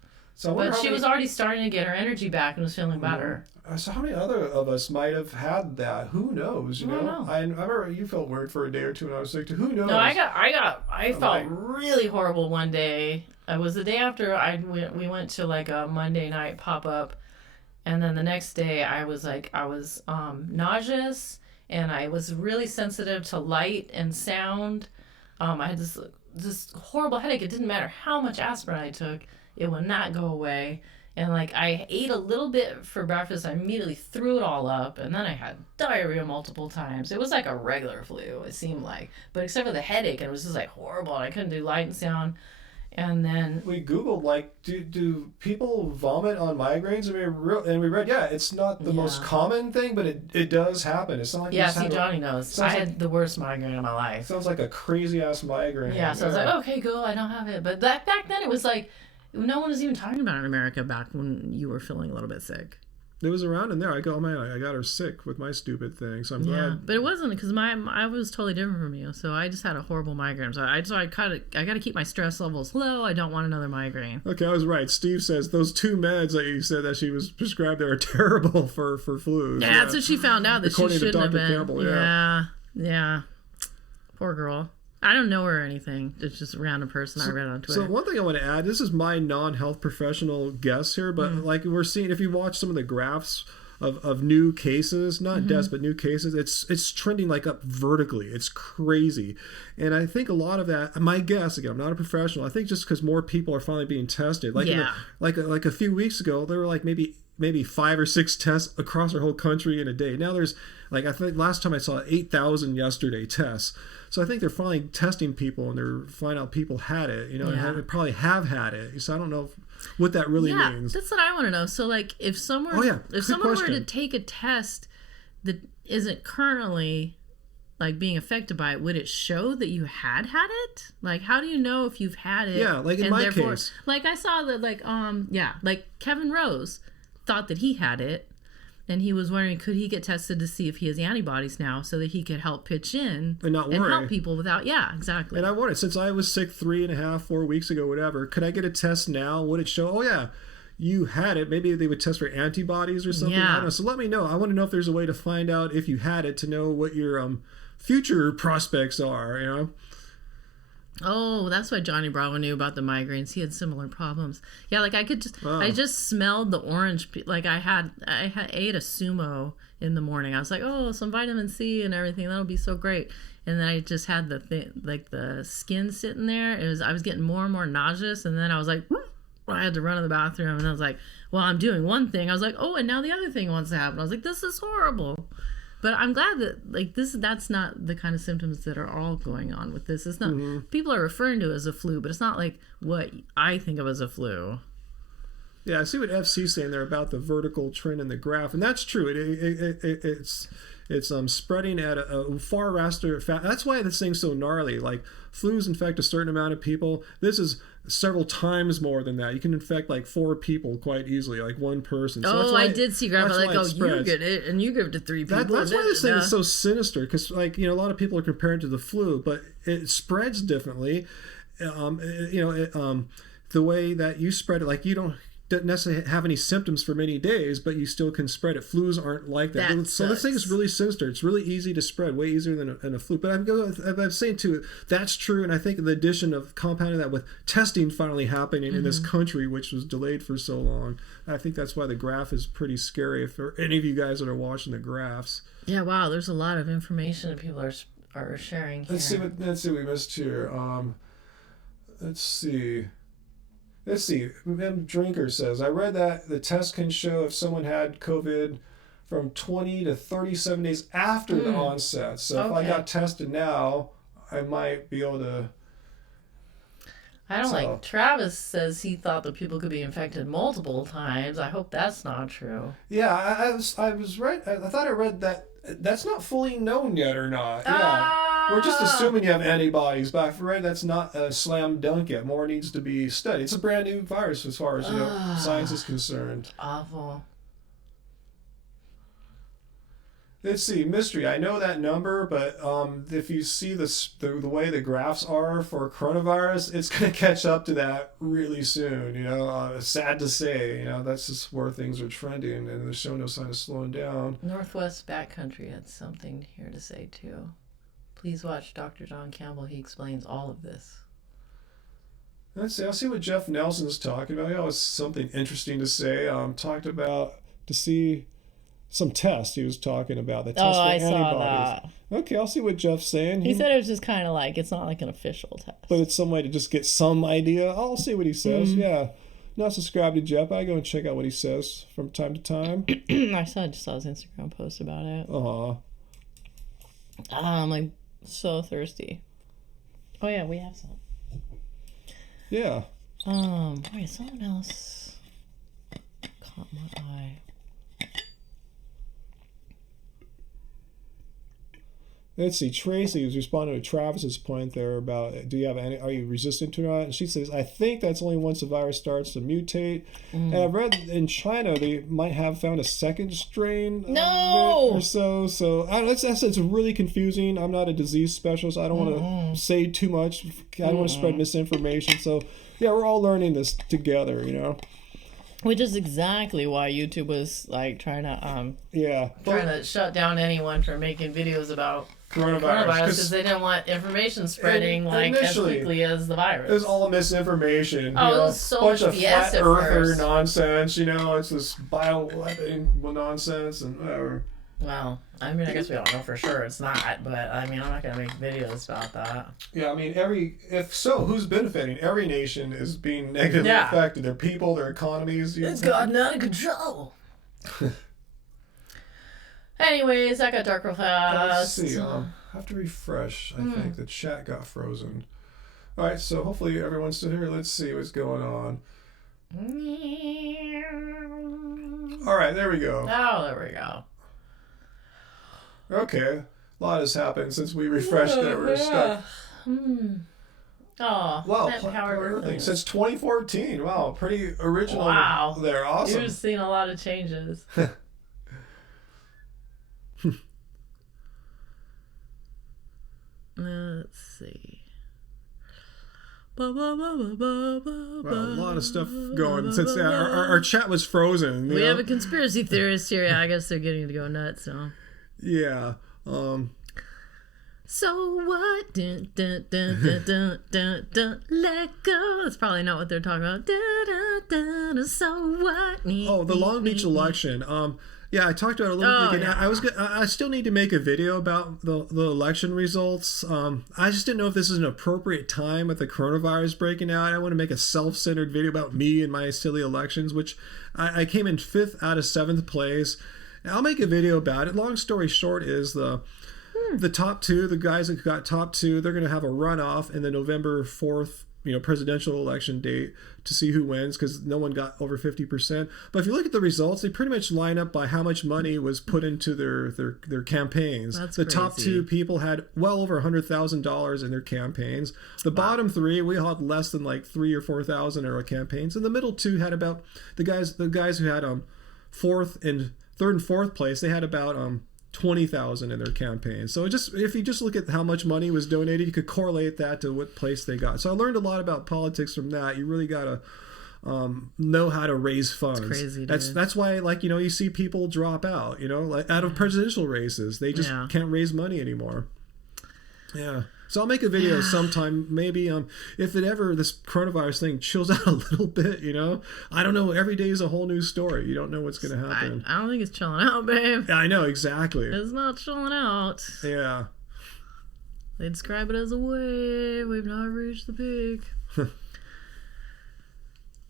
But she was already starting to get her energy back and was feeling better. So how many other of us might have had that? Who knows? I don't know. I remember you felt weird for a day or two when I was sick too. Who knows? No, I felt really horrible one day. It was the day after we went to like a Monday night pop up, and then the next day I was nauseous, and I was really sensitive to light and sound. I had this horrible headache. It didn't matter how much aspirin I took, it would not go away. And like I ate a little bit for breakfast, I immediately threw it all up, and then I had diarrhea multiple times. It was like a regular flu, it seemed like, but except for the headache, and it was just like horrible, and I couldn't do light and sound. And then we Googled do people vomit on migraines, and we read it's not the most common thing, but it does happen. It's not like Johnny knows. I had the worst migraine of my life. Sounds like a crazy ass migraine. Yeah, so I was like, okay, cool, I don't have it. But back then it was like, no one was even talking about it in America back when you were feeling a little bit sick. It was around in there. I go, oh man, I got her sick with my stupid thing. So I'm glad. But it wasn't because I was totally different from you. So I just had a horrible migraine. So I got to keep my stress levels low. I don't want another migraine. Okay, I was right. Steve says those 2 meds that you said that she was prescribed there are terrible for flus. That's what she found out that according she shouldn't to Dr. have been. Campbell, Yeah. Poor girl. I don't know her or anything. It's just a random person I read on Twitter. So one thing I want to add, this is my non-health professional guess here, but like we're seeing, if you watch some of the graphs of new cases, not deaths, but new cases, it's trending like up vertically. It's crazy. And I think a lot of that, my guess, again, I'm not a professional, I think just because more people are finally being tested. Like, like a few weeks ago, there were like maybe 5 or 6 tests across our whole country in a day. Now there's like, I think last time I saw 8,000 yesterday tests. So I think they're finally testing people and they're finding out people had it, and probably have had it. So I don't know what that really means. That's what I want to know. So like if someone were to take a test that isn't currently like being affected by it, would it show that you had it? Like, how do you know if you've had it? Yeah, like in my case. Like I saw that like Kevin Rose thought that he had it. And he was wondering, could he get tested to see if he has antibodies now so that he could help pitch in and not worry and help people without, exactly. And I wondered, since I was sick 3.5, 4 weeks ago, whatever, could I get a test now? Would it show, you had it? Maybe they would test for antibodies or something. I don't know. So let me know. I want to know if there's a way to find out if you had it to know what your future prospects are, Oh, that's why Johnny Bravo knew about the migraines. He had similar problems. Yeah, like I just smelled the orange. Like I ate a sumo in the morning. I was like, oh, some vitamin C and everything. That'll be so great. And then I just had the thing, like the skin sitting there. I was getting more and more nauseous. And then I was like, I had to run to the bathroom. And I was like, well, I'm doing one thing. I was like, oh, and now the other thing wants to happen. I was like, this is horrible. But I'm glad that like that's not the kind of symptoms that are all going on with this. It's not people are referring to it as a flu, but it's not like what I think of as a flu. Yeah, I see what FC's saying there about the vertical trend in the graph, and that's true. It's spreading at a far faster. That's why this thing's so gnarly. Like flus infect a certain amount of people. This is several times more than that. You can infect like 4 people quite easily, like one person. So I did see graph like, you get it and you give it to 3 people. That's why this thing is so sinister, because like a lot of people are comparing it to the flu, but it spreads differently. The way that you spread it, like you don't necessarily have any symptoms for many days, but you still can spread it. Flus aren't like that. So this thing is really sinister. It's really easy to spread, way easier than a flu. But I'm saying too, that's true. And I think the addition of compounding that with testing finally happening in this country, which was delayed for so long, I think that's why the graph is pretty scary. If there are any of you guys that are watching the graphs. Yeah, wow, there's a lot of information that people are sharing here. Let's see what we missed here. Let's see. Drinker says, I read that the test can show if someone had COVID from 20 to 37 days after the onset. So if I got tested now, I might be able to. I don't like. Travis says he thought that people could be infected multiple times. I hope that's not true. Yeah, I was right. I thought I read that that's not fully known yet or not. Yeah. We're just assuming you have antibodies, but I've read that's not a slam dunk yet. More needs to be studied. It's a brand new virus as far as science is concerned. Awful. Let's see, mystery. I know that number, but if you see the way the graphs are for coronavirus, it's going to catch up to that really soon. Sad to say. That's just where things are trending, and there's show no sign of slowing down. Northwest Backcountry had something here to say too. Please watch Dr. John Campbell. He explains all of this. Let's see. I'll see what Jeff Nelson's talking about. He always something interesting to say. Talked about to see some test he was talking about. The test for I antibodies. saw that. Okay, I'll see what Jeff's saying. He said it was just kind of like, it's not like an official test. But it's some way to just get some idea. I'll see what he says. Yeah. Not subscribed to Jeff. I go and check out what he says from time to time. I just saw his Instagram post about it. I'm like so thirsty. Oh yeah, we have some. Yeah. Wait, someone else caught my eye. Let's see. Tracy was responding to Travis's point there about are you resistant to it? And she says, I think that's only once the virus starts to mutate. And I've read in China they might have found a second strain or so. So it's really confusing. I'm not a disease specialist. I don't want to say too much. I don't want to spread misinformation. So yeah, we're all learning this together, Which is exactly why YouTube was like trying to shut down anyone from making videos about coronavirus because they didn't want information spreading as quickly as the virus. It was all misinformation. Oh, it was so bunch of BS flat at earther first. nonsense. It's this bioweapon nonsense and whatever. Well, I mean, I guess we don't know for sure it's not, but I mean, I'm not gonna make videos about that. Yeah, I mean, who's benefiting? Every nation is being negatively affected. Their people, their economies. It's gotten out of control. Anyways, I got dark real fast. Let's see. I have to refresh. I think the chat got frozen. All right, so hopefully everyone's still here. Let's see what's going on. All right, there we go. Oh, there we go. Okay, a lot has happened since we refreshed it. We're stuck. Oh, wow, since 2014. Wow, pretty original. Wow, there, awesome. You've seen a lot of changes. Let's see. Well, a lot of stuff going since our chat was frozen. We have a conspiracy theorist here. I guess they're getting to go nuts. So. Yeah. So what? Dun, dun, dun, dun, dun, dun, dun, let go. That's probably not what they're talking about. Dun, dun, dun, so what? Oh, the Long Beach election. Yeah, I talked about it a little bit. Yeah. I still need to make a video about the election results. I just didn't know if this is an appropriate time with the coronavirus breaking out. I want to make a self-centered video about me and my silly elections, which I came in 5th out of 7th place. And I'll make a video about it. Long story short is the top two, the guys that got top two, they're going to have a runoff in the November 4th presidential election date to see who wins, because no one got over 50%. But if you look at the results, they pretty much line up by how much money was put into their campaigns. That's the crazy. top two people had well over $100,000 in their campains. The bottom three, we all had less than like $3,000 or $4,000 in our campaigns, and the middle two had about the guys who had third and fourth place, they had about 20,000 in their campaign. So if you just look at how much money was donated, you could correlate that to what place they got. So I learned a lot about politics from that. You really gotta know how to raise funds. It's crazy, dude. That's why, like, you see people drop out, like out of presidential races. They just can't raise money anymore. Yeah. So I'll make a video sometime, maybe if this coronavirus thing chills out a little bit, I don't know. Every day is a whole new story. You don't know what's going to happen. I don't think it's chilling out, babe. I know, exactly. It's not chilling out. Yeah. They describe it as a wave. We've not reached the peak.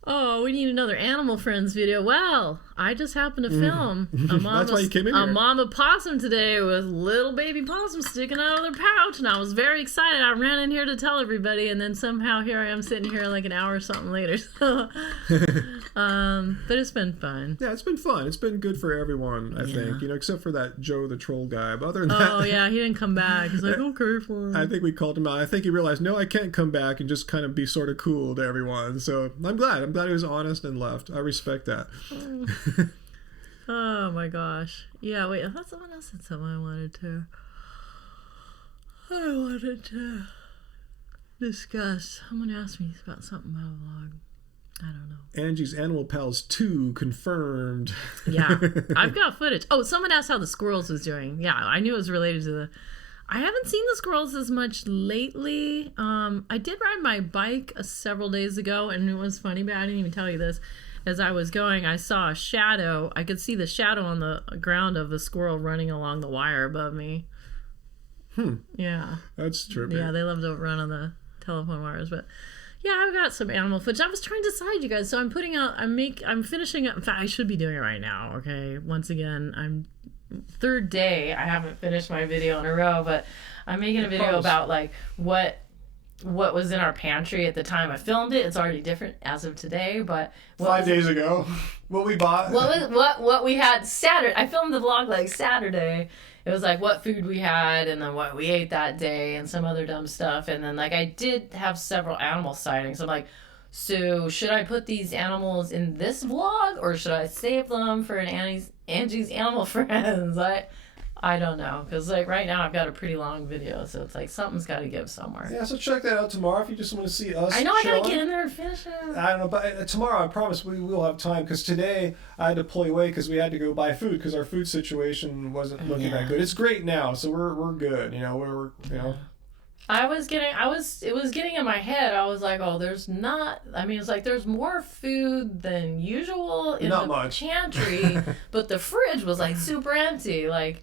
Oh, we need another Animal Friends video. Well, I just happened to film That's why you came in here. a mama possum today with little baby possums sticking out of their pouch, and I was very excited. I ran in here to tell everybody, and then somehow here I am sitting here like an hour or something later. So, but it's been fun. Yeah, it's been fun. It's been good for everyone, I think, except for that Joe the Troll guy. But other than that... Oh, yeah, he didn't come back. He's like, okay, fine. I think we called him out. I think he realized, no, I can't come back and just kind of be sort of cool to everyone. So I'm glad. I'm glad he was honest and left. I respect that. Oh my gosh. Yeah, wait, I thought someone else said something I wanted to discuss. Someone asked me about something about a vlog. I don't know. Angie's Animal Pals 2 confirmed. Yeah, I've got footage. Oh, someone asked how the squirrels was doing. Yeah, I knew it was related to I haven't seen the squirrels as much lately. I did ride my bike several days ago, and it was funny, but I didn't even tell you this. As I was going, I saw a shadow. I could see the shadow on the ground of a squirrel running along the wire above me. Yeah. That's trippy. Yeah, they love to run on the telephone wires, but yeah, I've got some animal footage. I was trying to decide, you guys. So I'm finishing up. In fact, I should be doing it right now. Okay. Once again, third day I haven't finished my video in a row, but I'm making a video about like what was in our pantry at the time I filmed it. It's already different as of today, but 5 days ago, what we bought. What we had Saturday. I filmed the vlog like Saturday. It was like what food we had and then what we ate that day and some other dumb stuff. And then like I did have several animal sightings. I'm like, so should I put these animals in this vlog or should I save them for Angie's Animal Friends? I don't know, because like right now I've got a pretty long video, so it's like something's got to give somewhere. Yeah, so check that out tomorrow if you just want to see us. I know chilling. I gotta get in there and finish it. I don't know, but tomorrow I promise we will have time, because today I had to pull away because we had to go buy food because our food situation wasn't looking that good. It's great now, so we're good. You know, we're it was getting in my head. I was like, oh, there's more food than usual in Not the much. pantry, but the fridge was like super empty, like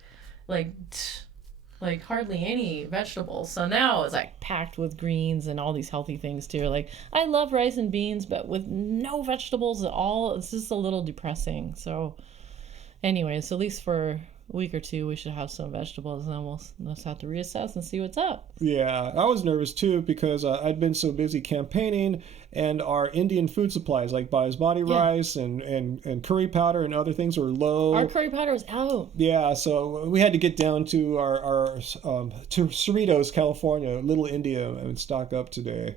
hardly any vegetables. So now it's like Packed with greens and all these healthy things too. Like, I love rice and beans, but with no vegetables at all, it's just a little depressing. So anyways, at least for a week or two we should have some vegetables, and then we'll just have to reassess and see what's up. Yeah, I was nervous too because I'd been so busy campaigning, and our Indian food supplies like basmati rice and curry powder and other things were low. Our curry powder was out. Yeah, so we had to get down to our to Cerritos, California, Little India, and stock up today.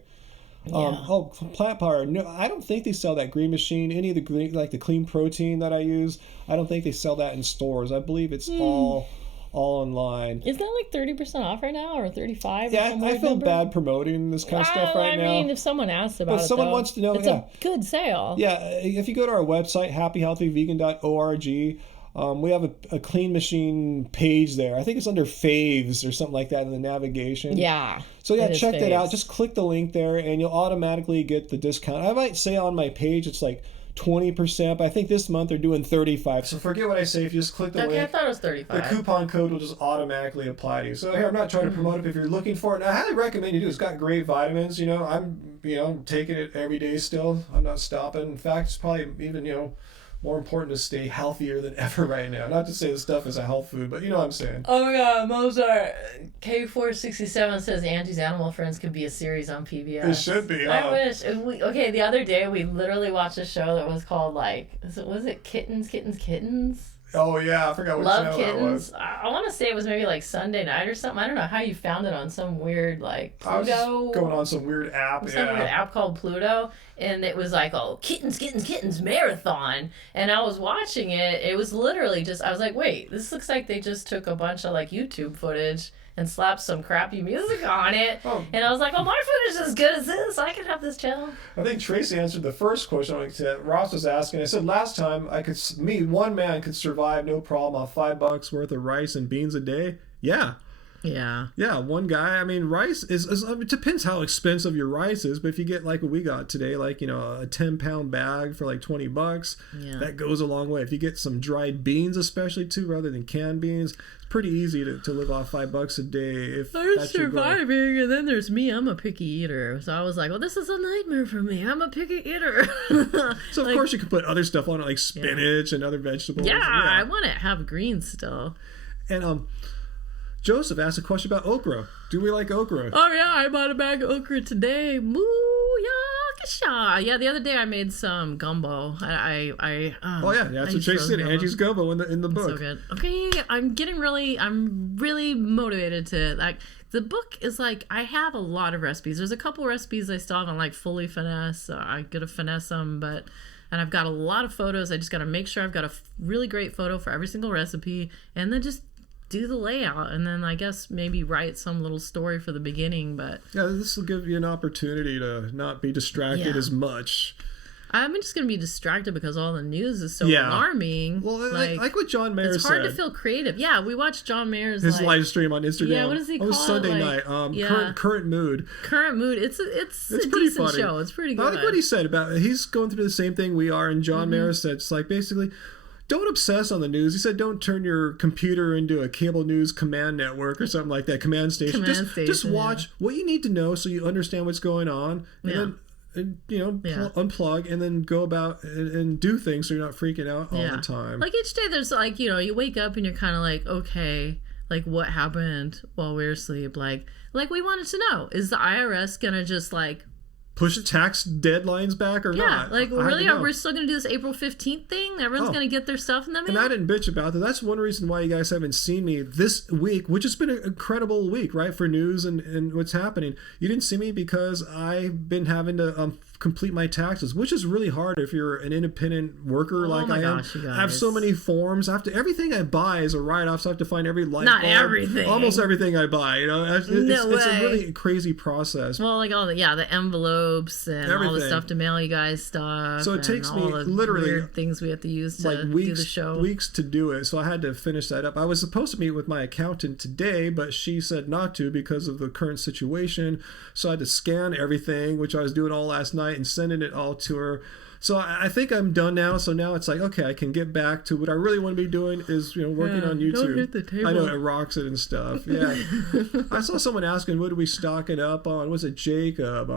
Plant powder. No, I don't think they sell that Green Machine. Any of the green, like the Clean Protein that I use, I don't think they sell that in stores. I believe it's all online. Isn't that like 30% off right now, or 35%? Yeah, I feel bad promoting this kind of stuff right now. I mean, if someone asks about it, someone wants to know, it's a good sale. Yeah, if you go to our website, happyhealthyvegan.org, we have a Clean Machine page there. I think it's under faves or something like that in the navigation. Yeah. So yeah, check that out. Just click the link there and you'll automatically get the discount. I might say on my page it's like 20%, but I think this month they're doing 35%. So forget what I say. If you just click the link, I thought it was 35. the coupon code will just automatically apply to you. So here, I'm not trying to promote it, but if you're looking for it, I highly recommend you do. It's got great vitamins. You know, I'm taking it every day still. I'm not stopping. In fact, it's probably even more important to stay healthier than ever right now. Not to say this stuff is a health food, but you know what I'm saying. Oh my god, Mozart. K467 says Angie's Animal Friends could be a series on PBS. It should be. I wish. The other day we literally watched a show that was called was it Kittens? Oh yeah, I forgot what Love channel Kittens. that was. I want to say it was maybe like Sunday night or something. I don't know how you found it on some weird like Pluto. I was just going on some weird app. Some weird app called Pluto, and it was like, oh, kittens marathon. And I was watching it. It was literally just, I was like, wait, this looks like they just took a bunch of like YouTube footage and slapped some crappy music on it. Oh. And I was like, oh, my footage is as good as this. I can have this channel. I think Tracy answered the first question that Ross was asking. I said last time one man could survive no problem on $5 worth of rice and beans a day. Yeah. Yeah, one guy. I mean, rice is it depends how expensive your rice is, but if you get like what we got today, like, a 10-pound bag for like $20, that goes a long way. If you get some dried beans, especially too, rather than canned beans, it's pretty easy to live off $5 a day. If I'm that's your goal. surviving, and then there's me. I'm a picky eater, so I was like, well, this is a nightmare for me. I'm a picky eater. So of course you can put other stuff on it, like spinach and other vegetables. Yeah, I want to have greens still. And Joseph asked a question about okra. Do we like okra? Oh yeah, I bought a bag of okra today. Yeah, the other day I made some gumbo. That's what Tracy said. Angie's gumbo in the book. So good. Okay, I'm really motivated to like. The book is like, I have a lot of recipes. There's a couple recipes I still haven't like fully finessed. So I gotta finesse them, and I've got a lot of photos. I just gotta make sure I've got a really great photo for every single recipe, and then just do the layout, and then I guess maybe write some little story for the beginning. But yeah, this will give you an opportunity to not be distracted as much. I'm just going to be distracted because all the news is so alarming. Well, like what John Mayer said. It's hard to feel creative. Yeah, we watched John Mayer's live stream on Instagram. Yeah, what does he call it? Sunday night. Current Mood. Current Mood. It's a pretty decent funny show. It's pretty good. I like what he said about he's going through the same thing we are, and John Mayer said it's like basically, don't obsess on the news. He said, don't turn your computer into a cable news command network or something like that, command station. Just watch what you need to know so you understand what's going on, and then unplug and then go about and do things so you're not freaking out all the time. Like each day there's like, you wake up and you're kind of like, okay, like what happened while we were asleep? Like we wanted to know, is the IRS gonna just like push tax deadlines back or not? Yeah, like I really, don't are know. we still going to do this April 15th thing? Everyone's Oh. going to get their stuff in the mail? And I didn't bitch about that. That's one reason why you guys haven't seen me this week, which has been an incredible week, right, for news and what's happening. You didn't see me because I've been having to complete my taxes, which is really hard if you're an independent worker like my I am. gosh, you I have so guys. many forms. I have to, everything I buy is a write-off, so I have to find every light Not bulb. everything. Almost everything I buy. You know, it's a way. really crazy process. Well, like all the envelopes and all the Everything. stuff to mail you guys stuff. So it and takes all me the literally, weird things we have to use to like do weeks, the show. weeks to do it. So I had to finish that up. I was supposed to meet with my accountant today, but she said not to because of the current situation. So I had to scan everything, which I was doing all last night and sending it all to her. So I think I'm done now. So now it's like, okay, I can get back to what I really want to be doing is, working on YouTube. Don't hit the table. I know it rocks it and stuff. Yeah. I saw someone asking, what are we stocking up on? Was it Jacob?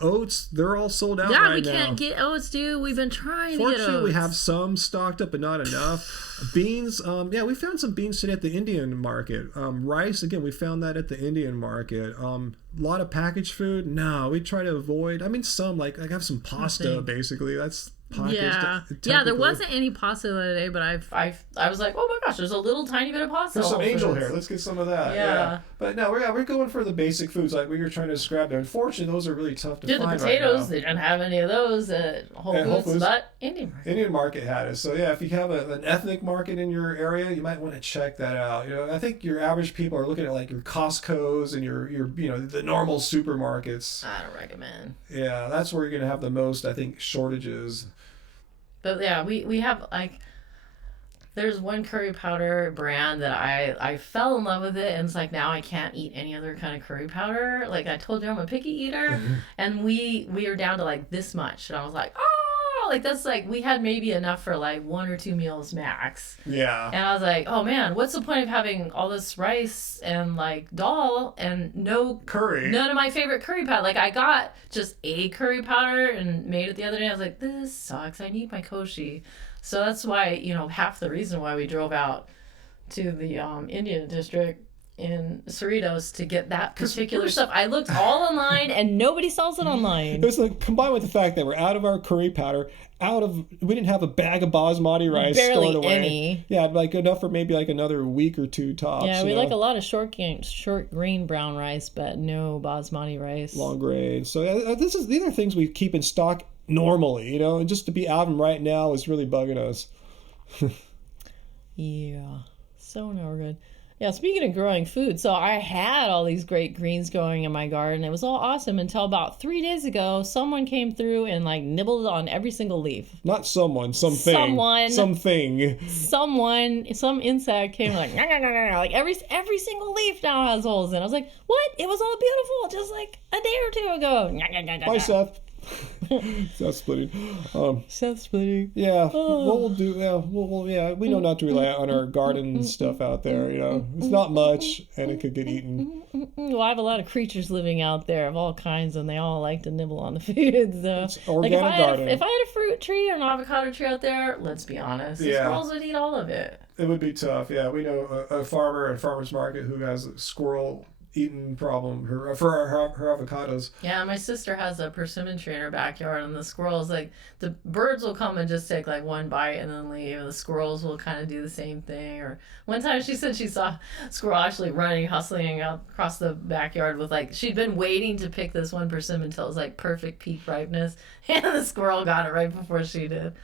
Oats, they're all sold out Yeah, right we now. can't get oats, dude. We've been trying to get Fortunately, oats. we have some stocked up, but not enough. Beans, we found some beans today at the Indian market. Rice, again, we found that at the Indian market. A lot of packaged food. No, we try to avoid. I mean, some like I have some pasta. Basically, that's packaged. Yeah, there technically. wasn't any pasta the other day, but I was like, oh my gosh, there's a little tiny bit of pasta. There's some all over angel this. hair. Let's get some of that. Yeah. But no, we're going for the basic foods like we were trying to describe there. Unfortunately, those are really tough to Dude, the find potatoes, right they didn't have any of those at Whole At Whole Foods, Foods? but Indian market. now. Indian market had it. So yeah, if you have an ethnic market in your area, you might want to check that out. I think your average people are looking at like your Costco's and your the normal supermarkets. I don't recommend. Yeah, that's where you're gonna have the most, I think, shortages. But yeah, we have like, there's one curry powder brand that I fell in love with it, and it's like now I can't eat any other kind of curry powder. Like I told you, I'm a picky eater, and we are down to like this much, and I was like, oh, like that's like we had maybe enough for like 1 or 2 meals max. Yeah. And I was like, oh man, what's the point of having all this rice and like dal and no Curry. none of my favorite curry powder. Like I got just a curry powder and made it the other day. I was like, this sucks. I need my koshi. So that's why, half the reason why we drove out to the Indian district in Cerritos to get that particular stuff. I looked all online and nobody sells it online. It was like combined with the fact that we're out of our curry powder, we didn't have a bag of basmati rice Barely stored away. any. Yeah, like enough for maybe like another week or two tops. Yeah, we like a lot of short grain brown rice, but no basmati rice. long grain. So yeah, these are things we keep in stock normally, and just to be out of them right now is really bugging us. Yeah, so no good. Yeah, speaking of growing food, so I had all these great greens growing in my garden. It was all awesome until about 3 days ago, someone came through and like nibbled on every single leaf. Not someone, something. Someone. Something. Some insect came like, "Nah, nah, nah, nah, nah." Like every single leaf now has holes in it. I was like, what? It was all beautiful just like a day or two ago. Nah, nah, nah, nah, Bye, nah. Seth. Seth splitting. Seth splitting. Yeah, Oh. what we'll do, we know not to rely on our garden stuff out there, It's not much, and it could get eaten. Well, I have a lot of creatures living out there of all kinds, and they all like to nibble on the food. So, It's organic gardening. if I had a fruit tree or an avocado tree out there, let's be honest, the Yeah. squirrels would eat all of it. It would be tough. Yeah, we know a farmer at farmer's market who has a squirrel eating problem for her avocados. Yeah, my sister has a persimmon tree in her backyard, and the squirrels, like, the birds will come and just take, like, one bite and then leave, and the squirrels will kind of do the same thing. Or one time she said she saw a squirrel actually running, hustling out across the backyard with, like, she'd been waiting to pick this one persimmon until it was, like, perfect peak ripeness, and the squirrel got it right before she did.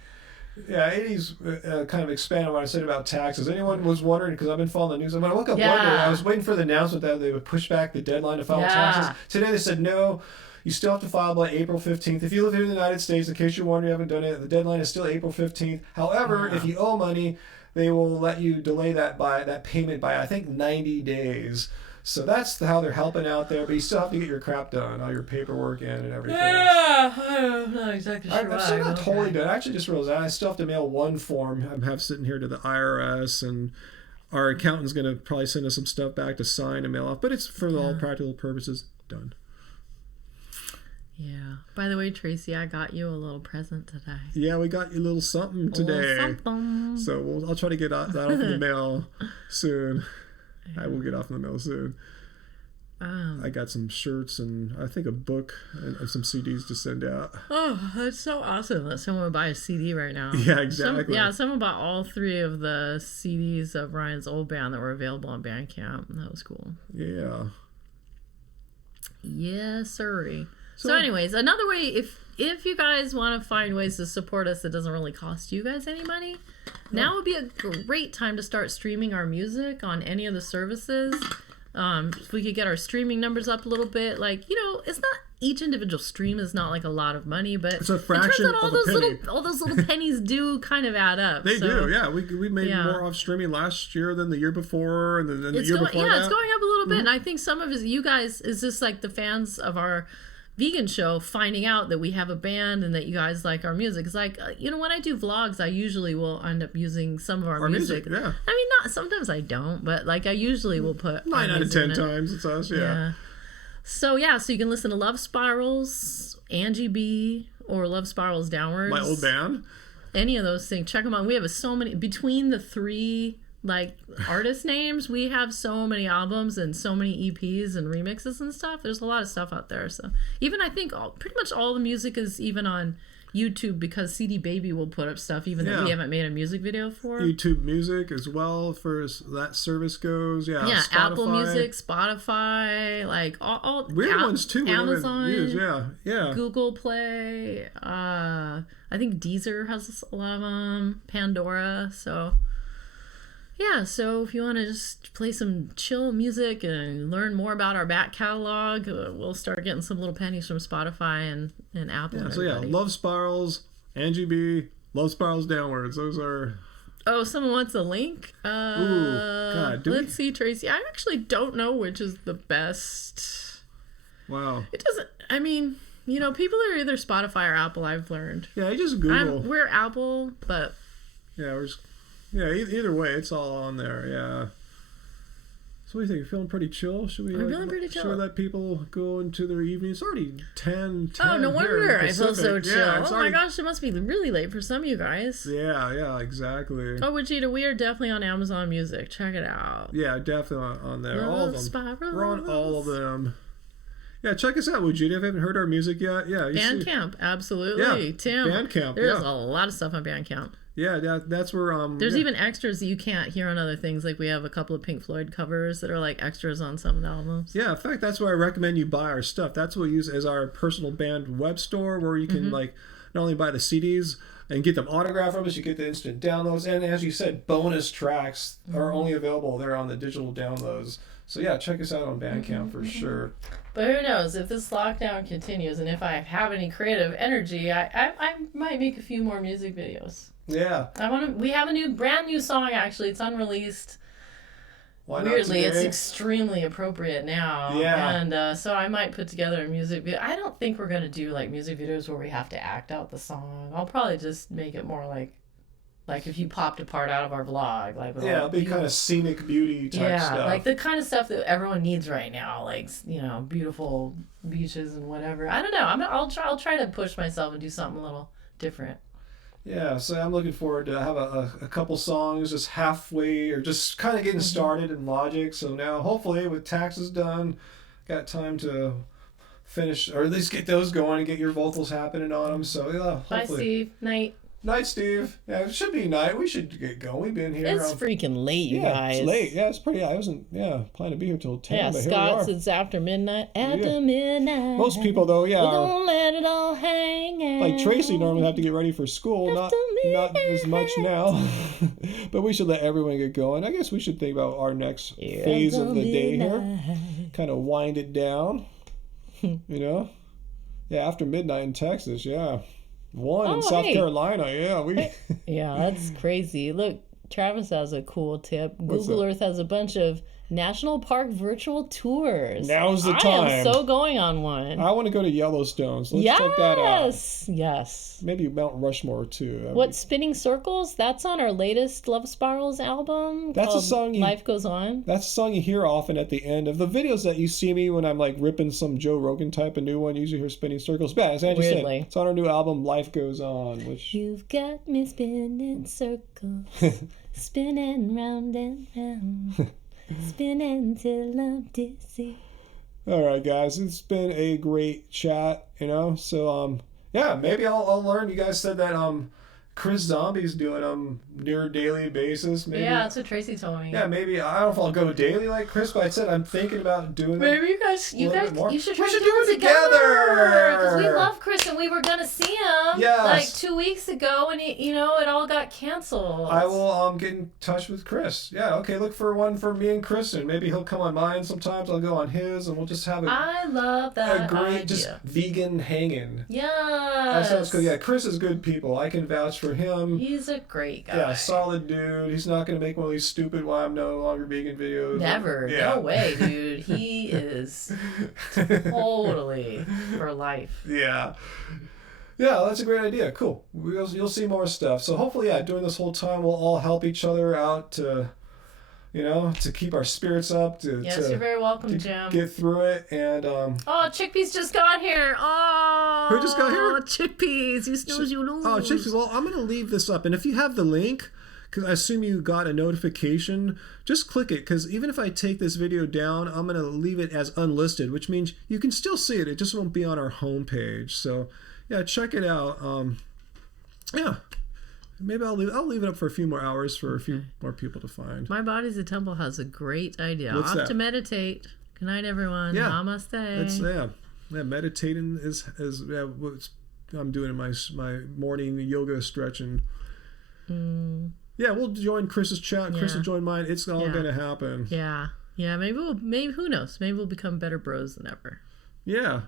Yeah, 80s kind of expand on what I said about taxes. Anyone was wondering, because I've been following the news, I woke up Yeah. wondering, I was waiting for the announcement that they would push back the deadline to file Yeah. taxes. Today they said, no, you still have to file by April 15th. If you live here in the United States, in case you're wondering, you haven't done it, the deadline is still April 15th. However, Yeah. if you owe money, they will let you delay that payment by, I think, 90 days. So that's how they're helping out there, but you still have to get your crap done, all your paperwork in and everything. Yeah, I'm not exactly sure I'm why. still not Okay. totally done. I actually just realized I still have to mail one form. I have sitting here to the IRS, and our accountant's going to probably send us some stuff back to sign and mail off, but it's for all practical purposes done. Yeah. By the way, Tracy, I got you a little present today. Yeah, we got you a little something today. Something. So I'll try to get that off in the mail soon. I will get off in the mail soon. Yeah. I will get off in the mail soon. I got some shirts and I think a book and some CDs to send out. Oh, that's so awesome that someone would buy a CD right now. Yeah, exactly. Someone bought all 3 of the CDs of Ryan's old band that were available on Bandcamp. That was cool. Yeah. Yes, sirree. So anyways, another way, if you guys want to find ways to support us that doesn't really cost you guys any money, now would be a great time to start streaming our music on any of the services. If we could get our streaming numbers up a little bit, like, it's not, each individual stream is not like a lot of money, but it's a fraction it turns out of a penny. all those little pennies do kind of add up. They do, yeah. We made more off streaming last year than the year before, and then the year before that. Yeah, it's going up a little bit, and I think some of you guys is just like the fans of our vegan show finding out that we have a band and that you guys like our music. It's like, when I do vlogs, I usually will end up using some of our music. Yeah. I mean, not sometimes I don't, but like I usually will put 9 out of 10 times it's us. Yeah. So you can listen to Love Spirals, Angie B, or Love Spirals Downwards. My old band. Any of those things. Check them out. We have so many between the 3 like artist names. We have so many albums and so many EPs and remixes and stuff. There's a lot of stuff out there. So even I think pretty much all the music is even on YouTube, because CD Baby will put up stuff even that we haven't made a music video for. YouTube Music as well, for that service goes. Yeah, Spotify. Apple Music, Spotify, like all weird ones too. Amazon, use. Yeah. Google Play. I think Deezer has a lot of them. Pandora. So if you want to just play some chill music and learn more about our back catalog, we'll start getting some little pennies from Spotify and Apple. Love Spirals, Angie B, Love Spirals Downwards. Those are... Oh, someone wants a link? Let's see, Tracy. I actually don't know which is the best. Wow. It doesn't... I mean, people are either Spotify or Apple, I've learned. Yeah, you just Google. We're Apple, but... Yeah, either way, it's all on there. Yeah. So what do you think? You're feeling pretty chill? Should we? I'm feeling pretty chill. Should we let people go into their evening? It's already 10. Oh, no wonder I feel so chill. Yeah, my gosh, it must be really late for some of you guys. Yeah, exactly. Oh, Vegeta, we are definitely on Amazon Music. Check it out. Yeah, definitely on there. All of them. Spirals. We're on all of them. Yeah, check us out, Vegeta. If you haven't heard our music yet, Bandcamp, absolutely. Yeah, Tim. Bandcamp. There's a lot of stuff on Bandcamp. Yeah, that's where there's even extras that you can't hear on other things. Like we have a couple of Pink Floyd covers that are like extras on some of the albums. Yeah, in fact, that's why I recommend you buy our stuff. That's what we use as our personal band web store, where you can like not only buy the CDs and get them autographed from us, you get the instant downloads, and as you said, bonus tracks are only available there on the digital downloads. So yeah, check us out on Bandcamp for sure. But who knows, if this lockdown continues and if I have any creative energy, I might make a few more music videos. Yeah. We have a brand new song actually. It's unreleased. Why not Weirdly, today? it's extremely appropriate now. Yeah. And so I might put together a music video. I don't think we're going to do like music videos where we have to act out the song. I'll probably just make it more like if you popped a part out of our vlog. It'll be kind of scenic beauty type stuff. Yeah, like the kind of stuff that everyone needs right now. Like, beautiful beaches and whatever. I don't know. I'll try to push myself and do something a little different. Yeah, so I'm looking forward to have a couple songs just halfway or just kind of getting started in Logic. So now, hopefully, with taxes done, got time to finish or at least get those going and get your vocals happening on them. So yeah, hopefully. Bye, Steve. Night. Night, Steve. Yeah, it should be night. We should get going. We've been here. It's freaking late, you guys. It's late. Yeah, it's pretty. I wasn't planning to be here till 10. Yeah, but Scott's it's after midnight. After midnight. Most people though, we're gonna let it all hang out. Like Tracy normally have to get ready for school. Not as much now. But we should let everyone get going. I guess we should think about our next phase of the day here. Kind of wind it down. Yeah, after midnight in Texas. Yeah. In South Carolina, Yeah, that's crazy. Look, Travis has a cool tip. Google Earth has a bunch of national park virtual tours. Now's the time. I am so going on one. I want to go to Yellowstone, so let's check that out. Yes. Maybe Mount Rushmore, too. Spinning Circles? That's on our latest Love Spirals album. That's a song Life Goes On. That's a song you hear often at the end of the videos that you see me when I'm like ripping some Joe Rogan type of new one. You usually hear Spinning Circles. But yeah, as Angie said, it's on our new album, Life Goes On. Which You've got me spinning circles, spinning round and round. Spinning till I'm dizzy. All right, guys, it's been a great chat, you know. So yeah, maybe I'll learn. You guys said that Chris Zombie's doing near daily basis. Maybe. Yeah, that's what Tracy told me. Yeah, maybe I don't know if I'll go daily like Chris, but I said I'm thinking about doing. Maybe you should try to do it together. Because we love Chris and we were gonna see him like 2 weeks ago, and it all got canceled. I will get in touch with Chris. Yeah, okay. Look for one for me and Kristen. Maybe he'll come on mine sometimes. I'll go on his, and we'll just have I love that a great idea. just vegan hanging. Yeah. That sounds good. Yeah, Chris is good people. I can vouch for him. He's a great guy. Yeah, solid dude. He's not going to make one of these stupid why I'm no longer vegan videos. Never. Yeah. No way, dude. He is totally for life. Yeah. Yeah, that's a great idea. Cool. You'll see more stuff. So hopefully, yeah, during this whole time, we'll all help each other out to, to keep our spirits up. Yes, you're very welcome, Jim. Get through it. And oh, Chickpeas just got here. Oh, who just got here? Chickpeas. You snooze, you lose. Oh, Chickpeas. Well, I'm gonna leave this up, and if you have the link, because I assume you got a notification, just click it. Because even if I take this video down, I'm gonna leave it as unlisted, which means you can still see it. It just won't be on our homepage. So, yeah, check it out. Yeah. Maybe I'll leave it up for a few more hours for a few more people to find. My Body's a Temple has a great idea. What's that? To meditate. Good night, everyone. Yeah. Namaste. Yeah. Meditating is what I'm doing in my morning yoga stretching. Yeah, we'll join Chris's chat. Chris will join mine. It's all gonna happen. Yeah. Maybe who knows? Maybe we'll become better bros than ever. Yeah.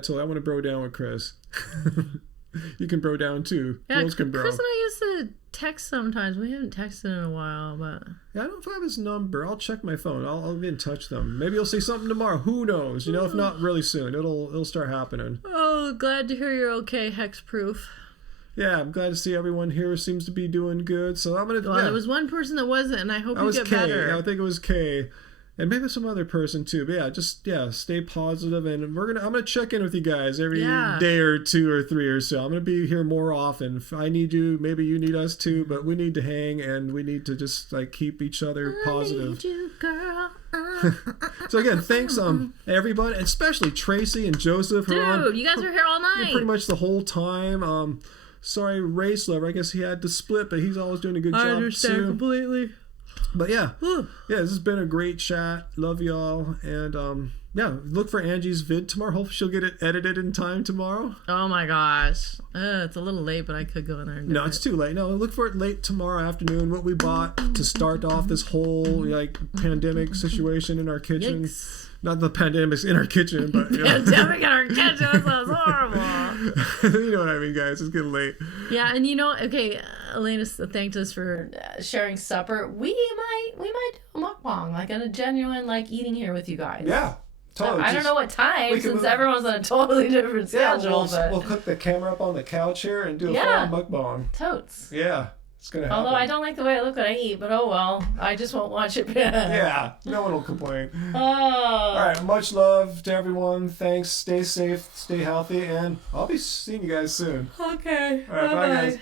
So I want to bro down with Chris. You can bro down too. Yeah, Girls can bro. Chris and I used to text sometimes. We haven't texted in a while, but yeah, I don't know if I have his number. I'll check my phone. I'll be in touch with them. Maybe you'll see something tomorrow. Who knows? If not really soon, it'll start happening. Oh, glad to hear you're okay, Hexproof. Yeah, I'm glad to see everyone here seems to be doing good. So I'm gonna. Well, there was one person that wasn't, and I hope you get Kay. better. Yeah, I think it was Kay. And maybe some other person too. But stay positive, and I'm gonna check in with you guys every day or 2 or 3 or so. I'm gonna be here more often. If I need you, maybe you need us too. But we need to hang, and we need to just keep each other positive. I need you, girl. So again, thanks everybody, especially Tracy and Joseph. Dude, you guys were here all night. Pretty much the whole time. Sorry, Race Lover. I guess he had to split, but he's always doing a good job. I understand completely. But yeah, this has been a great chat. Love y'all, and look for Angie's vid tomorrow. Hopefully she'll get it edited in time tomorrow. Oh my gosh, it's a little late, but I could go in there and do No, it's too late. No, look for it late tomorrow afternoon. What we bought to start off this whole pandemic situation in our kitchen. Yikes. Not the pandemic's in our kitchen, but pandemic in our kitchen sounds horrible. You know what I mean, guys. It's getting late. Yeah, and Elena thanked us for sharing supper. We might do a mukbang, on a genuine eating here with you guys. Yeah, totally. I don't know what time since everyone's on a totally different schedule. We'll cook the camera up on the couch here and do a full mukbang. Totes. Yeah. It's gonna happen. Although I don't like the way I look when I eat, but oh well. I just won't watch it. Yeah, no one will complain. Oh. All right, much love to everyone. Thanks. Stay safe, stay healthy, and I'll be seeing you guys soon. Okay. All right, bye guys.